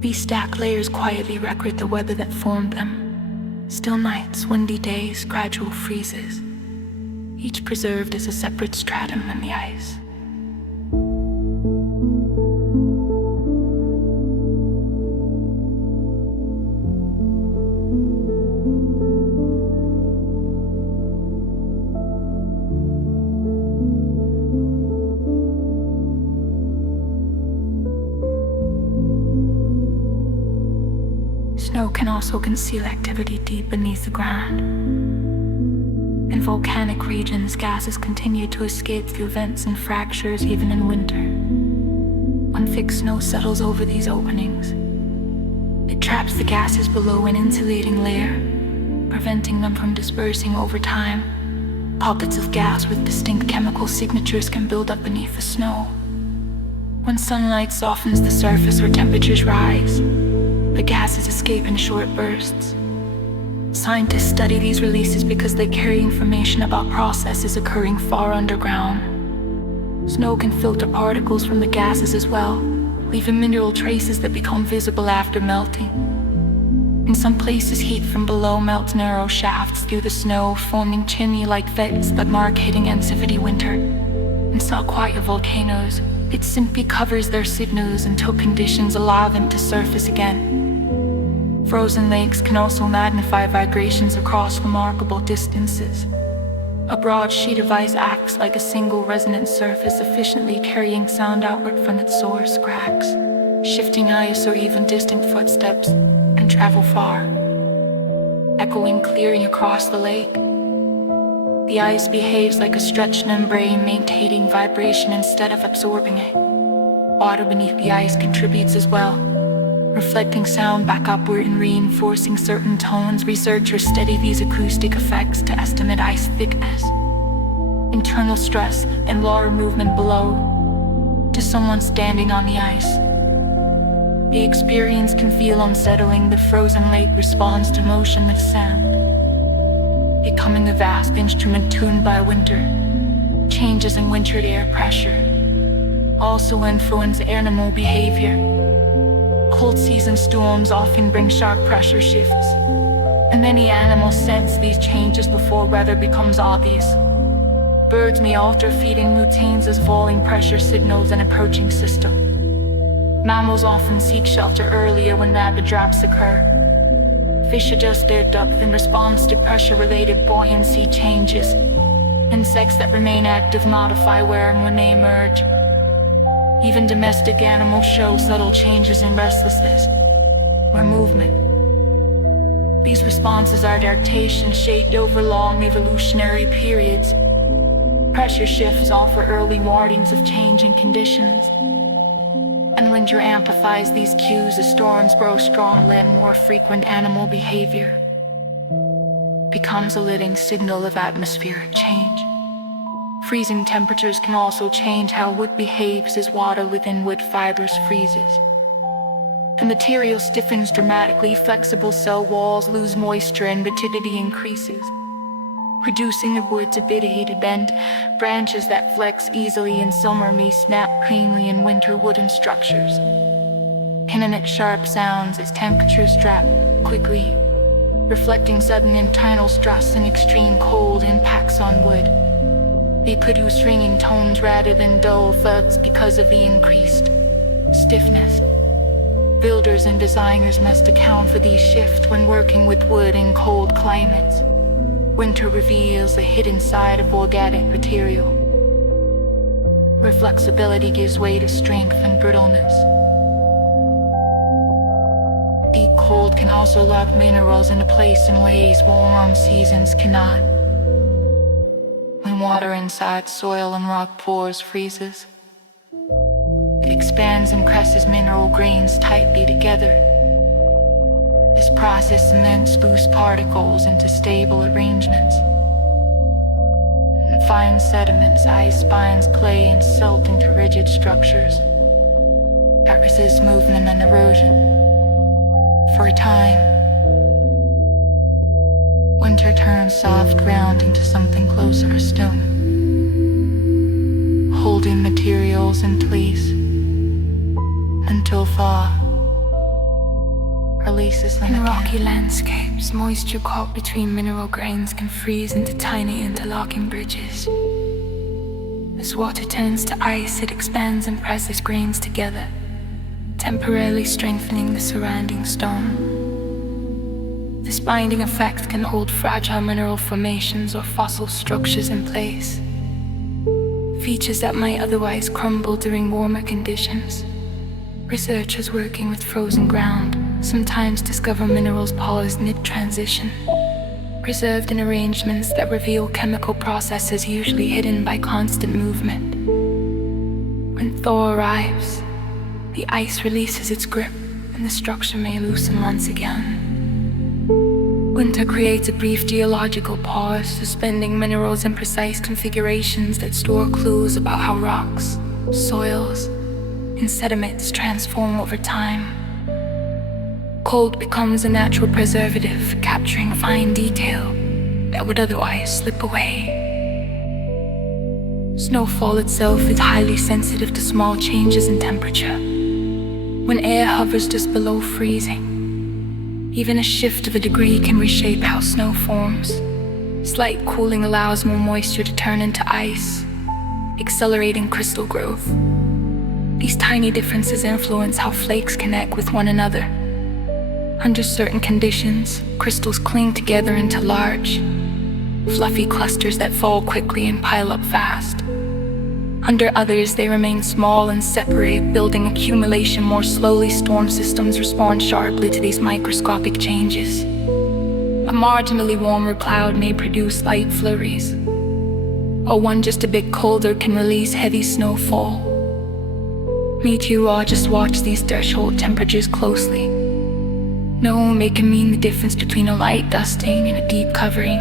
These stacked layers quietly record the weather that formed them. Still nights, windy days, gradual freezes, each preserved as a separate stratum in the ice. Snow can also conceal activity deep beneath the ground. In volcanic regions, gases continue to escape through vents and fractures even in winter. When thick snow settles over these openings, it traps the gases below an insulating layer, preventing them from dispersing over time. Pockets of gas with distinct chemical signatures can build up beneath the snow. When sunlight softens the surface or temperatures rise, the gases escape in short bursts. Scientists study these releases because they carry information about processes occurring far underground. Snow can filter particles from the gases as well, leaving mineral traces that become visible after melting. In some places, heat from below melts narrow shafts through the snow, forming chimney-like vents that mark hidden activity winter. In quiet volcanoes, it simply covers their signals until conditions allow them to surface again. Frozen lakes can also magnify vibrations across remarkable distances. A broad sheet of ice acts like a single resonant surface, efficiently carrying sound outward from its source. Cracks, shifting ice, or even distant footsteps can travel far, echoing clearly across the lake. The ice behaves like a stretched membrane, maintaining vibration instead of absorbing it. Water beneath the ice contributes as well, reflecting sound back upward and reinforcing certain tones. Researchers study these acoustic effects to estimate ice thickness, internal stress, and lower movement below. To someone standing on the ice, the experience can feel unsettling. The frozen lake responds to motion with sound, becoming a vast instrument tuned by winter. Changes in winter air pressure also influence animal behavior. Cold season storms often bring sharp pressure shifts, and many animals sense these changes before weather becomes obvious. Birds may alter feeding routines as falling pressure signals an approaching system. Mammals often seek shelter earlier when rapid drops occur. Fish adjust their depth in response to pressure-related buoyancy changes. Insects that remain active modify where and when they emerge. Even domestic animals show subtle changes in restlessness, where movement These responses are adaptation shaped over long evolutionary periods. Pressure shifts offer early warnings of changing conditions. And winter amplifies these cues as storms grow stronger and more frequent. Animal behavior becomes a living signal of atmospheric change. Freezing temperatures can also change how wood behaves as water within wood fibers freezes. The material stiffens dramatically, flexible cell walls lose moisture and rigidity increases, reducing the wood's ability to bend. Branches that flex easily in summer may snap cleanly in winter. Wooden structures can emit sharp sounds as temperatures drop quickly, reflecting sudden internal stress and extreme cold impacts on wood. They produce ringing tones rather than dull thuds because of the increased stiffness. Builders and designers must account for these shifts when working with wood in cold climates. Winter reveals the hidden side of organic material, where flexibility gives way to strength and brittleness. Deep cold can also lock minerals into place in ways warm seasons cannot. When water inside soil and rock pores freezes, it expands and presses mineral grains tightly together. This process cements loose particles into stable arrangements. And fine sediments, ice spines, clay, and silt into rigid structures that resist movement and erosion. For a time, winter turns soft ground into something closer to stone, holding materials in place until thaw releases them In again. rocky landscapes, moisture caught between mineral grains can freeze into tiny interlocking bridges. As water turns to ice, it expands and presses grains together, temporarily strengthening the surrounding stone. This binding effect can hold fragile mineral formations or fossil structures in place, features that might otherwise crumble during warmer conditions. Researchers working with frozen ground sometimes discover minerals paused mid-transition, preserved in arrangements that reveal chemical processes usually hidden by constant movement. When thaw arrives, the ice releases its grip and the structure may loosen once again. Winter creates a brief geological pause, suspending minerals in precise configurations that store clues about how rocks, soils, and sediments transform over time. Cold becomes a natural preservative, capturing fine detail that would otherwise slip away. Snowfall itself is highly sensitive to small changes in temperature. When air hovers just below freezing, even a shift of a degree can reshape how snow forms. Slight cooling allows more moisture to turn into ice, accelerating crystal growth. These tiny differences influence how flakes connect with one another. Under certain conditions, crystals cling together into large, fluffy clusters that fall quickly and pile up fast. Under others, they remain small and separate, building accumulation more slowly. Storm systems respond sharply to these microscopic changes. A marginally warmer cloud may produce light flurries, or one just a bit colder can release heavy snowfall. Meteorologists watch these threshold temperatures closely, knowing they can mean the difference between a light dusting and a deep covering.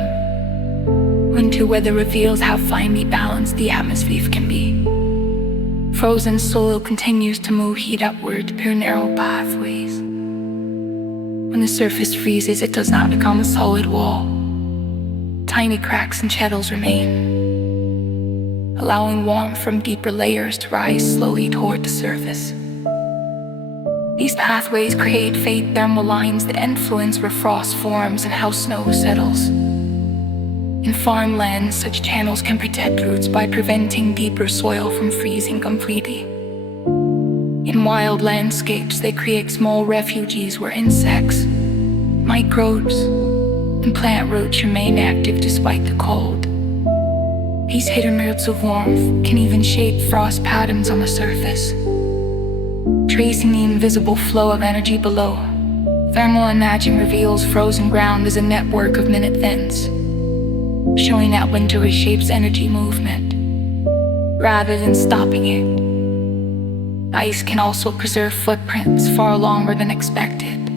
Winter weather reveals how finely balanced the atmosphere can be. Frozen soil continues to move heat upward through narrow pathways. When the surface freezes, it does not become a solid wall. Tiny cracks and channels remain, allowing warmth from deeper layers to rise slowly toward the surface. These pathways create faint thermal lines that influence where frost forms and how snow settles. In farmland, such channels can protect roots by preventing deeper soil from freezing completely. In wild landscapes, they create small refuges where insects, microbes, and plant roots remain active despite the cold. These hidden roots of warmth can even shape frost patterns on the surface, tracing the invisible flow of energy below. Thermal imaging reveals frozen ground as a network of minute vents, showing that winter reshapes energy movement rather than stopping it. Ice can also preserve footprints far longer than expected.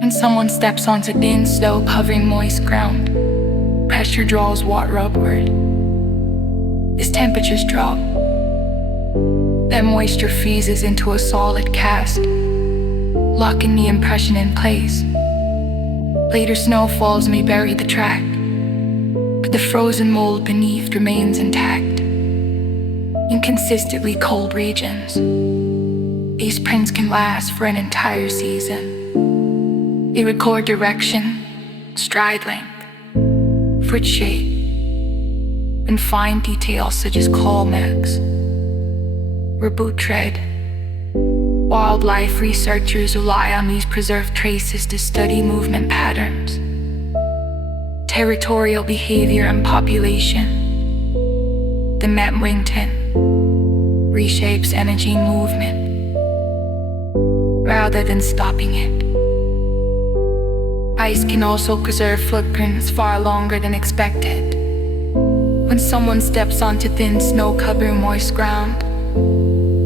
When someone steps onto thin snow covering moist ground, pressure draws water upward. As temperatures drop, that moisture freezes into a solid cast, locking the impression in place. Later snowfalls may bury the track, but the frozen mold beneath remains intact. In consistently cold regions, these prints can last for an entire season. They record direction, stride length, foot shape, and fine details such as claw marks or boot tread. Wildlife researchers rely on these preserved traces to study movement patterns, territorial behavior, and population. The map wington reshapes energy movement rather than stopping it. Ice can also preserve footprints far longer than expected. When someone steps onto thin snow-covered moist ground,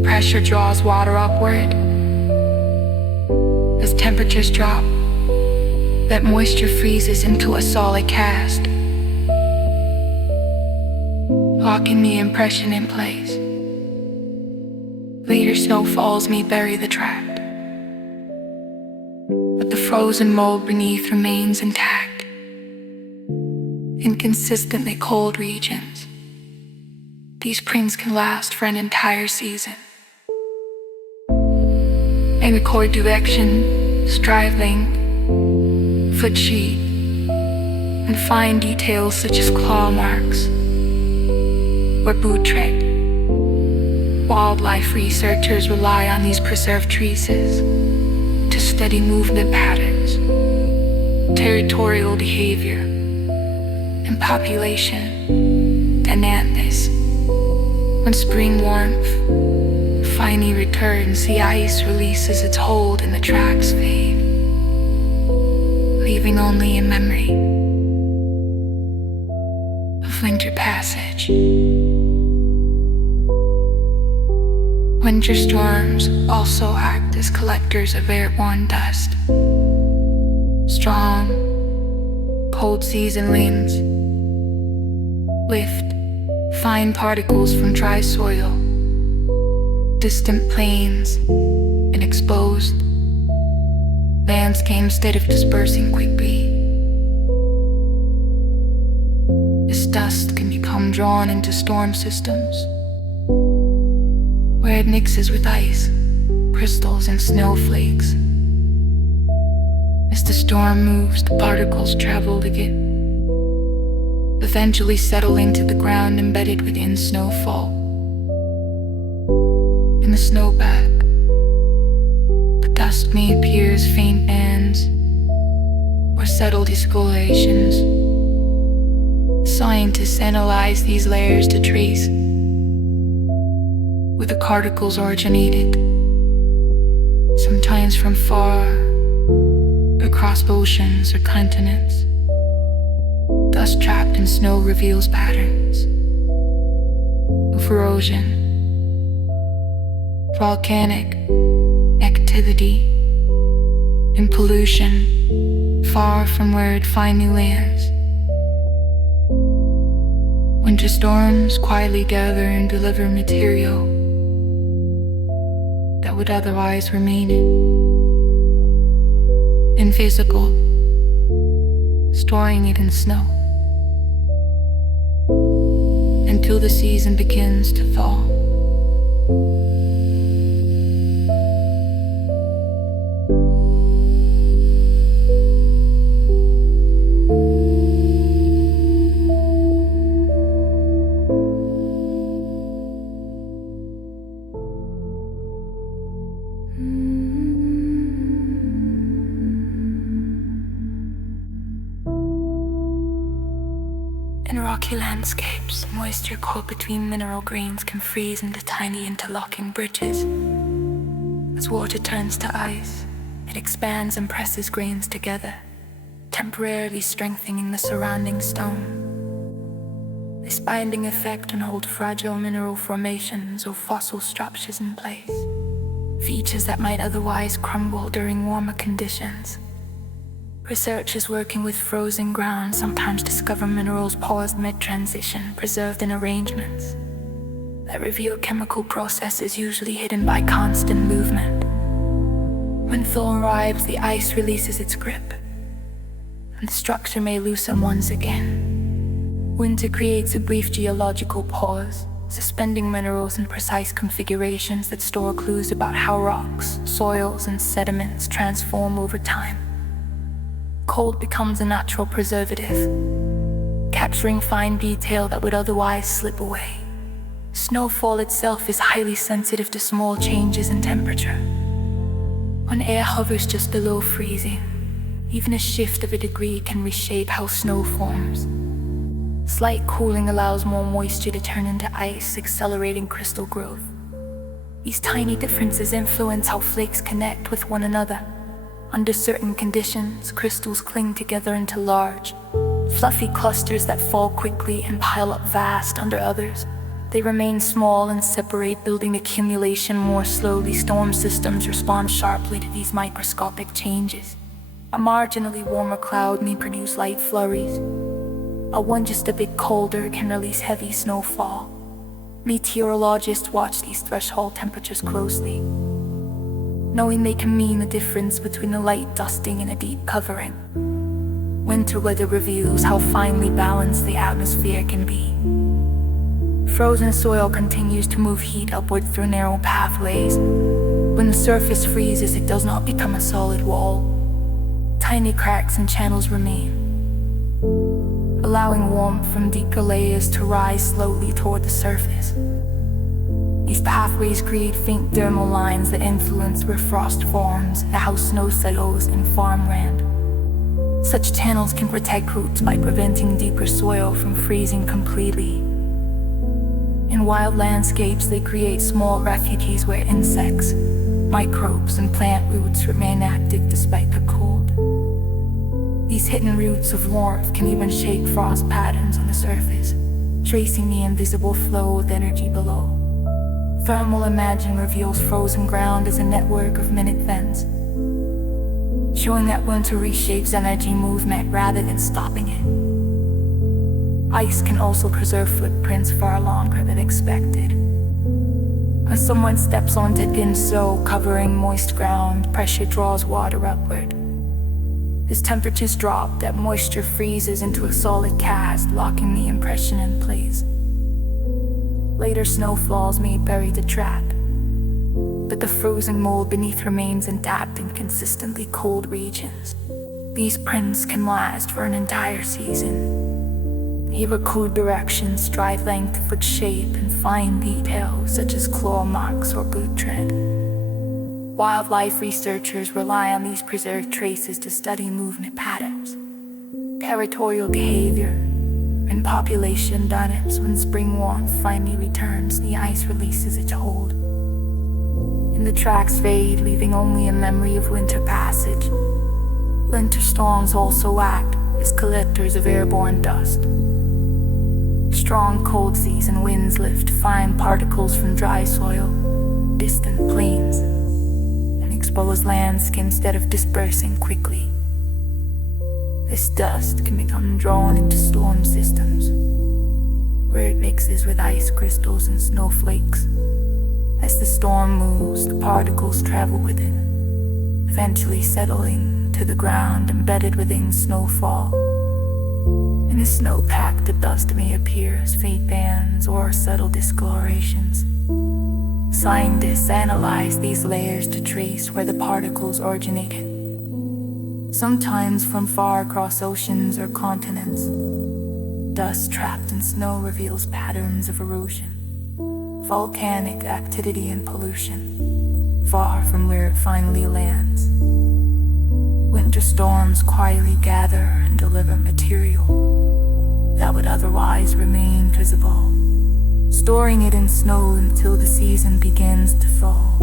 pressure draws water upward. As temperatures drop, that moisture freezes into a solid cast, locking the impression in place. Later snowfalls may bury the track, but the frozen mold beneath remains intact. In consistently cold regions, these prints can last for an entire season. They record direction, stride length, foot shape, and fine details such as claw marks or boot tread. Wildlife researchers rely on these preserved traces to study movement patterns, territorial behavior, and population dynamics. When spring warmth finally returns, the ice releases its hold and the tracks fade, leaving only a memory of winter passage. Winter storms also act as collectors of airborne dust. Strong, cold season winds lift fine particles from dry soil, distant plains, and exposed landscapes instead of dispersing quickly. This dust can become drawn into storm systems, where it mixes with ice, crystals, and snowflakes. As the storm moves, the particles travel again, eventually settling to the ground embedded within snowfall. In the snowpack, the dust may appear as faint bands or subtle discolorations. Scientists analyze these layers to trace where the particles originated, sometimes from far across oceans or continents. Dust trapped in snow reveals patterns of erosion, volcanic activity, and pollution far from where it finally lands. Winter storms quietly gather and deliver material that would otherwise remain invisible, storing it in snow until the season begins to thaw. In rocky landscapes, moisture caught between mineral grains can freeze into tiny interlocking bridges. As water turns to ice, It expands and presses grains together, temporarily strengthening the surrounding stone. This binding effect can hold fragile mineral formations or fossil structures in place, features that might otherwise crumble during warmer conditions. Researchers working with frozen ground sometimes discover minerals paused mid-transition, preserved in arrangements that reveal chemical processes usually hidden by constant movement. When thaw arrives, the ice releases its grip, and the structure may loosen once again. Winter creates a brief geological pause, suspending minerals in precise configurations that store clues about how rocks, soils, and sediments transform over time. Cold becomes a natural preservative, capturing fine detail that would otherwise slip away. Snowfall itself is highly sensitive to small changes in temperature. When air hovers just below freezing, even a shift of a degree can reshape how snow forms. Slight cooling allows more moisture to turn into ice, accelerating crystal growth. These tiny differences influence how flakes connect with one another. Under certain conditions, crystals cling together into large, fluffy clusters that fall quickly and pile up fast. Under others, they remain small and separate, building accumulation more slowly. Storm systems respond sharply to these microscopic changes. A marginally warmer cloud may produce light flurries, while one just a bit colder can release heavy snowfall. Meteorologists watch these threshold temperatures closely, knowing they can mean the difference between a light dusting and a deep covering. Winter weather reveals how finely balanced the atmosphere can be. Frozen soil continues to move heat upward through narrow pathways. When the surface freezes, it does not become a solid wall. Tiny cracks and channels remain, allowing warmth from deeper layers to rise slowly toward the surface. These pathways create faint thermal lines that influence where frost forms and how snow settles in farmland. Such channels can protect roots by preventing deeper soil from freezing completely. In wild landscapes, they create small refuges where insects, microbes, and plant roots remain active despite the cold. These hidden roots of warmth can even shape frost patterns on the surface, tracing the invisible flow of energy below. Thermal imaging reveals frozen ground as a network of minute vents, showing that winter reshapes energy movement rather than stopping it. Ice can also preserve footprints far longer than expected. When someone steps onto thin snow covering moist ground, pressure draws water upward. As temperatures drop, that moisture freezes into a solid cast, locking the impression in place. Later snowfalls may bury the trap, but the frozen mold beneath remains intact in consistently cold regions. These prints can last for an entire season. They record direction, stride length, foot shape, and fine details such as claw marks or boot tread. Wildlife researchers rely on these preserved traces to study movement patterns, territorial behavior, and population dynamics. When spring warmth finally returns, the ice releases its hold, and the tracks fade, leaving only a memory of winter passage. Winter storms also act as collectors of airborne dust. Strong cold season winds lift fine particles from dry soil, distant plains, and expose landscape instead of dispersing quickly. This dust can become drawn into storm systems, where it mixes with ice crystals and snowflakes. As the storm moves, the particles travel with it, eventually settling to the ground embedded within snowfall. In a snowpack, the dust may appear as faint bands or subtle discolorations. Scientists analyze these layers to trace where the particles originated, sometimes from far across oceans or continents. Dust trapped in snow reveals patterns of erosion, volcanic activity, and pollution, far from where it finally lands. Winter storms quietly gather and deliver material that would otherwise remain visible, storing it in snow until the season begins to fall.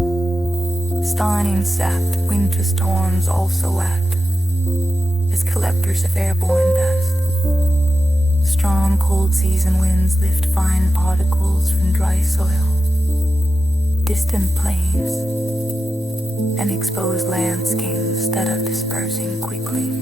Stunning sap, winter storms also act as collectors of airborne dust. Strong cold season winds lift fine particles from dry soil, distant plains, and exposed landscapes that are dispersing quickly.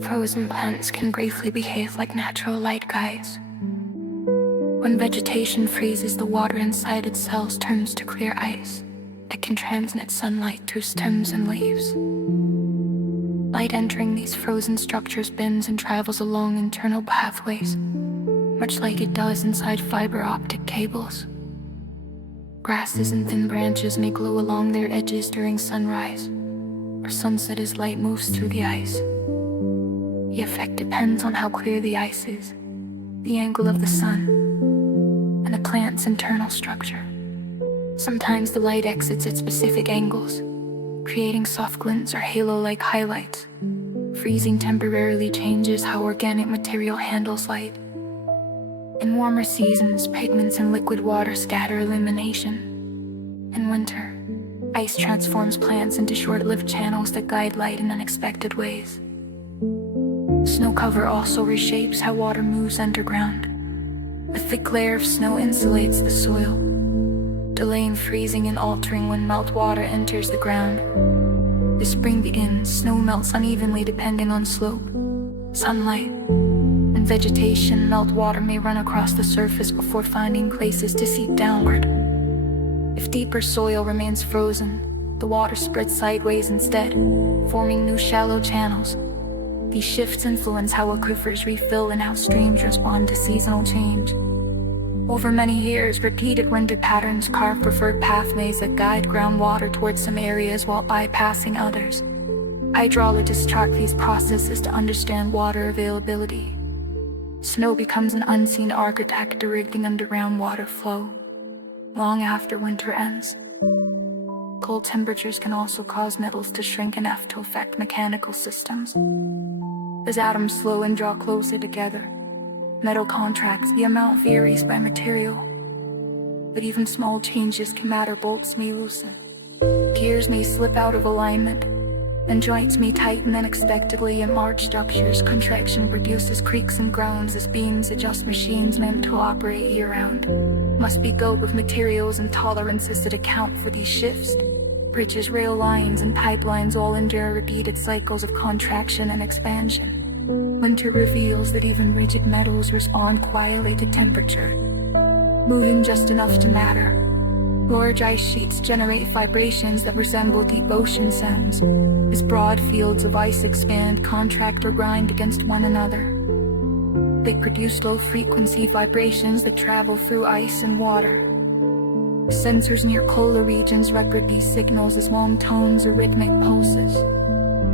Frozen plants can briefly behave like natural light guides. When vegetation freezes, the water inside its cells turns to clear ice that can transmit sunlight through stems and leaves. Light entering these frozen structures bends and travels along internal pathways, much like it does inside fiber optic cables. Grasses and thin branches may glow along their edges during sunrise or sunset as light moves through the ice. The effect depends on how clear the ice is, the angle of the sun, and the plant's internal structure. Sometimes the light exits at specific angles, creating soft glints or halo-like highlights. Freezing temporarily changes how organic material handles light. In warmer seasons, pigments and liquid water scatter illumination. In winter, ice transforms plants into short-lived channels that guide light in unexpected ways. Snow cover also reshapes how water moves underground. A thick layer of snow insulates the soil, delaying freezing and altering when meltwater enters the ground. As spring begins, snow melts unevenly depending on slope, sunlight, and vegetation. Meltwater may run across the surface before finding places to seep downward. If deeper soil remains frozen, the water spreads sideways instead, forming new shallow channels. These shifts influence how aquifers refill and how streams respond to seasonal change. Over many years, repeated winter patterns carve preferred pathways that guide groundwater towards some areas while bypassing others. Hydrologists track these processes to understand water availability. Snow becomes an unseen architect directing underground water flow, long after winter ends. Cold temperatures can also cause metals to shrink enough to affect mechanical systems. As atoms slow and draw closer together, metal contracts. The amount varies by material, but even small changes can matter. Bolts may loosen, gears may slip out of alignment, and joints may tighten unexpectedly. In large structures, contraction produces creaks and groans as beams adjust. Machines meant to operate year-round must be built with materials and tolerances that account for these shifts. Bridges, rail lines, and pipelines all endure repeated cycles of contraction and expansion. Winter reveals that even rigid metals respond quietly to temperature, moving just enough to matter. Large ice sheets generate vibrations that resemble deep ocean sounds, as broad fields of ice expand, contract, or grind against one another. They produce low-frequency vibrations that travel through ice and water. Sensors near polar regions record these signals as long tones or rhythmic pulses.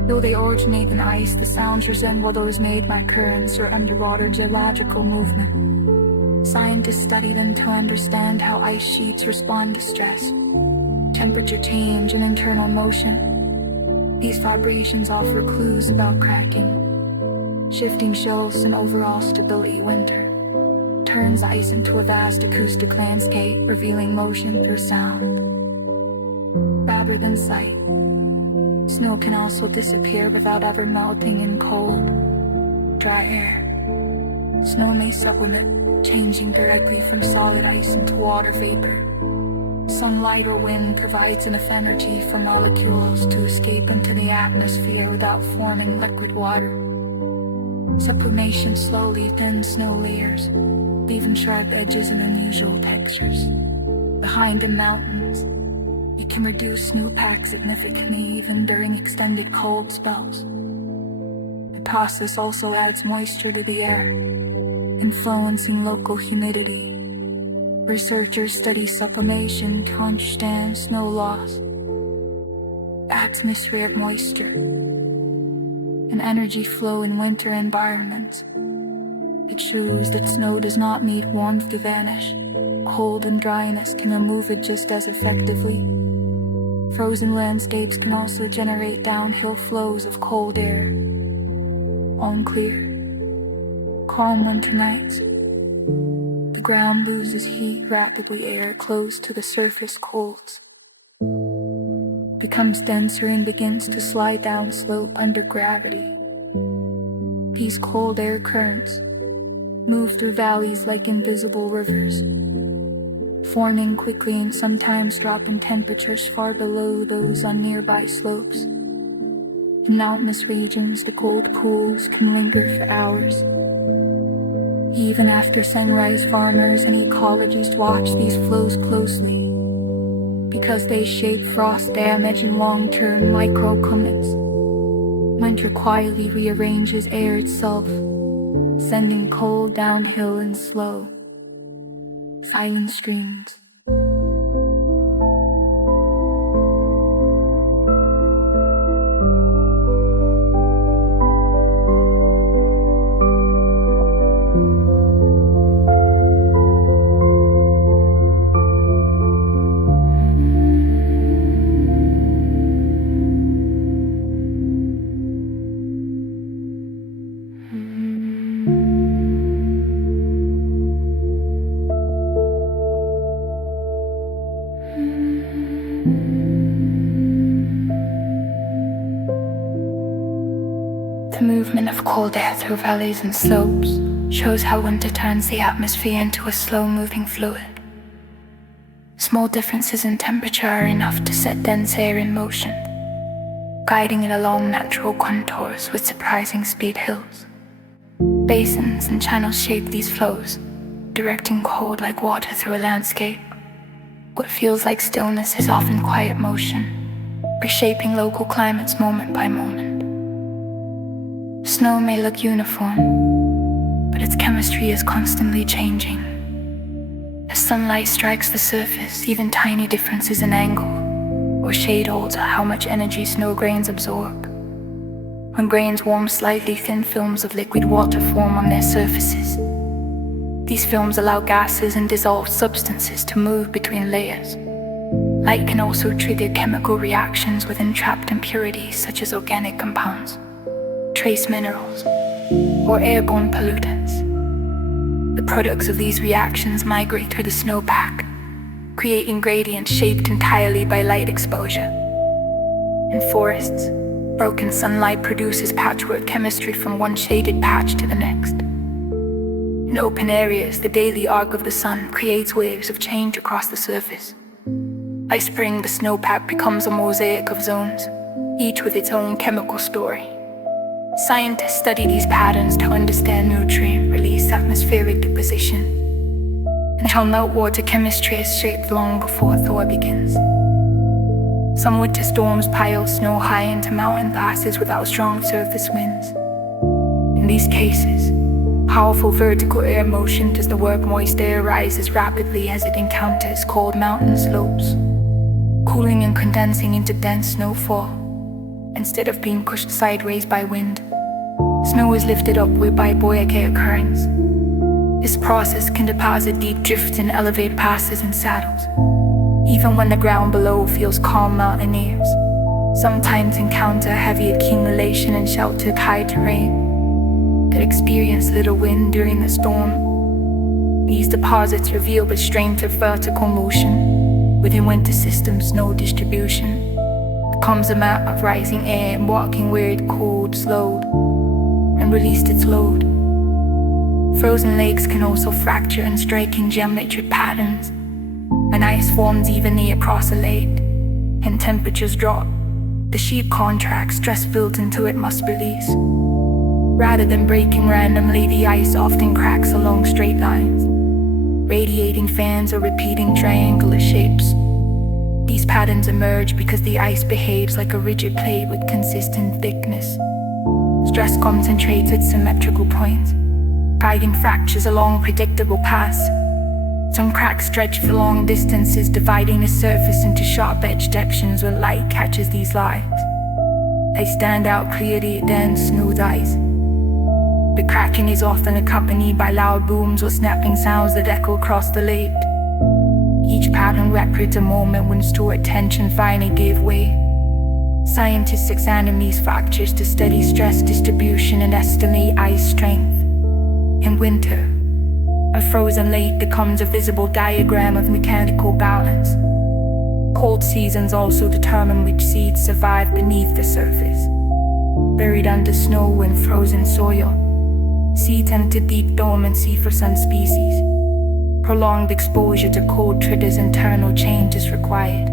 Though they originate in ice, the sounds resemble those made by currents or underwater geological movement. Scientists study them to understand how ice sheets respond to stress, temperature change, and internal motion. These vibrations offer clues about cracking, shifting shelves, and overall stability. Winter turns ice into a vast acoustic landscape, revealing motion through sound rather than sight. Snow can also disappear without ever melting in cold, dry air. Snow may sublimate, changing directly from solid ice into water vapor. Sunlight or wind provides enough energy for molecules to escape into the atmosphere without forming liquid water. Sublimation slowly thins snow layers, leaving sharp edges and unusual textures. Behind the mountains, it can reduce snowpack significantly even during extended cold spells. The process also adds moisture to the air, influencing local humidity. Researchers study sublimation to understand snow loss, atmospheric moisture, and energy flow in winter environments. It shows that snow does not need warmth to vanish. Cold and dryness can remove it just as effectively. Frozen landscapes can also generate downhill flows of cold air. On clear, calm winter nights, the ground loses heat rapidly, air close to the surface cools, becomes denser and begins to slide down slope under gravity. These cold air currents move through valleys like invisible rivers, forming quickly and sometimes dropping temperatures far below those on nearby slopes. In mountainous regions, the cold pools can linger for hours. Even after sunrise, farmers and ecologists watch these flows closely because they shape frost damage and long-term microclimates. Winter quietly rearranges air itself, sending cold downhill in slow, silent streams. The movement of cold air through valleys and slopes shows how winter turns the atmosphere into a slow-moving fluid. Small differences in temperature are enough to set dense air in motion, guiding it along natural contours with surprising speed. Hills, basins, and channels shape these flows, directing cold like water through a landscape. What feels like stillness is often quiet motion, reshaping local climates moment by moment. Snow may look uniform, but its chemistry is constantly changing. As sunlight strikes the surface, even tiny differences in angle or shade alter how much energy snow grains absorb. When grains warm slightly, thin films of liquid water form on their surfaces. These films allow gases and dissolved substances to move between layers. Light can also trigger chemical reactions with entrapped impurities such as organic compounds, trace minerals, or airborne pollutants. The products of these reactions migrate through the snowpack, creating gradients shaped entirely by light exposure. In forests, broken sunlight produces patchwork chemistry from one shaded patch to the next. In open areas, the daily arc of the sun creates waves of change across the surface. By spring, the snowpack becomes a mosaic of zones, each with its own chemical story. Scientists study these patterns to understand nutrient release, atmospheric deposition, and how meltwater chemistry is shaped long before thaw begins. Some winter storms pile snow high into mountain passes without strong surface winds. In these cases, powerful vertical air motion does the work. Moist air rises rapidly as it encounters cold mountain slopes, cooling and condensing into dense snowfall. Instead of being pushed sideways by wind, snow is lifted upward by boyake currents. This process can deposit deep drifts and elevate passes and saddles. Even when the ground below feels calm, mountaineers sometimes encounter heavy accumulation in sheltered high terrain that experience little wind during the storm. These deposits reveal the strength of vertical motion within winter system. Snow distribution becomes a map of rising air and walking where it cooled, slowed, and released its load. Frozen lakes can also fracture in striking geometric patterns. When ice forms evenly across a lake and temperatures drop, the sheet contracts, stress built into it must release. Rather than breaking randomly, the ice often cracks along straight lines, radiating fans or repeating triangular shapes. These patterns emerge because the ice behaves like a rigid plate with consistent thickness. Stress concentrates at symmetrical points, guiding fractures along predictable paths. Some cracks stretch for long distances, dividing the surface into sharp-edged sections. When light catches these lines, they stand out clearly against smooth ice. The cracking is often accompanied by loud booms or snapping sounds that echo across the lake. Each pattern records a moment when stored tension finally gave way. Scientists examine these factors to study stress distribution and estimate ice strength. In winter, a frozen lake becomes a visible diagram of mechanical balance. Cold seasons also determine which seeds survive beneath the surface. Buried under snow and frozen soil, seeds enter deep dormancy for some species. Prolonged exposure to cold triggers internal change is required.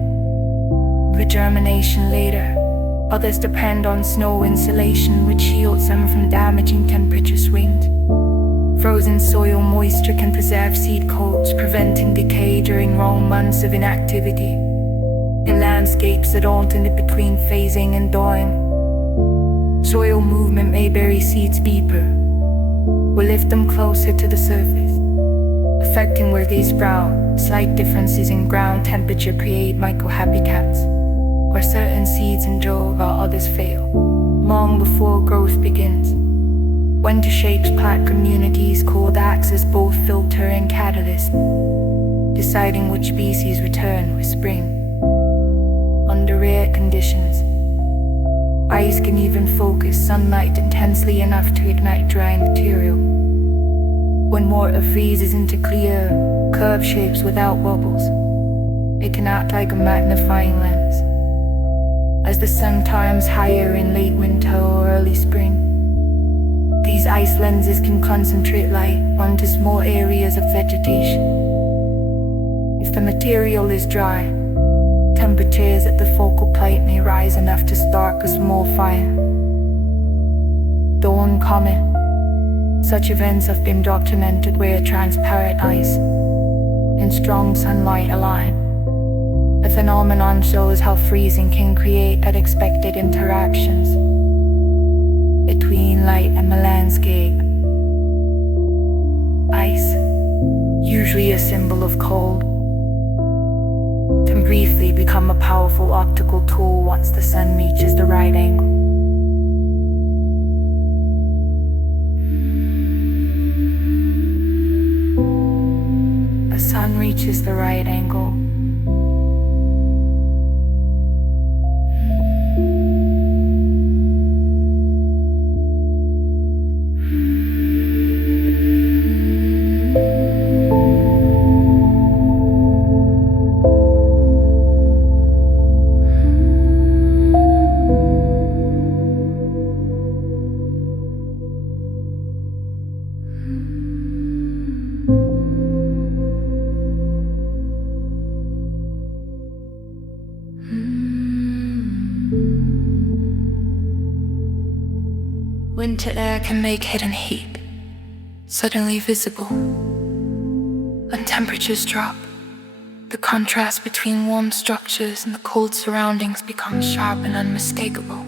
For germination later, others depend on snow insulation, which shields them from damaging temperature swings. Frozen soil moisture can preserve seed coats, preventing decay during long months of inactivity. In landscapes that alternate between phasing and thawing, soil movement may bury seeds deeper or lift them closer to the surface, affecting where they sprout. Slight differences in ground temperature create microhabitats, where certain seeds endure while others fail, long before growth begins. Winter shapes plant communities cold acts as both filter and catalyst, deciding which species return with spring. Under rare conditions, ice can even focus sunlight intensely enough to ignite dry material. When water freezes into clear, curved shapes without bubbles, it can act like a magnifying lens. As the sun climbs higher in late winter or early spring, these ice lenses can concentrate light onto small areas of vegetation. If the material is dry, temperatures at the focal plate may rise enough to spark a small fire. Though uncommon, such events have been documented where transparent ice and strong sunlight align. The phenomenon shows how freezing can create unexpected interactions between light and the landscape. Ice, usually a symbol of cold, can briefly become a powerful optical tool once the sun reaches the right angle. The sun reaches the right angle. Winter air can make hidden heat suddenly visible. When temperatures drop, the contrast between warm structures and the cold surroundings becomes sharp and unmistakable.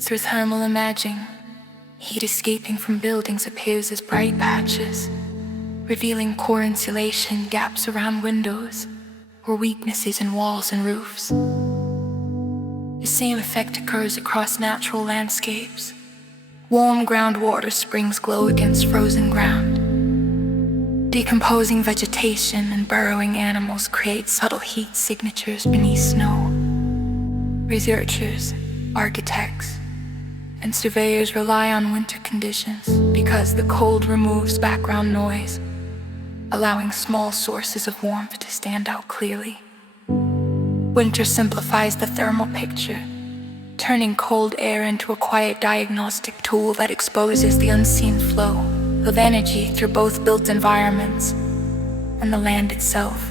Through thermal imaging, heat escaping from buildings appears as bright patches, revealing core insulation gaps around windows or weaknesses in walls and roofs. The same effect occurs across natural landscapes. Warm groundwater springs glow against frozen ground. Decomposing vegetation and burrowing animals create subtle heat signatures beneath snow. Researchers, architects, and surveyors rely on winter conditions because the cold removes background noise, allowing small sources of warmth to stand out clearly. Winter simplifies the thermal picture, turning cold air into a quiet diagnostic tool that exposes the unseen flow of energy through both built environments and the land itself.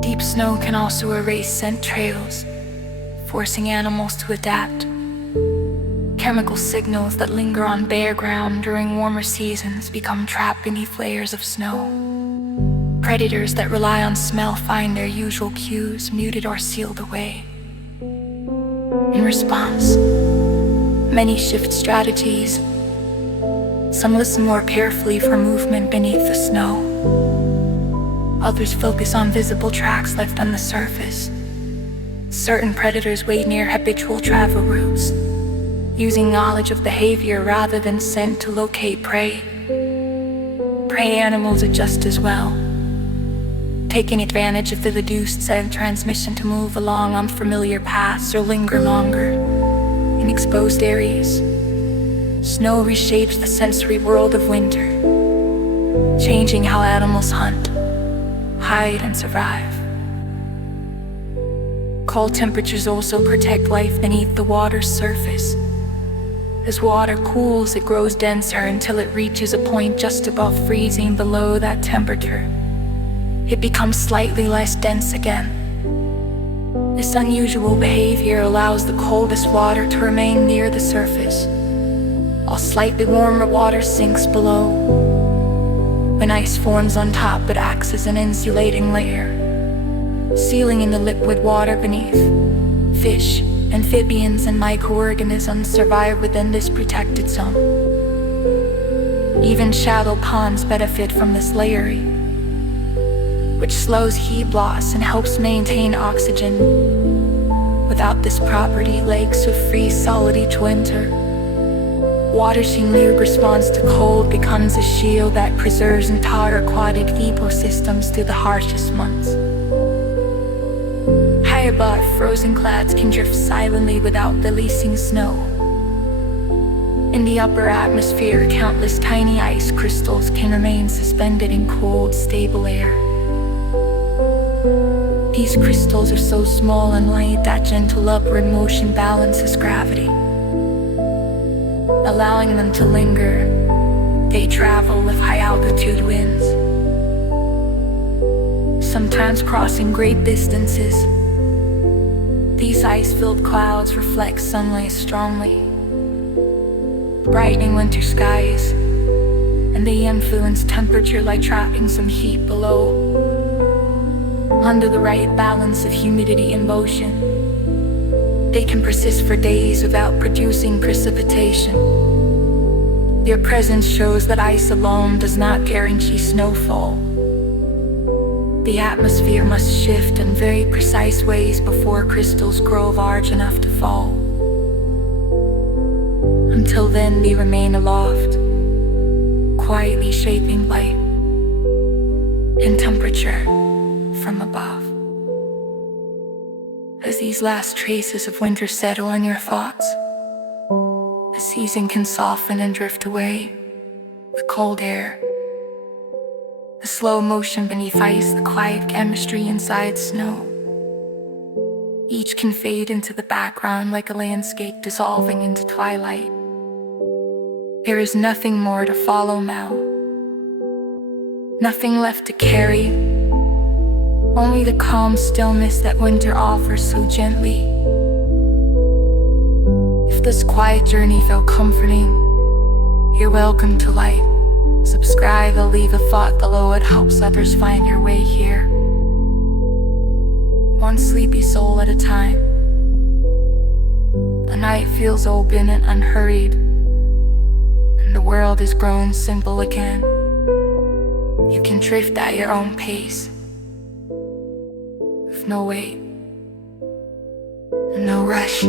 Deep snow can also erase scent trails, forcing animals to adapt. Chemical signals that linger on bare ground during warmer seasons become trapped beneath layers of snow. Predators that rely on smell find their usual cues muted or sealed away. In response, many shift strategies. Some listen more carefully for movement beneath the snow. Others focus on visible tracks left on the surface. Certain predators wait near habitual travel routes, using knowledge of behavior rather than scent to locate prey. Prey animals adjust as well, taking advantage of the reduced scent transmission to move along unfamiliar paths or linger longer in exposed areas. Snow reshapes the sensory world of winter, changing how animals hunt, hide, and survive. Cold temperatures also protect life beneath the water's surface. As water cools, it grows denser until it reaches a point just above freezing. Below that temperature, it becomes slightly less dense again. This unusual behavior allows the coldest water to remain near the surface, while slightly warmer water sinks below. When ice forms on top, it acts as an insulating layer, sealing in the liquid water beneath. Fish, amphibians, and microorganisms survive within this protected zone. Even shallow ponds benefit from this layering, which slows heat loss and helps maintain oxygen. Without this property, lakes would freeze solid each winter. Water's unique response to cold becomes a shield that preserves entire aquatic ecosystems through the harshest months. High above, frozen clouds can drift silently without releasing snow. In the upper atmosphere, countless tiny ice crystals can remain suspended in cold, stable air. These crystals are so small and light that gentle upward motion balances gravity, allowing them to linger. They travel with high-altitude winds, sometimes crossing great distances. These ice-filled clouds reflect sunlight strongly, brightening winter skies, and they influence temperature like trapping some heat below. Under the right balance of humidity and motion, they can persist for days without producing precipitation. Their presence shows that ice alone does not guarantee snowfall. The atmosphere must shift in very precise ways before crystals grow large enough to fall. Until then, they remain aloft, quietly shaping light and temperature from above. As these last traces of winter settle on your thoughts, the season can soften and drift away. The cold air, the slow motion beneath ice, the quiet chemistry inside snow. Each can fade into the background like a landscape dissolving into twilight. There is nothing more to follow now, nothing left to carry, only the calm stillness that winter offers so gently. If this quiet journey felt comforting, you're welcome to light. Subscribe or leave a thought below, it helps others find your way here. One sleepy soul at a time. The night feels open and unhurried, and the world is growing simple again. You can drift at your own pace, with no weight and no rush.